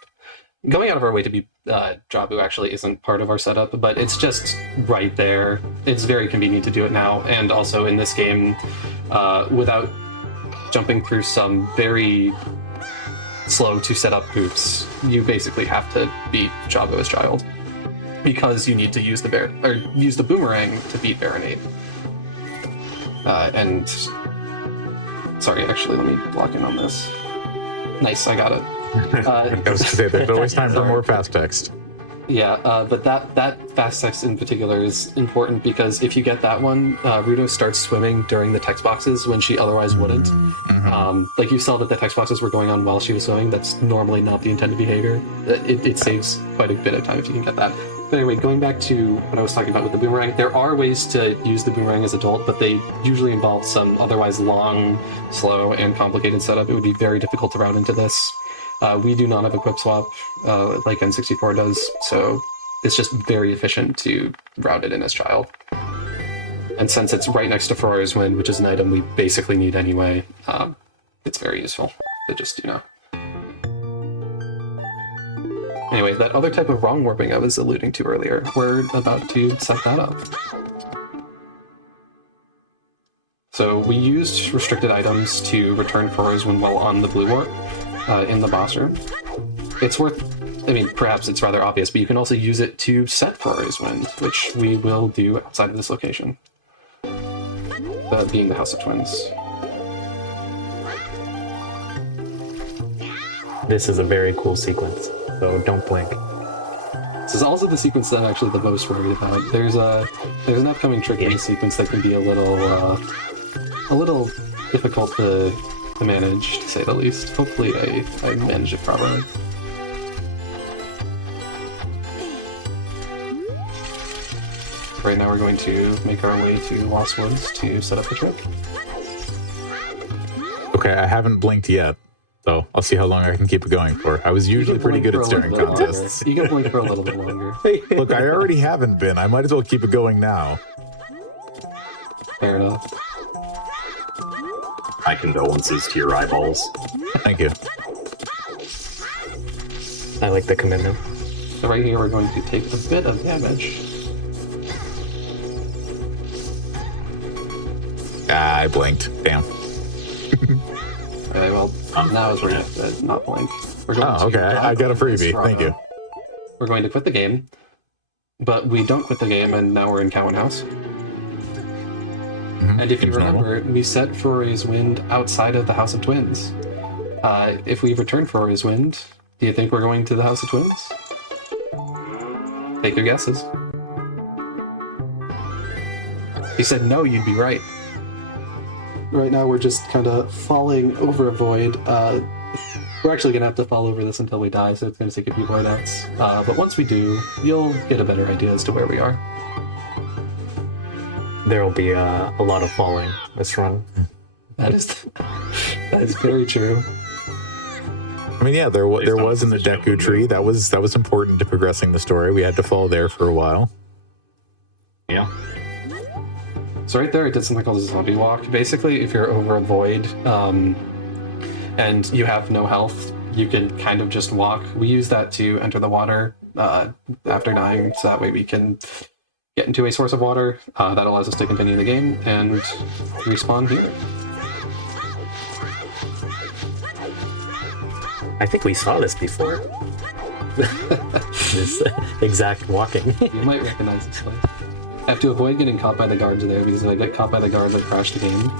Going out of our way to be Jabu actually isn't part of our setup, but it's just right there. It's very convenient to do it now, and also in this game, without jumping through some very slow to set up hoops, you basically have to beat Jabu as child, because you need to use the boomerang to beat Baronite. And sorry, actually, let me lock in on this. Nice, I got it. I was going to say, there's always time for more fast text. Yeah, but that fast text in particular is important because if you get that one, Ruto starts swimming during the text boxes when she otherwise wouldn't. Like you saw that the text boxes were going on while she was swimming. That's normally not the intended behavior. It saves quite a bit of time if you can get that. But anyway, going back to what I was talking about with the boomerang, there are ways to use the boomerang as adult, but they usually involve some otherwise long, slow, and complicated setup. It would be very difficult to route into this. We do not have a equip swap like N64 does, so it's just very efficient to route it in as child. And since it's right next to Ferrari's Wind, which is an item we basically need anyway, it's very useful to just, Anyway, that other type of wrong warping I was alluding to earlier, we're about to set that up. So we used restricted items to return Ferrari's Wind while on the blue warp in the boss room. It's perhaps it's rather obvious, but you can also use it to set Ferrari's Wind, which we will do outside of this location, being the House of Twins. This is a very cool sequence, so don't blink. This is also the sequence that I'm actually the most worried about. There's an upcoming trick in the sequence that can be a little difficult to manage, to say the least. Hopefully I manage it properly. Right now we're going to make our way to Lost Woods to set up the trick. Okay, I haven't blinked yet, so I'll see how long I can keep it going for. I was usually pretty good at staring contests. You can blink for a little bit longer. Look, I already haven't been. I might as well keep it going now. Fair enough. My condolences to your eyeballs. Thank you. I like the commitment. So right here we're going to take a bit of damage. I blinked. Damn. Okay, well, now is where you have to not blink. We're going Oh, okay. I got a freebie. Thank you. We're going to quit the game, but we don't quit the game, and now we're in Cowan House. And if you Seems normal. remember, we set Feroria's Wind outside of the House of Twins. If we return Feroria's Wind, do you think we're going to the House of Twins? Take your guesses. If you said no, you'd be right. Right now, we're just kind of falling over a void. We're actually going to have to fall over this until we die, so it's going to take a few void outs. But once we do, you'll get a better idea as to where we are. There will be a lot of falling this run. That is very true. I mean, yeah, there was in the Deku tree. That was important to progressing the story. We had to fall there for a while. Yeah. So right there, it did something called a zombie walk. Basically, if you're over a void and you have no health, you can kind of just walk. We use that to enter the water after dying, so that way we can get into a source of water that allows us to continue the game and respawn here. I think we saw this before. This exact walking. You might recognize this place. I have to avoid getting caught by the guards there, because if I get caught by the guards, I crash the game.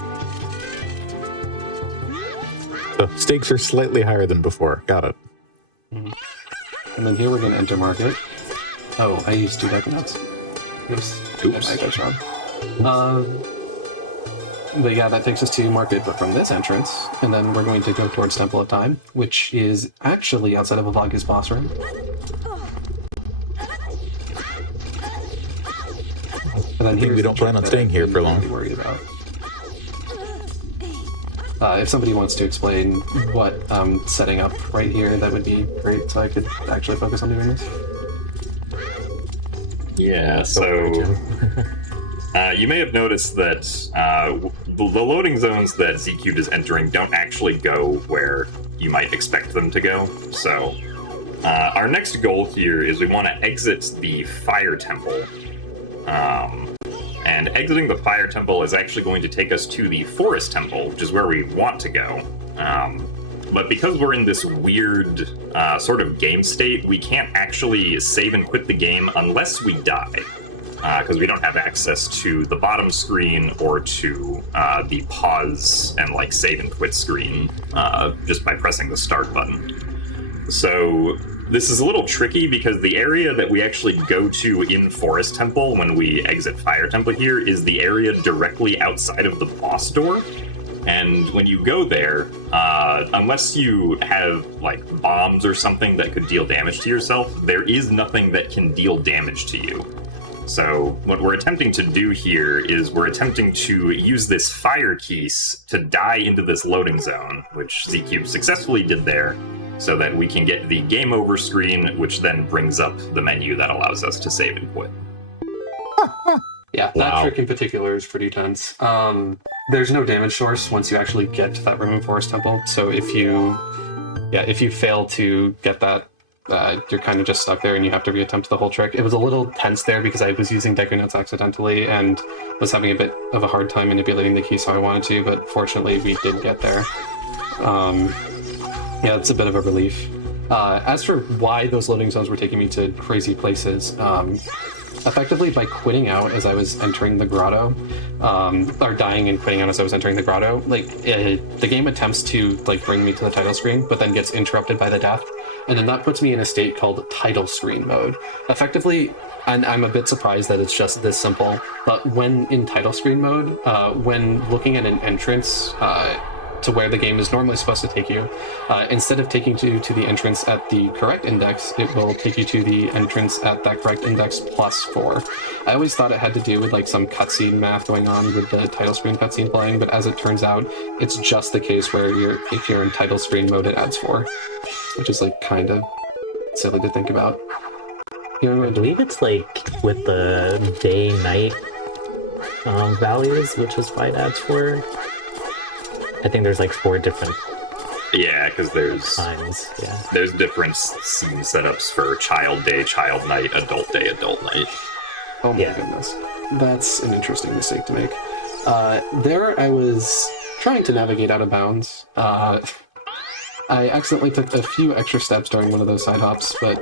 The stakes are slightly higher than before. Got it. And then here we're going to enter market. Oh, I used 2 deck nuts. Oops. That's wrong. But yeah, that takes us to market, but from this entrance, and then we're going to go towards Temple of Time, which is actually outside of Avaga's boss room. And then I think we don't plan on staying here for long. Worried about. If somebody wants to explain what I'm setting up right here, that would be great, so I could actually focus on doing this. Yeah, so you may have noticed that the loading zones that Z-Cubed is entering don't actually go where you might expect them to go. So our next goal here is we want to exit the Fire Temple. And exiting the Fire Temple is actually going to take us to the Forest Temple, which is where we want to go. But because we're in this weird sort of game state, we can't actually save and quit the game unless we die. Because we don't have access to the bottom screen or to the pause and like save and quit screen just by pressing the start button. So this is a little tricky because the area that we actually go to in Forest Temple when we exit Fire Temple here is the area directly outside of the boss door. And when you go there, unless you have like bombs or something that could deal damage to yourself, there is nothing that can deal damage to you. So what we're attempting to do here is we're attempting to use this fire keys to die into this loading zone, which Z-Cube successfully did there, so that we can get the game over screen, which then brings up the menu that allows us to save and quit. Yeah, that trick in particular is pretty tense. There's no damage source once you actually get to that room in Forest Temple, so if you fail to get that, you're kind of just stuck there and you have to reattempt the whole trick. It was a little tense there because I was using Deku Nuts accidentally and was having a bit of a hard time manipulating the key, so I wanted to, but fortunately we did get there. Yeah, it's a bit of a relief. As for why those loading zones were taking me to crazy places, effectively by quitting out as I was entering the grotto, or dying and quitting out as I was entering the grotto, the game attempts to bring me to the title screen, but then gets interrupted by the death, and then that puts me in a state called title screen mode. Effectively, and I'm a bit surprised that it's just this simple, but when in title screen mode, when looking at an entrance to where the game is normally supposed to take you, instead of taking you to the entrance at the correct index, it will take you to the entrance at that correct index +4. I always thought it had to do with some cutscene math going on with the title screen cutscene playing, but as it turns out, it's just the case where if you're in title screen mode, it adds 4, which is kind of silly to think about. I believe it's with the day-night values, which is why it adds 4. I think there's 4 different because there's times. Yeah, there's different scene setups for child day, child night, adult day, adult night. Oh my goodness, that's an interesting mistake to make. There I was trying to navigate out of bounds. I accidentally took a few extra steps during one of those side hops, but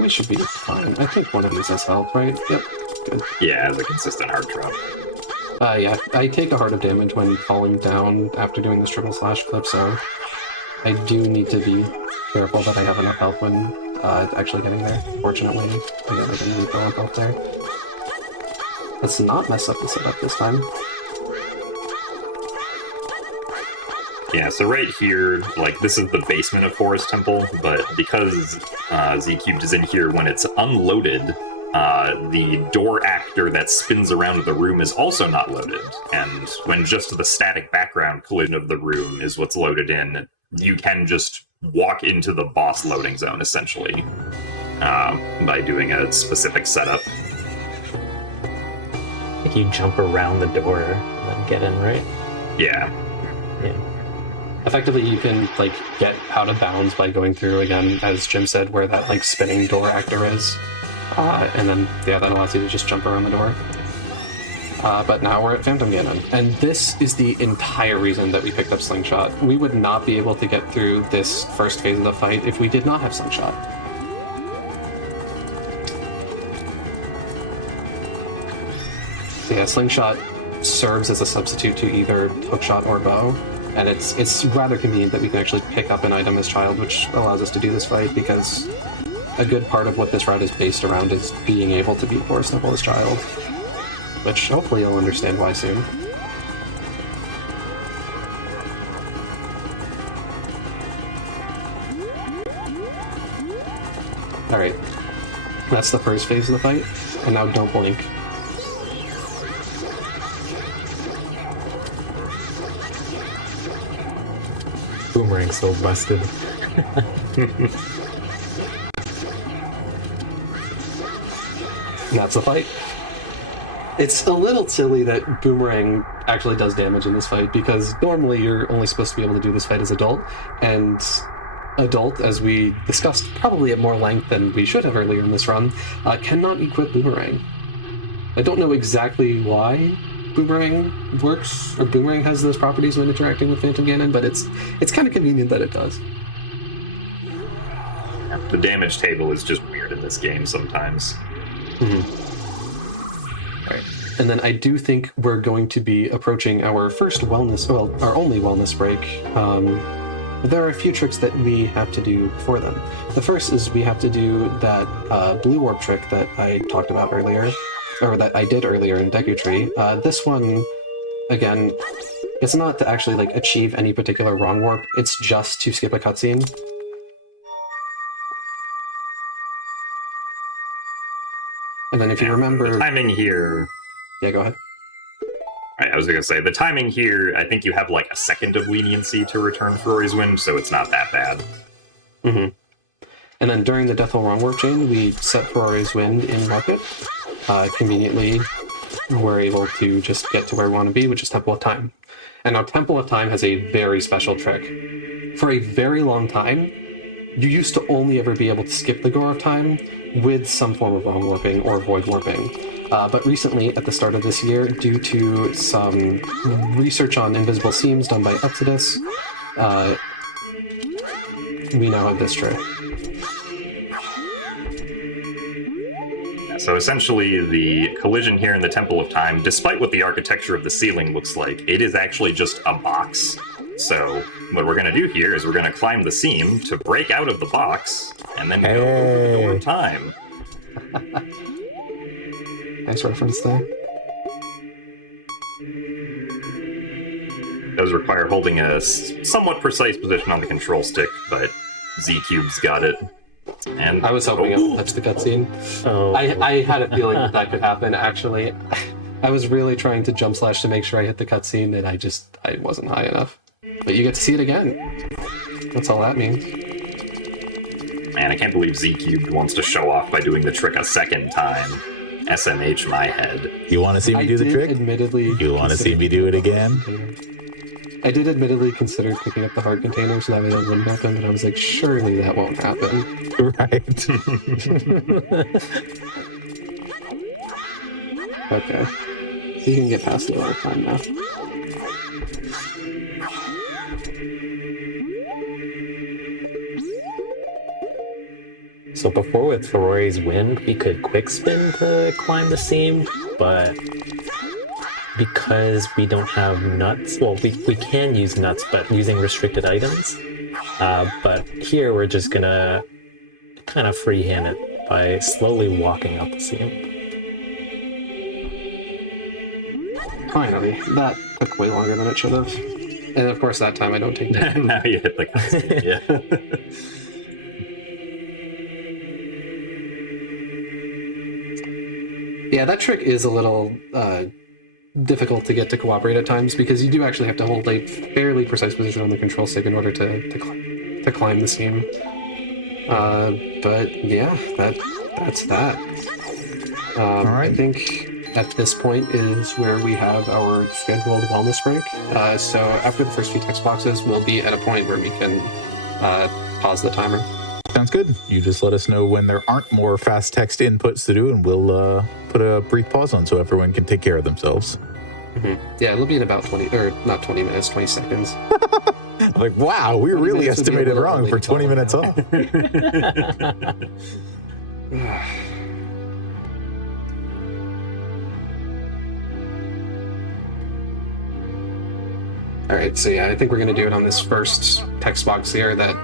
we should be fine. I think one of these has help, right? Yep, good. Yeah, as a consistent hard drop. Yeah, I take a heart of damage when falling down after doing this triple slash clip, so I do need to be careful that I have enough help when actually getting there. Fortunately, again, I didn't need to lump out there. Let's not mess up the setup this time. Yeah, so right here, like, this is the basement of Forest Temple, but because Z-Cubed is in here when it's unloaded, the door actor that spins around the room is also not loaded, and when just the static background collision of the room is what's loaded in, you can just walk into the boss loading zone, essentially, by doing a specific setup. Like you jump around the door and then get in, right? Yeah. Yeah. Effectively, you can like get out of bounds by going through again, as Jim said, where that like spinning door actor is, and then yeah, that allows you to just jump around the door. But now we're at Phantom Ganon, and this is the entire reason that we picked up Slingshot. We would not be able to get through this first phase of the fight if we did not have Slingshot. Yeah, Slingshot serves as a substitute to either hookshot or bow, and it's rather convenient that we can actually pick up an item as child, which allows us to do this fight, because a good part of what this route is based around is being able to beat Forest Temple as child, which hopefully you'll understand why soon. Alright, that's the first phase of the fight, and now don't blink. Boomerang's so busted. That's the fight. It's a little silly that Boomerang actually does damage in this fight, because normally you're only supposed to be able to do this fight as adult, and adult, as we discussed probably at more length than we should have earlier in this run, cannot equip Boomerang. I don't know exactly why Boomerang works, or Boomerang has those properties when interacting with Phantom Ganon, but it's kind of convenient that it does. The damage table is just weird in this game sometimes. Right. And then I do think we're going to be approaching our first wellness, well, our only wellness break. There are a few tricks that we have to do for them. The first is we have to do that blue orb trick that I talked about earlier, or that I did earlier in Deku Tree. This one, again, it's not to actually like achieve any particular wrong warp, it's just to skip a cutscene. And then if you remember... The timing here... Yeah, go ahead. Right, I was going to say, the timing here, I think you have like a second of leniency to return Ferori's Wind, so it's not that bad. Mm-hmm. And then during the Death Hole Wrong Warp Chain, we set Ferori's Wind in market. Conveniently, we're able to just get to where we want to be, which is Temple of Time. And now Temple of Time has a very special trick. For a very long time, you used to only ever be able to skip the Gore of Time with some form of wrong warping or void warping. But recently, at the start of this year, due to some research on invisible seams done by Exodus, we now have this trick. So essentially, the collision here in the Temple of Time, despite what the architecture of the ceiling looks like, it is actually just a box. So what we're going to do here is we're going to climb the seam to break out of the box, and then go over the door of time. Nice reference there. Does require holding a somewhat precise position on the control stick, but Z-Cube's got it. And I was hoping it would touch the cutscene. Oh. I had a feeling that that could happen, actually. I was really trying to jump slash to make sure I hit the cutscene, and I wasn't high enough. But you get to see it again. That's all that means. Man, I can't believe Z-Cubed wants to show off by doing the trick a second time. SMH my head. You want to see me do the trick? Admittedly, You want to see me do it again? I did admittedly consider picking up the heart container so that way that wouldn't happen, but I was like, surely that won't happen. Right. Okay. You can get past the other time now. So before with Ferrari's wind, we could quick spin to climb the seam, but because we don't have nuts, well, we can use nuts, but using restricted items. But here we're just gonna kind of freehand it by slowly walking up the seam. Finally, that took way longer than it should have. And of course, that time I don't take that. Now you hit the cutscene, yeah. Yeah, that trick is a little difficult to get to cooperate at times because you do actually have to hold a fairly precise position on the control stick in order to climb the seam. But yeah, that's that. All right. I think at this point is where we have our scheduled wellness break. So after the first few text boxes, we'll be at a point where we can pause the timer. Sounds good. You just let us know when there aren't more fast text inputs to do, and we'll put a brief pause on so everyone can take care of themselves. Mm-hmm. Yeah, it'll be in about 20, or not 20 minutes, 20 seconds. Like, wow, we really estimated wrong for 20 minutes off. All right, so yeah, I think we're going to do it on this first text box here that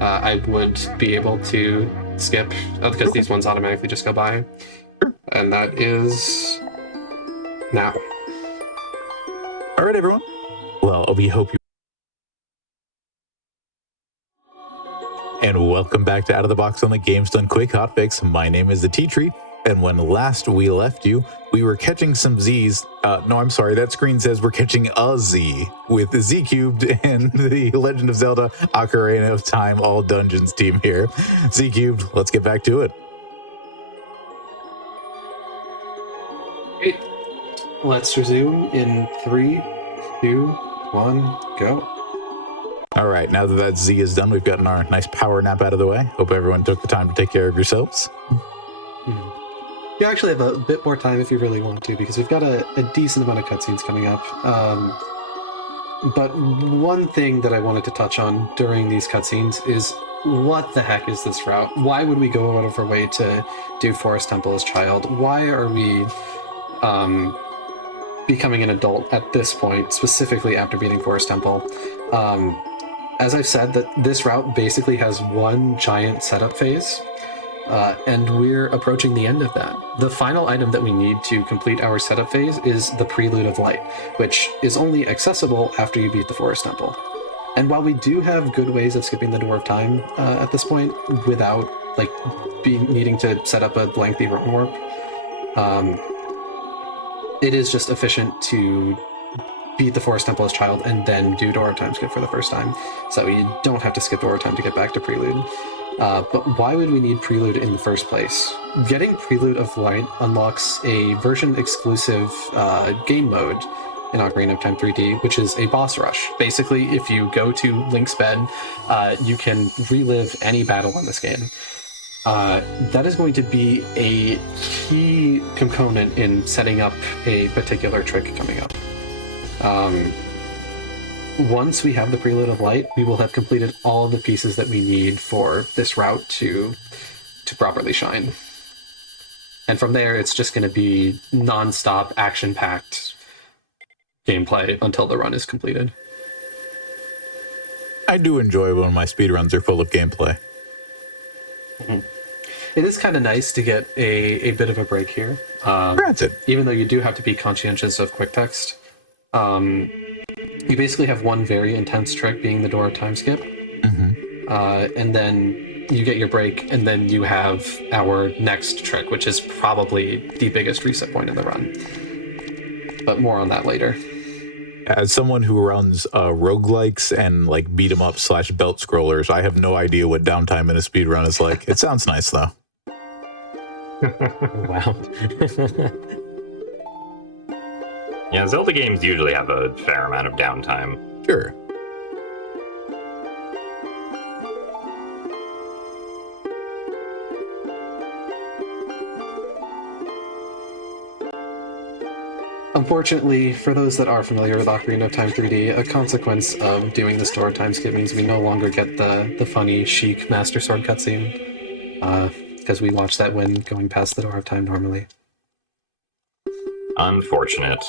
I would be able to skip because these ones automatically just go by. And that is now. All right, everyone. Well, we hope you... And welcome back to Out of the Box on the Games Done Quick Hotfix. My name is the Tea Tree, and when last we left you, we were catching some Z's. No, I'm sorry, that screen says we're catching a Z with the Z Cubed and the Legend of Zelda Ocarina of Time All Dungeons team here. Z Cubed, let's get back to it. Great. Let's resume in 3, 2, 1, go. All right, now that Z is done, we've gotten our nice power nap out of the way. Hope everyone took the time to take care of yourselves. You actually have a bit more time if you really want to, because we've got a decent amount of cutscenes coming up. But one thing that I wanted to touch on during these cutscenes is what the heck is this route? Why would we go out of our way to do Forest Temple as child? Why are we becoming an adult at this point, specifically after beating Forest Temple? As I've said, that this route basically has one giant setup phase. And we're approaching the end of that. The final item that we need to complete our setup phase is the Prelude of Light, which is only accessible after you beat the Forest Temple. And while we do have good ways of skipping the Door of Time at this point without needing to set up a lengthy run warp, it is just efficient to beat the Forest Temple as child and then do Door of Time skip for the first time, so we don't have to skip Door of Time to get back to Prelude. But why would we need Prelude in the first place? Getting Prelude of Light unlocks a version-exclusive game mode in Ocarina of Time 3D, which is a boss rush. Basically, if you go to Link's bed, you can relive any battle in this game. That is going to be a key component in setting up a particular trick coming up. Once we have the Prelude of Light, we will have completed all of the pieces that we need for this route to properly shine. And from there, it's just going to be non-stop, action-packed gameplay until the run is completed. I do enjoy when my speedruns are full of gameplay. Mm-hmm. It is kind of nice to get a bit of a break here. Granted. Even though you do have to be conscientious of quick text. You basically have one very intense trick being the Door of Time skip. Mm-hmm. And then you get your break, and then you have our next trick, which is probably the biggest reset point in the run. But more on that later. As someone who runs roguelikes and beat 'em up / belt scrollers, I have no idea what downtime in a speedrun is like. It sounds nice though. Wow. Yeah, Zelda games usually have a fair amount of downtime. Sure. unfortunately, for those that are familiar with Ocarina of Time 3D, a consequence of doing this door time skip means we no longer get the funny Sheik Master Sword cutscene, because we watch that when going past the door of time normally. Unfortunate.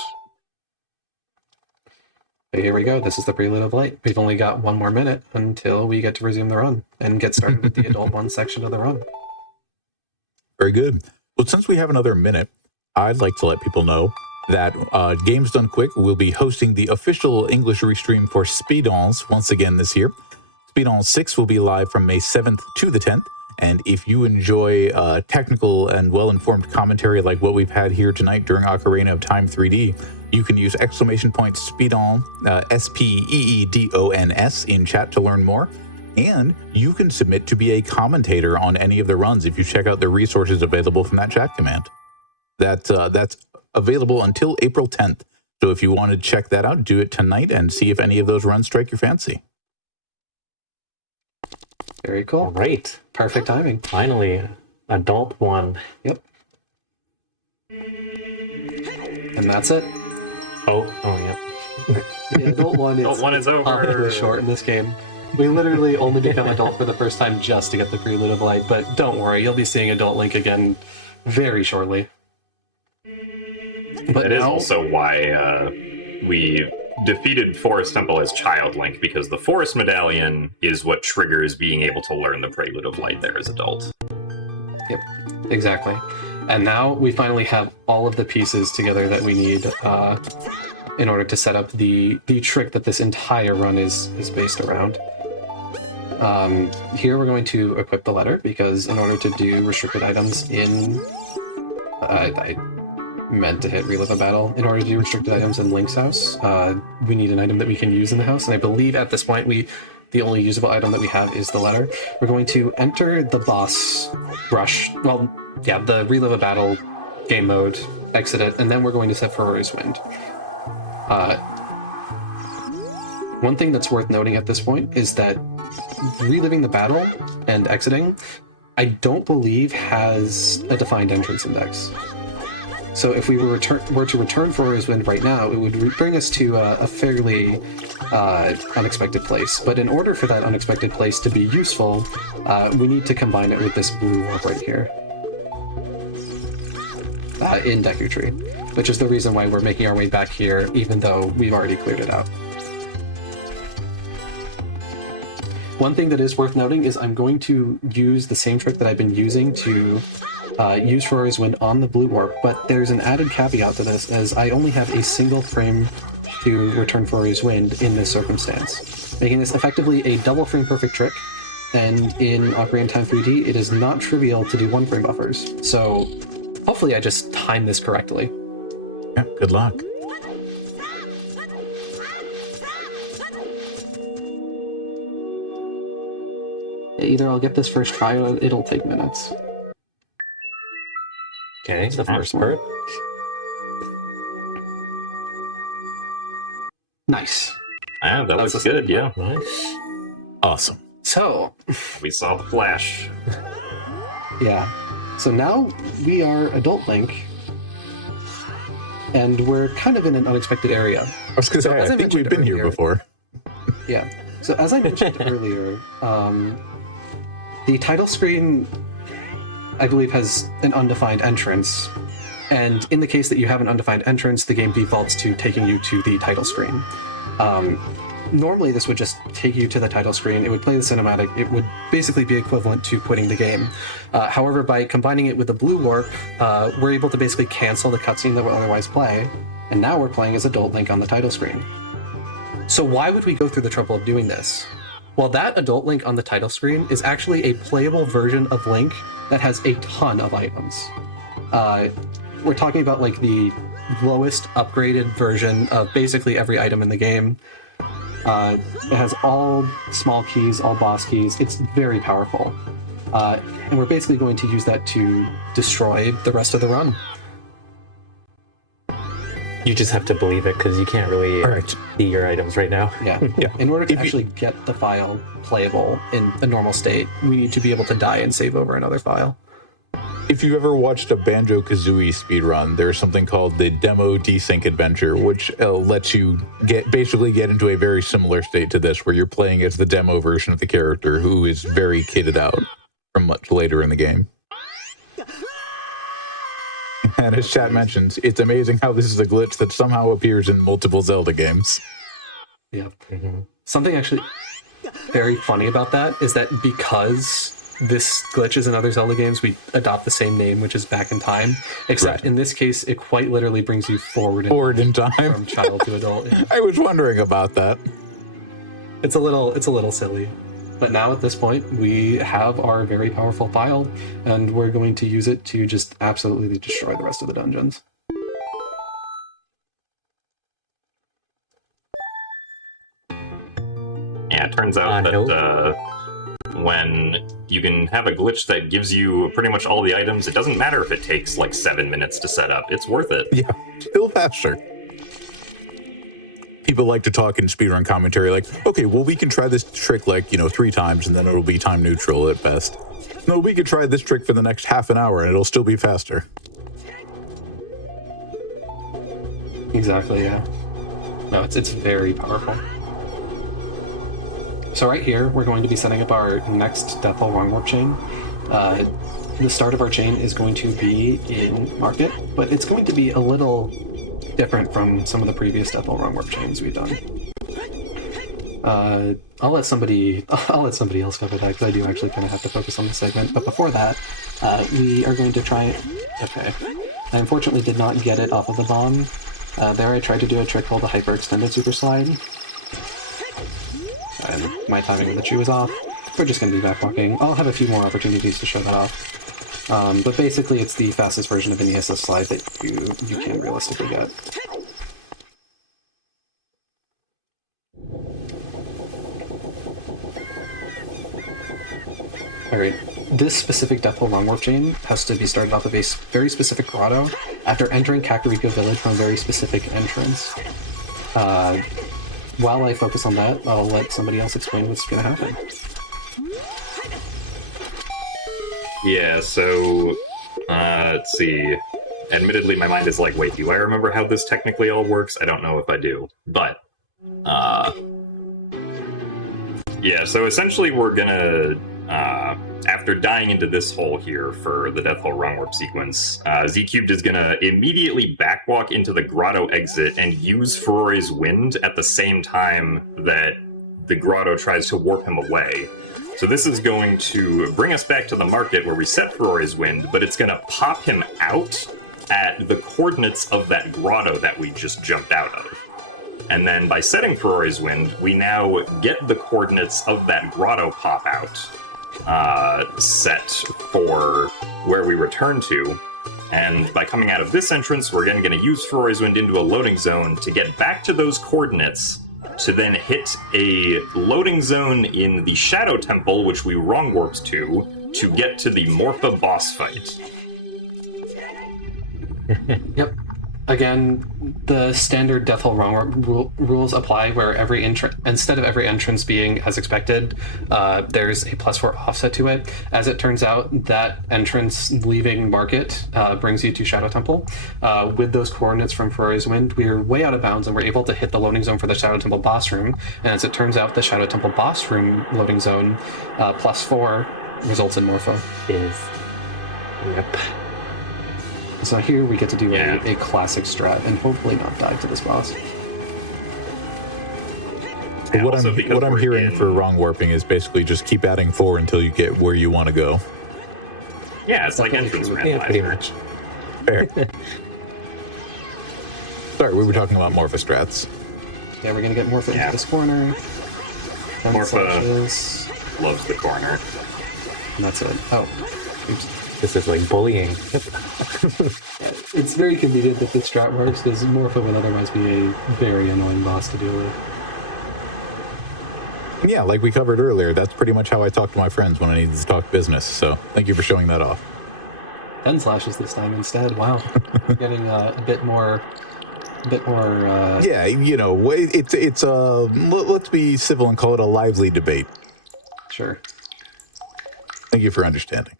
But here we go. This is the Prelude of Light. We've only got 1 more minute until we get to resume the run and get started with the Adult 1 section of the run. Very good. Well, since we have another minute, I'd like to let people know that Games Done Quick will be hosting the official English restream for Speedruns once again this year. Speedruns 6 will be live from May 7th to the 10th. And if you enjoy technical and well-informed commentary like what we've had here tonight during Ocarina of Time 3D, you can use !Speedon, SPEEDONS in chat to learn more. And you can submit to be a commentator on any of the runs if you check out the resources available from that chat command. That's available until April 10th. So if you want to check that out, do it tonight and see if any of those runs strike your fancy. Very cool. All right. Perfect timing. Finally, Adult 1. Yep. And that's it. Oh, yeah. The Adult 1 Adult 1 is over. comically short in this game. We literally only become adult for the first time just to get the Prelude of Light, but don't worry, you'll be seeing Adult Link again very shortly. But It is also why we defeated Forest Temple as Child Link, because the Forest Medallion is what triggers being able to learn the Prelude of Light there as adult. Yep, exactly. And now we finally have all of the pieces together that we need in order to set up the trick that this entire run is based around. Here we're going to equip the letter, because in order to do restricted items in... I meant to hit Relive a Battle. In order to do restricted items in Link's house, we need an item that we can use in the house, and I believe at this point the only usable item that we have is the letter. We're going to enter the boss rush, well, yeah, the Relive a Battle game mode, exit it, and then we're going to set Ferori's Wind. One thing that's worth noting at this point is that reliving the battle and exiting, I don't believe has a defined entrance index. So if we were to return Ferori's Wind right now, it would bring us to a fairly unexpected place. But in order for that unexpected place to be useful, we need to combine it with this blue orb right here in Deku Tree, which is the reason why we're making our way back here, even though we've already cleared it out. One thing that is worth noting is I'm going to use the same trick that I've been using to use Ferori's Wind on the blue warp, but there's an added caveat to this, as I only have a single frame to return Ferori's Wind in this circumstance, making this effectively a double frame perfect trick, and in Ocarina of Time 3D, it is not trivial to do 1 frame buffers, so hopefully I just time this correctly. Yeah, good luck. Either I'll get this first try or it'll take minutes. Okay, the first part. Nice. Ah, that That's looks a good, yeah. Nice. Awesome. So, We saw the flash. yeah. So now we are Adult Link, and we're kind of in an unexpected area. I was going to So say, as I I think we've mentioned been here earlier- before. Yeah. So as I mentioned earlier, the title screen, I believe, has an undefined entrance. And in the case that you have an undefined entrance, the game defaults to taking you to the title screen. Normally, this would just take you to the title screen. It would play the cinematic. It would basically be equivalent to quitting the game. However, by combining it with the blue warp, we're able to basically cancel the cutscene that would otherwise play. And now we're playing as Adult Link on the title screen. So why would we go through the trouble of doing this? Well, that Adult Link on the title screen is actually a playable version of Link that has a ton of items. We're talking about like the lowest upgraded version of basically every item in the game. It has all small keys, all boss keys. It's very powerful. And we're basically going to use that to destroy the rest of the run. You just have to believe it, because you can't really All right. see your items right now. Yeah. Yeah. In order to If you- actually get the file playable in a normal state, we need to be able to die and save over another file. If you've ever watched a Banjo-Kazooie speedrun, there's something called the Demo Desync Adventure, which lets you basically get into a very similar state to this, where you're playing as the demo version of the character who is very kitted out from much later in the game. And as chat mentions, it's amazing how this is a glitch that somehow appears in multiple Zelda games. Yep. Something actually very funny about that is that because this glitch is in other Zelda games, we adopt the same name, which is Back in Time. Except Right. in this case, it quite literally brings you forward In time. from child to adult. Yeah. I was wondering about that. It's a little silly. But now at this point, we have our very powerful file, and we're going to use it to just absolutely destroy the rest of the dungeons. Yeah, it turns out that nope. When you can have a glitch that gives you pretty much all the items, it doesn't matter if it takes like 7 minutes to set up. It's worth it. Yeah, still faster. People like to talk in speedrun commentary like, okay, well, we can try this trick like, 3 times and then it'll be time neutral at best. No, we could try this trick for the next half an hour and it'll still be faster. Exactly, yeah. No, it's very powerful. So right here, we're going to be setting up our next Death Hole Wrong Warp chain. The start of our chain is going to be in Market, but it's going to be a little different from some of the previous Death Hole Wrong Warp chains we've done. I'll let somebody else cover that, because I do actually kind of have to focus on this segment. But before that, we are going to try it. Okay. I unfortunately did not get it off of the bomb. There I tried to do a trick called the Hyper Extended Super Slide. And my timing on the chew was off. We're just going to be backwalking. I'll have a few more opportunities to show that off. But basically it's the fastest version of an ESS slide that you can realistically get. Alright, this specific Death Hole Wrong Warp chain has to be started off of a very specific grotto after entering Kakariko Village from a very specific entrance. While I focus on that, I'll let somebody else explain what's going to happen. Yeah, so, let's see. Admittedly, my mind is like, wait, do I remember how this technically all works? I don't know if I do. But, yeah, so essentially we're gonna, after dying into this hole here for the Death Hole Wrong Warp sequence, Z-Cubed is gonna immediately backwalk into the grotto exit and use Ferore's Wind at the same time that the grotto tries to warp him away. So this is going to bring us back to the market where we set Ferore's Wind, but it's gonna pop him out at the coordinates of that grotto that we just jumped out of. And then by setting Ferore's Wind, we now get the coordinates of that grotto pop out set for where we return to. And by coming out of this entrance, we're again going to use Ferore's Wind into a loading zone to get back to those coordinates, to then hit a loading zone in the Shadow Temple, which we wrong warped to get to the Morpha boss fight. Yep. Again, the standard Death Hole Wrong Warp rules apply, where instead of every entrance being as expected, there's a +4 offset to it. As it turns out, that entrance leaving Market brings you to Shadow Temple. With those coordinates from Ferore's Wind, we're way out of bounds, and we're able to hit the loading zone for the Shadow Temple boss room. And as it turns out, the Shadow Temple boss room loading zone +4 results in Morpho. Yep. So here we get to do Yeah. a classic strat and hopefully not die to this boss. But what also because I'm we're hearing in- for wrong warping is basically just keep adding 4 until you get where you want to go. Yeah, it's like entrance Yeah, pretty randomizer. much. Fair. Sorry, we were talking about Morpha strats. Yeah, we're gonna get Morpho Yeah. into this corner. 10 Morpho. slashes, Loves the corner. and that's it. Oh. Oops. This is like bullying. It's very convenient that this strat works, because Morpho would otherwise be a very annoying boss to deal with. Yeah, like we covered earlier, that's pretty much how I talk to my friends when I need to talk business. So thank you for showing that off. 10 slashes this time instead. Wow. Getting a bit more. Yeah, it's let's be civil and call it a lively debate. Sure. Thank you for understanding.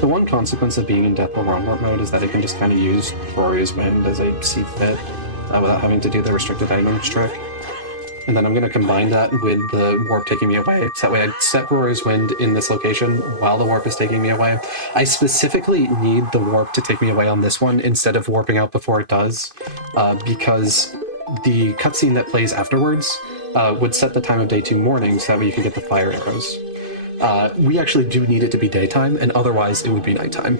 The one consequence of being in Death or Wrong Warp mode is that it can just kind of use Rory's Wind as I see fit without having to do the restricted items trick. And then I'm going to combine that with the warp taking me away. So that way I set Rory's Wind in this location while the warp is taking me away. I specifically need the warp to take me away on this one instead of warping out before it does, because the cutscene that plays afterwards would set the time of day to morning, so that way you can get the fire arrows. We actually do need it to be daytime, and otherwise it would be nighttime.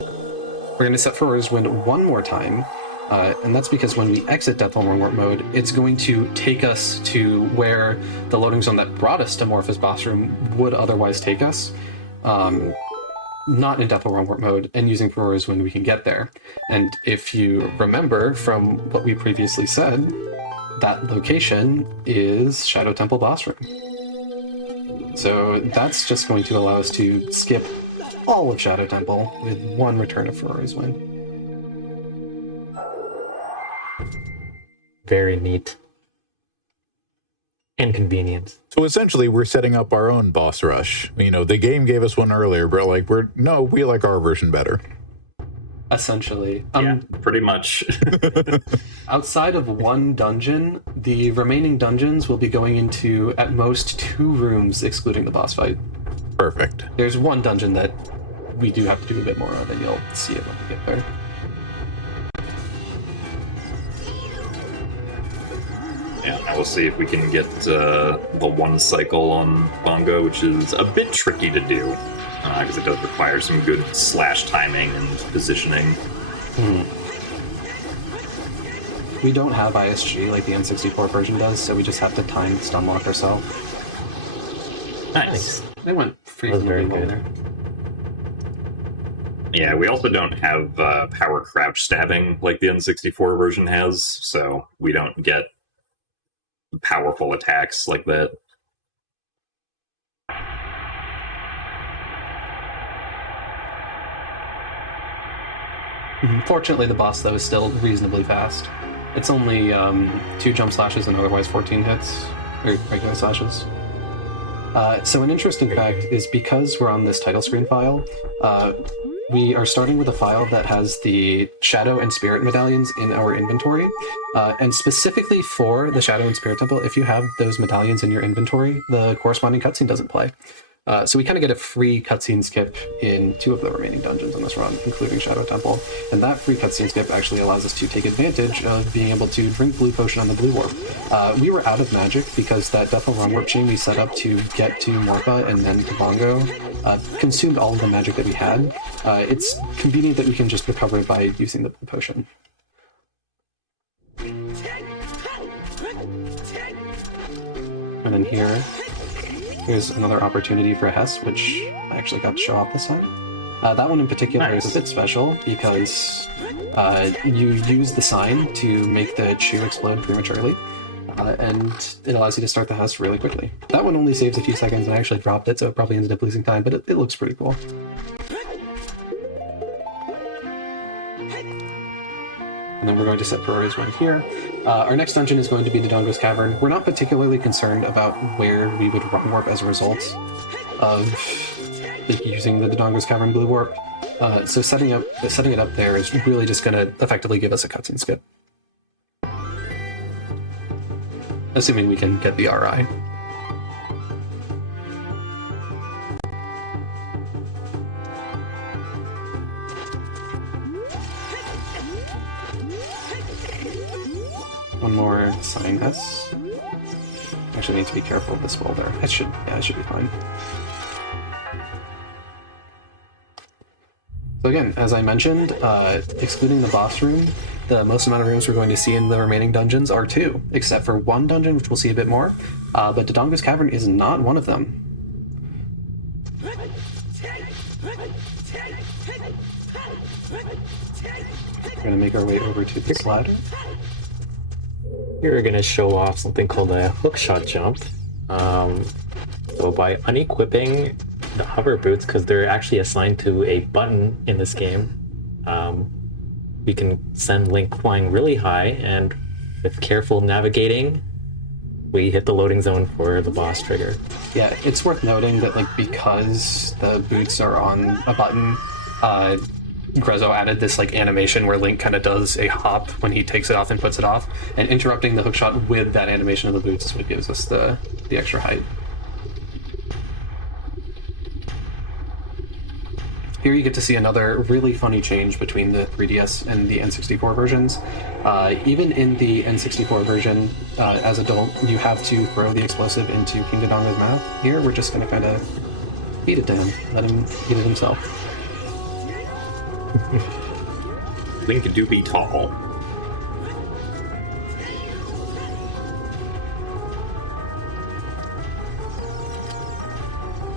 We're going to set Rory's Wind one more time, and that's because when we exit Death on Wrong Warp mode, it's going to take us to where the loading zone that brought us to Morphe's boss room would otherwise take us. Not in Death or Wrong Warp mode, and using Rory's Wind we can get there. And if you remember from what we previously said, that location is Shadow Temple boss room. So that's just going to allow us to skip all of Shadow Temple with one return of Rory's Wind. Very neat. And convenient. So essentially, we're setting up our own boss rush. You know, the game gave us one earlier, but like we like our version better. Essentially. Yeah, pretty much. Outside of one dungeon, the remaining dungeons will be going into at most 2 rooms, excluding the boss fight. Perfect. There's one dungeon that we do have to do a bit more of, and you'll see it when we get there. Yeah, now we'll see if we can get the one cycle on Bongo, which is a bit tricky to do, because it does require some good slash timing and positioning. We don't have ISG like the N64 version does, so we just have to time stun lock ourselves. Nice. They went That was very reasonably well good. there. Yeah, we also don't have power crouch stabbing like the N64 version has, so we don't get powerful attacks like that. Fortunately, the boss, though, is still reasonably fast. It's only 2 jump slashes and otherwise 14 hits, or regular slashes. So an interesting fact is because we're on this title screen file, we are starting with a file that has the Shadow and Spirit medallions in our inventory. And specifically for the Shadow and Spirit Temple, if you have those medallions in your inventory, the corresponding cutscene doesn't play. So we kind of get a free cutscene skip in 2 of the remaining dungeons on this run, including Shadow Temple. And that free cutscene skip actually allows us to take advantage of being able to drink Blue Potion on the Blue Warp. We were out of magic because that Death or Wrong Warp chain we set up to get to Morpha and then to Bongo consumed all of the magic that we had. It's convenient that we can just recover it by using the Blue Potion. And then here's another opportunity for a Hess, which I actually got to show off this time. That one in particular is a bit special because you use the sign to make the chew explode prematurely, and it allows you to start the Hess really quickly. That one only saves a few seconds, and I actually dropped it, so it probably ended up losing time, but it looks pretty cool. And then we're going to set priorities one here. Our next dungeon is going to be the Dongo's Cavern. We're not particularly concerned about where we would run warp as a result of using the Dongo's Cavern Blue Warp. So setting it up there is really just going to effectively give us a cutscene skip. Assuming we can get the RI. One more sign Hess. Actually need to be careful of this boulder. It should be fine. So again, as I mentioned, excluding the boss room, the most amount of rooms we're going to see in the remaining dungeons are 2, except for one dungeon, which we'll see a bit more. But Dodongo's Cavern is not one of them. We're going to make our way over to this ladder. Here we're going to show off something called a hookshot jump. So by unequipping the hover boots, because they're actually assigned to a button in this game, we can send Link flying really high, and with careful navigating, we hit the loading zone for the boss trigger. Yeah, it's worth noting that like because the boots are on a button, Grezzo added this like animation where Link kind of does a hop when he takes it off and puts it off, and interrupting the hookshot with that animation of the boots is what gives us the extra height. Here you get to see another really funny change between the 3DS and the N64 versions. Even in the N64 version, as adult, you have to throw the explosive into King Dodongo's mouth. Here, we're just going to kind of feed it to him, let him eat it himself. Link do be tall.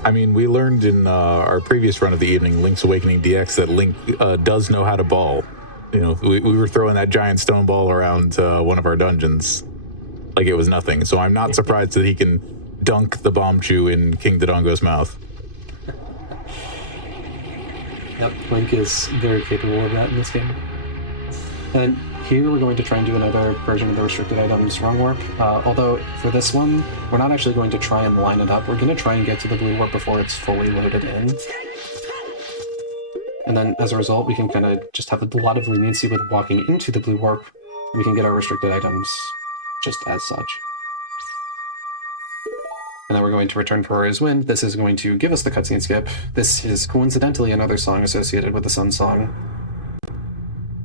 I mean, we learned in our previous run of the evening, Link's Awakening DX, that Link does know how to ball. You know, we were throwing that giant stone ball around one of our dungeons like it was nothing. So I'm not surprised that he can dunk the bomb chew in King Dodongo's mouth. Yep, Link is very capable of that in this game. And here we're going to try and do another version of the restricted items rung warp. Although for this one, we're not actually going to try and line it up. We're going to try and get to the blue warp before it's fully loaded in. And then as a result, we can kind of just have a lot of leniency with walking into the blue warp. We can get our restricted items just as such. And then we're going to return Perora's Wind. This is going to give us the cutscene skip. This is coincidentally another song associated with the Sun Song,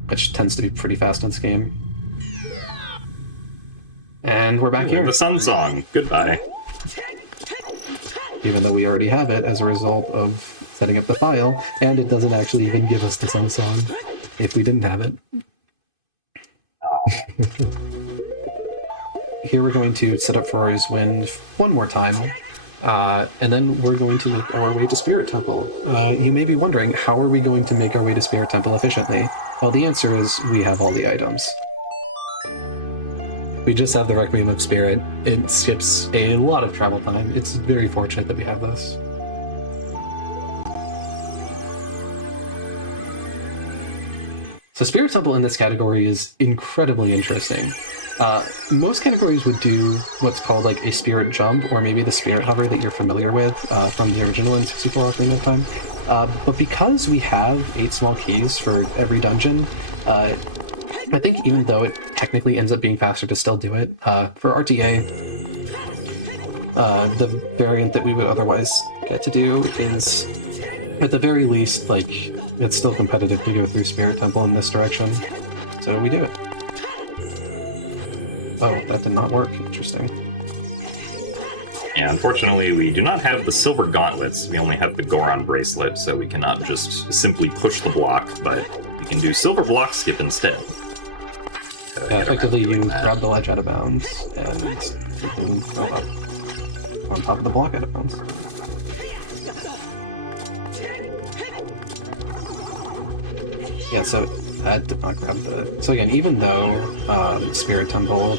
which tends to be pretty fast in this game. And we're back here. The Sun Song. Goodbye. Even though we already have it as a result of setting up the file, and it doesn't actually even give us the Sun Song if we didn't have it. Here we're going to set up Ferrari's Wind one more time, and then we're going to make our way to Spirit Temple. You may be wondering, how are we going to make our way to Spirit Temple efficiently? Well, the answer is we have all the items. We just have the Requiem of Spirit. It skips a lot of travel time. It's very fortunate that we have this. So Spirit Temple in this category is incredibly interesting. Most categories would do what's called like a spirit jump, or maybe the spirit hover that you're familiar with from the original N64 Ocarina of Time. But because we have 8 small keys for every dungeon, I think even though it technically ends up being faster to still do it, for RTA, the variant that we would otherwise get to do is, at the very least, like, it's still competitive to go through Spirit Temple in this direction. So we do it. Oh, that did not work. Interesting. Yeah, unfortunately, we do not have the silver gauntlets. We only have the Goron bracelet, so we cannot just simply push the block, but we can do silver block skip instead. So yeah, effectively you grab the ledge out of bounds, and you can go up on top of the block out of bounds. Yeah, so that did not grab the... So again, even though Spirit Temple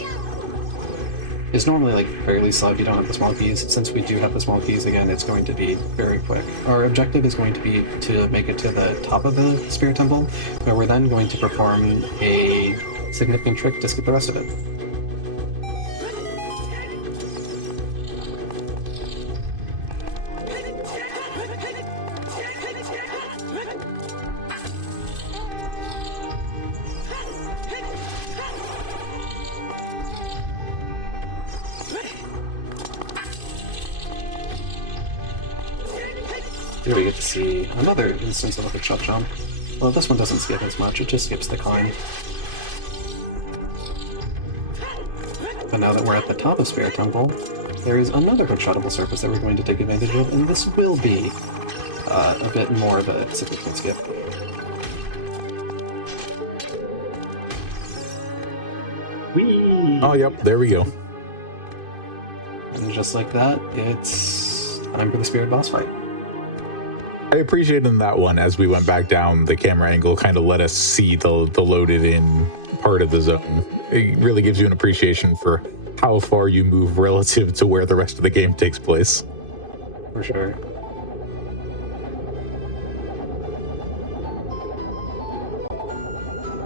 is normally like fairly slow if you don't have the small keys, since we do have the small keys, again, it's going to be very quick. Our objective is going to be to make it to the top of the Spirit Temple, where we're then going to perform a significant trick to skip the rest of it. Here we get to see another instance of a hook shot jump. Well, this one doesn't skip as much, it just skips the climb. But now that we're at the top of Spirit Temple, there is another hookshotable surface that we're going to take advantage of, and this will be a bit more of a significant skip. Whee! Oh, yep, there we go. And just like that, it's time for the Spirit boss fight. I appreciated in that one, as we went back down, the camera angle kind of let us see the loaded in part of the zone. It really gives you an appreciation for how far you move relative to where the rest of the game takes place. For sure.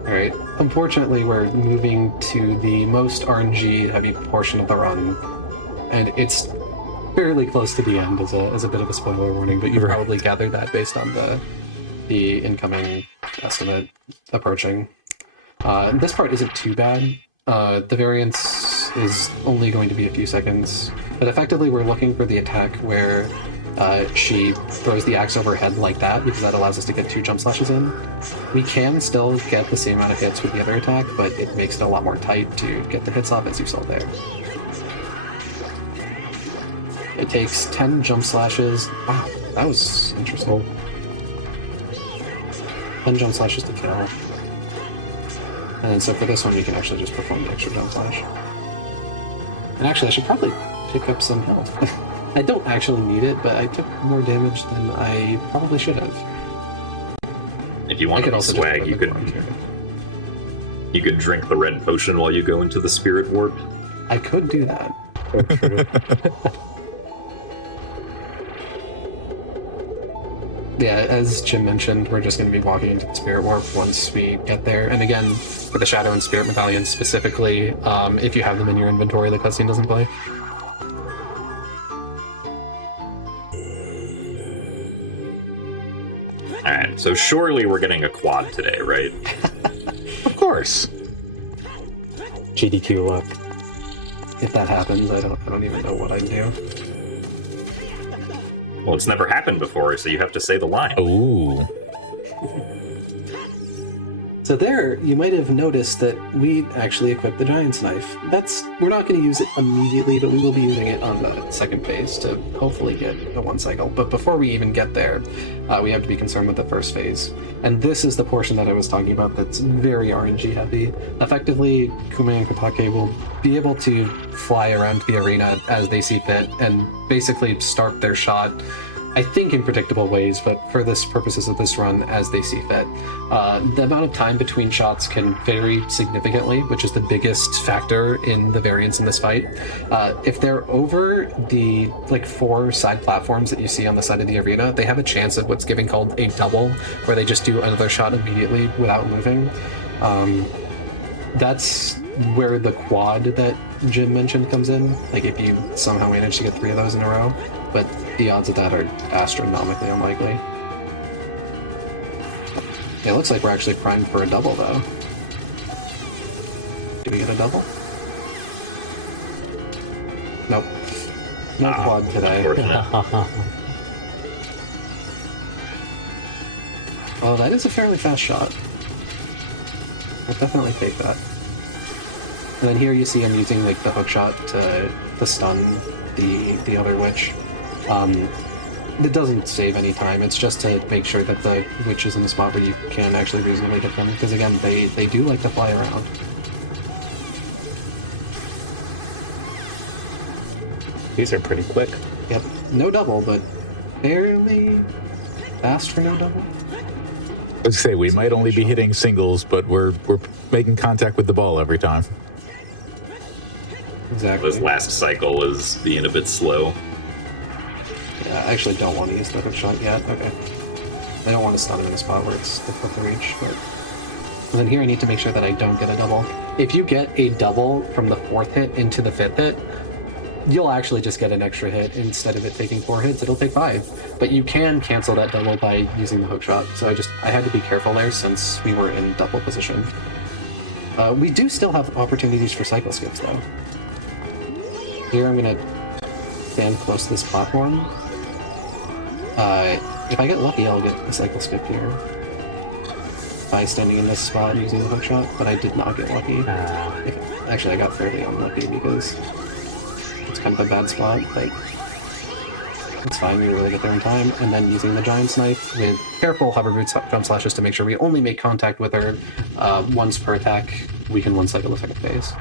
Alright, unfortunately we're moving to the most RNG heavy portion of the run. and it's fairly close to the end as a bit of a spoiler warning, but you probably gathered that based on the incoming estimate approaching. This part isn't too bad. The variance is only going to be a few seconds, but effectively we're looking for the attack where she throws the axe overhead like that, because that allows us to get 2 jump slashes in. We can still get the same amount of hits with the other attack, but it makes it a lot more tight to get the hits off, as you saw there. It takes 10 jump slashes. Wow, that was interesting. 10 jump slashes to kill. And then so for this one, you can actually just perform the extra jump slash. And actually, I should probably pick up some health. I don't actually need it, but I took more damage than I probably should have. If you want to swag, you could drink the red potion while you go into the spirit warp. I could do that. Yeah, as Jim mentioned, we're just going to be walking into the Spirit Warp once we get there. And again, for the Shadow and Spirit Medallions specifically, if you have them in your inventory, the cutscene doesn't play. Alright, so surely we're getting a quad today, right? Of course. GDQ luck. If that happens, I don't even know what I'd do. Well, it's never happened before, so you have to say the line. Ooh. So there, you might have noticed that we actually equipped the Giant's Knife. We're not going to use it immediately, but we will be using it on the second phase to hopefully get a 1 cycle. But before we even get there, we have to be concerned with the first phase. And this is the portion that I was talking about that's very RNG heavy. Effectively, Kume and Kopake will be able to fly around the arena as they see fit and basically start their shot, I think in predictable ways, but for this purposes of this run, as they see fit. The amount of time between shots can vary significantly, which is the biggest factor in the variance in this fight. If they're over the 4 side platforms that you see on the side of the arena, they have a chance of what's given called a double, where they just do another shot immediately without moving. That's where the quad that Jim mentioned comes in. Like if you somehow manage to get 3 of those in a row, but the odds of that are astronomically unlikely. It looks like we're actually primed for a double, though. Do we get a double? Nope. No quad today. Well, that is a fairly fast shot. I'll definitely take that. And then here you see I'm using the hook shot to stun the other witch. It doesn't save any time, it's just to make sure that the witch is in the spot where you can actually reasonably get them, because again, they do like to fly around. These are pretty quick. Yep, no double, but fairly fast for no double. Let's say we might only be hitting singles, but we're making contact with the ball every time. Exactly. This last cycle is being a bit slow. Yeah, I actually don't want to use the hook shot yet. Okay. I don't want to stun him in a spot where it's difficult to reach, but... And then here I need to make sure that I don't get a double. If you get a double from the 4th hit into the 5th hit, you'll actually just get an extra hit. Instead of it taking 4 hits, it'll take 5. But you can cancel that double by using the hook shot, so I had to be careful there since we were in double position. We do still have opportunities for cycle skips, though. Here I'm going to stand close to this platform. If I get lucky, I'll get a cycle skip here by standing in this spot and using the hook shot, but I did not get lucky. Actually, I got fairly unlucky because it's kind of a bad spot, but it's fine, we really get there in time. And then using the Giant's Knife with careful hover boots jump slashes to make sure we only make contact with her once per attack, we can 1 cycle the second phase.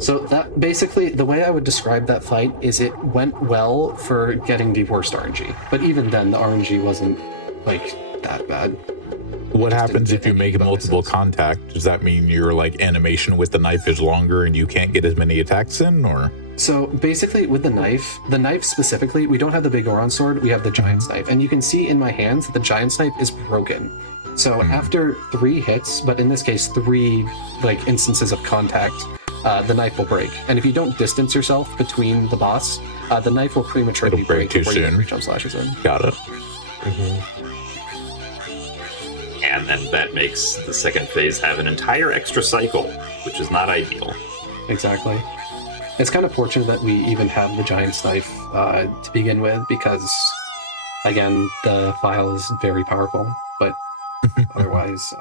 So that basically, the way I would describe that fight is it went well for getting the worst RNG. But even then, the RNG wasn't, that bad. What happens if you make multiple contact? Does that mean your, animation with the knife is longer and you can't get as many attacks in, or...? So basically, with the knife specifically, we don't have the big Goron sword, we have the Giant's Knife. And you can see in my hands that the Giant's Knife is broken. So after 3 hits, but in this case 3 instances of contact, the knife will break. And if you don't distance yourself between the boss, the knife will prematurely It'll break too before you soon. get 3 jump slashes in. Got it. And then that makes the second phase have an entire extra cycle, which is not ideal. Exactly. It's kind of fortunate that we even have the giant's knife to begin with, because, again, the file is very powerful, but otherwise,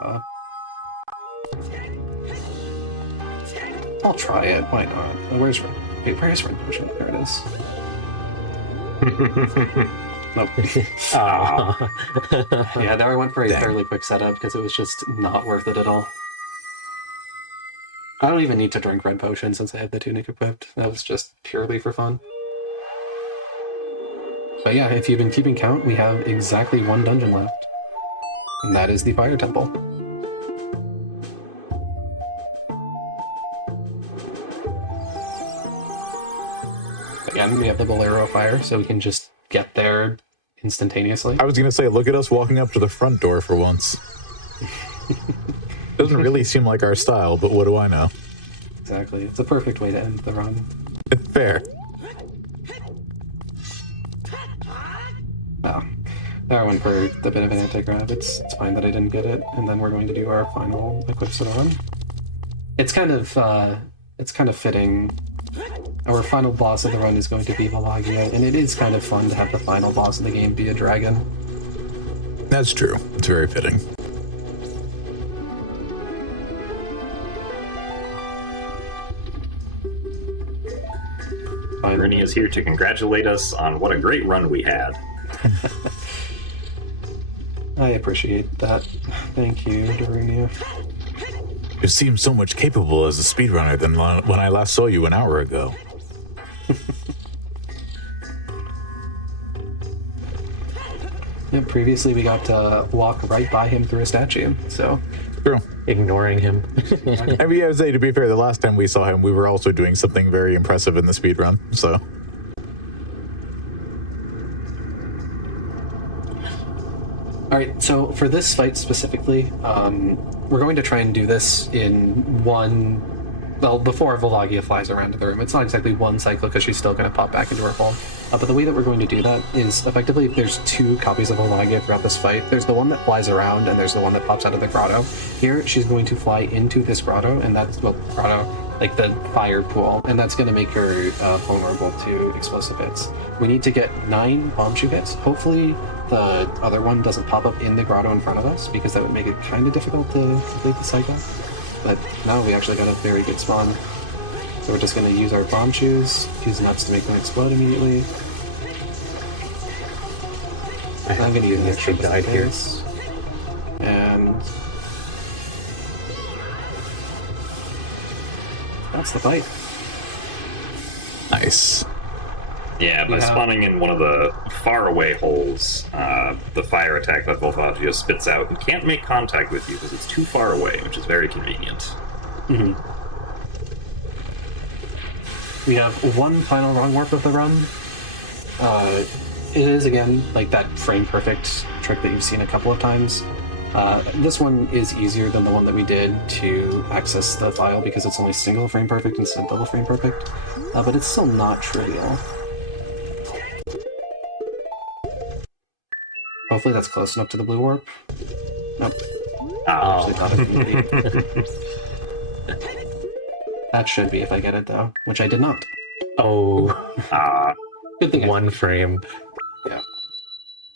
I'll try it. Why not? Where's Red Potion? There it is. Nope. Yeah, there I went for a Dang. fairly quick setup because it was just not worth it at all. I don't even need to drink Red Potion since I have the tunic equipped. That was just purely for fun. But yeah, if you've been keeping count, we have exactly 1 dungeon left. And that is the Fire Temple. Again, we have the Bolero Fire, so we can just get there instantaneously. I was gonna say, look at us walking up to the front door for once. Doesn't really seem like our style, but what do I know? Exactly. It's a perfect way to end the run. Fair. Oh, there I went for the bit of an anti-grab. It's fine that I didn't get it, and then we're going to do our final equips of the run. It's kind of fitting. Our final boss of the run is going to be Valagia, and it is kind of fun to have the final boss of the game be a dragon. That's true. It's very fitting. Rooney is here to congratulate us on what a great run we had. I appreciate that. Thank you, Darunia. You seem so much capable as a speedrunner than when I last saw you an hour ago. Yeah, previously we got to walk right by him through a statue, so... True. Ignoring him. I mean, I would say, to be fair, the last time we saw him, we were also doing something very impressive in the speedrun, so... Alright, so for this fight specifically, we're going to try and do this in one... Well, before Valagia flies around to the room. It's not exactly one cycle because she's still going to pop back into her hole. But the way that we're going to do that is effectively there's 2 copies of Valagia throughout this fight. There's the one that flies around and there's the one that pops out of the grotto. Here, she's going to fly into this grotto, and that's, well, grotto, like the fire pool, and that's going to make her vulnerable to explosive hits. We need to get 9 bomb shoe hits. Hopefully the other one doesn't pop up in the grotto in front of us, because that would make it kind of difficult to complete the cycle. But no, we actually got a very good spawn. So we're just going to use our bomb shoes, use nuts to make them explode immediately. I'm going to use an extra died here. And that's the fight. Nice. Yeah, by Yeah. spawning in one of the faraway holes, the fire attack that Volvagia spits out, and can't make contact with you because it's too far away, which is very convenient. Mm-hmm. We have one final wrong warp of the run. It is, again, like that frame perfect trick that you've seen a couple of times. This one is easier than the one that we did to access the file because it's only single frame perfect instead of double frame perfect, but it's still not trivial. Hopefully that's close enough to the blue warp. Nope. Actually thought it would be. That should be if I get it though, which I did not. Oh, Good thing I one frame. Yeah.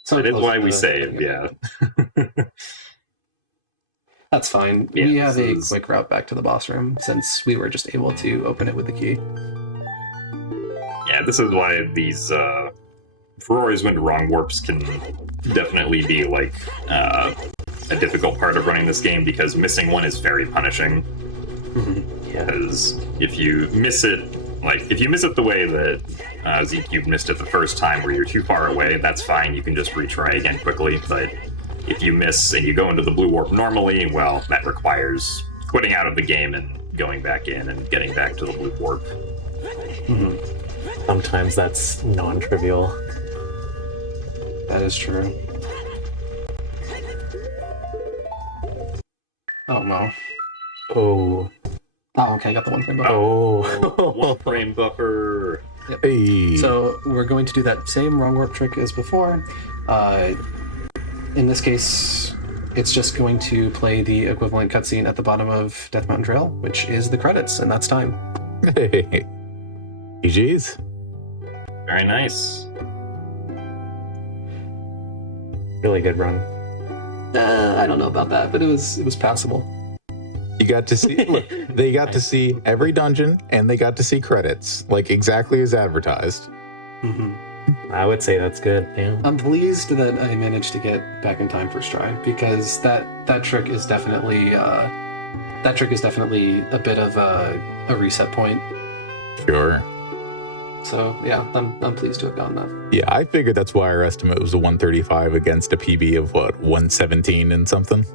So That is close why to we the- save, yeah. That's fine. Yeah, we have a this is- quick route back to the boss room since we were just able to open it with the key. Yeah, this is why these Ferrari's Wind wrong warps can definitely be like a difficult part of running this game, because missing one is very punishing. Because if you miss it, like if you miss it the way that Zeke missed it the first time, where you're too far away, that's fine. You can just retry again quickly. But if you miss and you go into the blue warp normally, well, that requires quitting out of the game and going back in and getting back to the blue warp. Sometimes that's non-trivial. That is true. Oh no. Oh, Oh, okay, I got the 1 frame buffer. Oh. 1 frame buffer. Hey. So we're going to do that same wrong warp trick as before. In this case, it's just going to play the equivalent cutscene at the bottom of Death Mountain Trail, which is the credits, and that's time. Hey. GG's. Very nice. Really good run. I don't know about that, but it was passable. You got to see, look, they got to see every dungeon and they got to see credits, like exactly as advertised. Mm-hmm. I would say that's good. Yeah. I'm pleased that I managed to get back in time for Stride, because that trick is definitely a bit of a reset point. Sure. So yeah, I'm pleased to have gotten that. Yeah, I figured that's why our estimate was a 135 against a PB of what, 117 and something.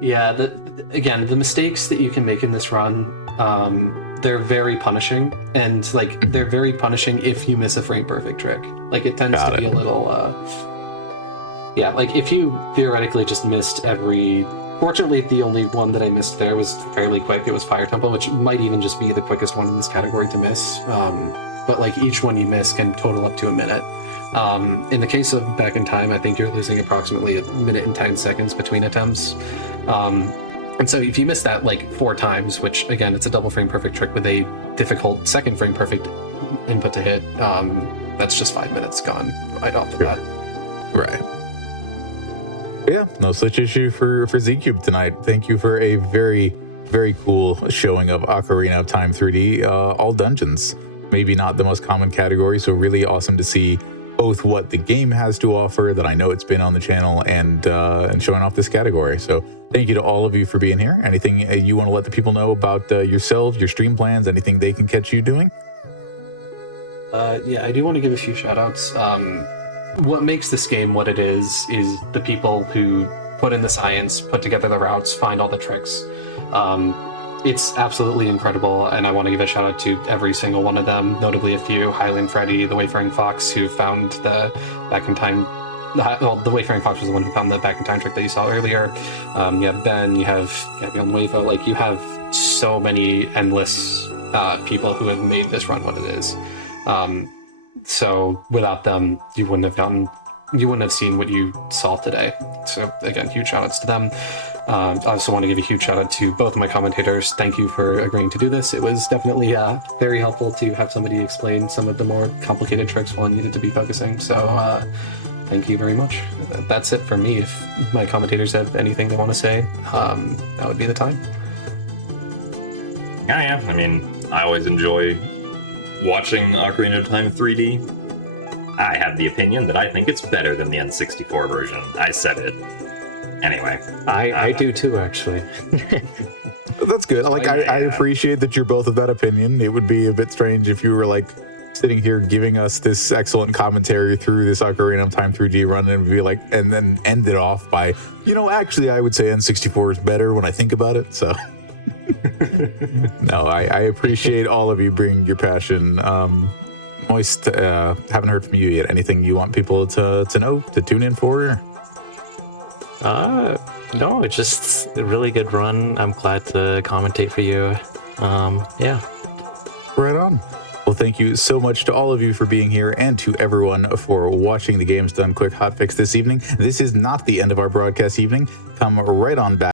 Yeah, again, the mistakes that you can make in this run, they're very punishing, and like they're very punishing if you miss a frame perfect trick. Like it tends to be a little, yeah. Like if you theoretically just missed every. Fortunately, the only one that I missed there was fairly quick. It was Fire Temple, which might even just be the quickest one in this category to miss. But like each one you miss can total up to a minute. In the case of Back in Time, I think you're losing approximately 1 minute and 10 seconds between attempts. And so if you miss that like 4 times, which again, it's a double frame perfect trick with a difficult second frame perfect input to hit, that's just 5 minutes gone right off the bat. Right. Yeah, no such issue for Z-Cube tonight. Thank you for a very, very cool showing of Ocarina of Time 3D, all dungeons. Maybe not the most common category, so really awesome to see both what the game has to offer that I know it's been on the channel and showing off this category. So thank you to all of you for being here. Anything you want to let the people know about yourselves, your stream plans, anything they can catch you doing? Yeah, I do want to give a few shout outs. What makes this game what it is the people who put in the science, put together the routes, find all the tricks. It's absolutely incredible, and I want to give a shout out to every single one of them, notably a few, Highland Freddy, the Wayfaring Fox, who found the Back in Time. The Wayfaring Fox was the one who found the Back in Time trick that you saw earlier. You have Ben, you have Gabriel and Wavo, like you have so many endless people who have made this run what it is. So without them, you wouldn't have seen what you saw today. So again, huge shout outs to them. I also want to give a huge shout out to both of my commentators. Thank you for agreeing to do this. It was definitely very helpful to have somebody explain some of the more complicated tricks while I needed to be focusing. So thank you very much. That's it for me. If my commentators have anything they want to say, that would be the time. Yeah. I mean, I always enjoy watching Ocarina of Time 3D. I have the opinion that I think it's better than the N64 version. I said it. Anyway. I do too, actually. That's good. Like, I appreciate that you're both of that opinion. It would be a bit strange if you were like sitting here giving us this excellent commentary through this Ocarina of Time 3D run and be like, and then end it off by, actually, I would say N64 is better when I think about it. So, no, I appreciate all of you bringing your passion. Moist, haven't heard from you yet. Anything you want people to know, to tune in for? No, it's just a really good run. I'm glad to commentate for you. Yeah. Right on. Well, thank you so much to all of you for being here and to everyone for watching the Games Done Quick Hotfix this evening. This is not the end of our broadcast evening. Come right on back.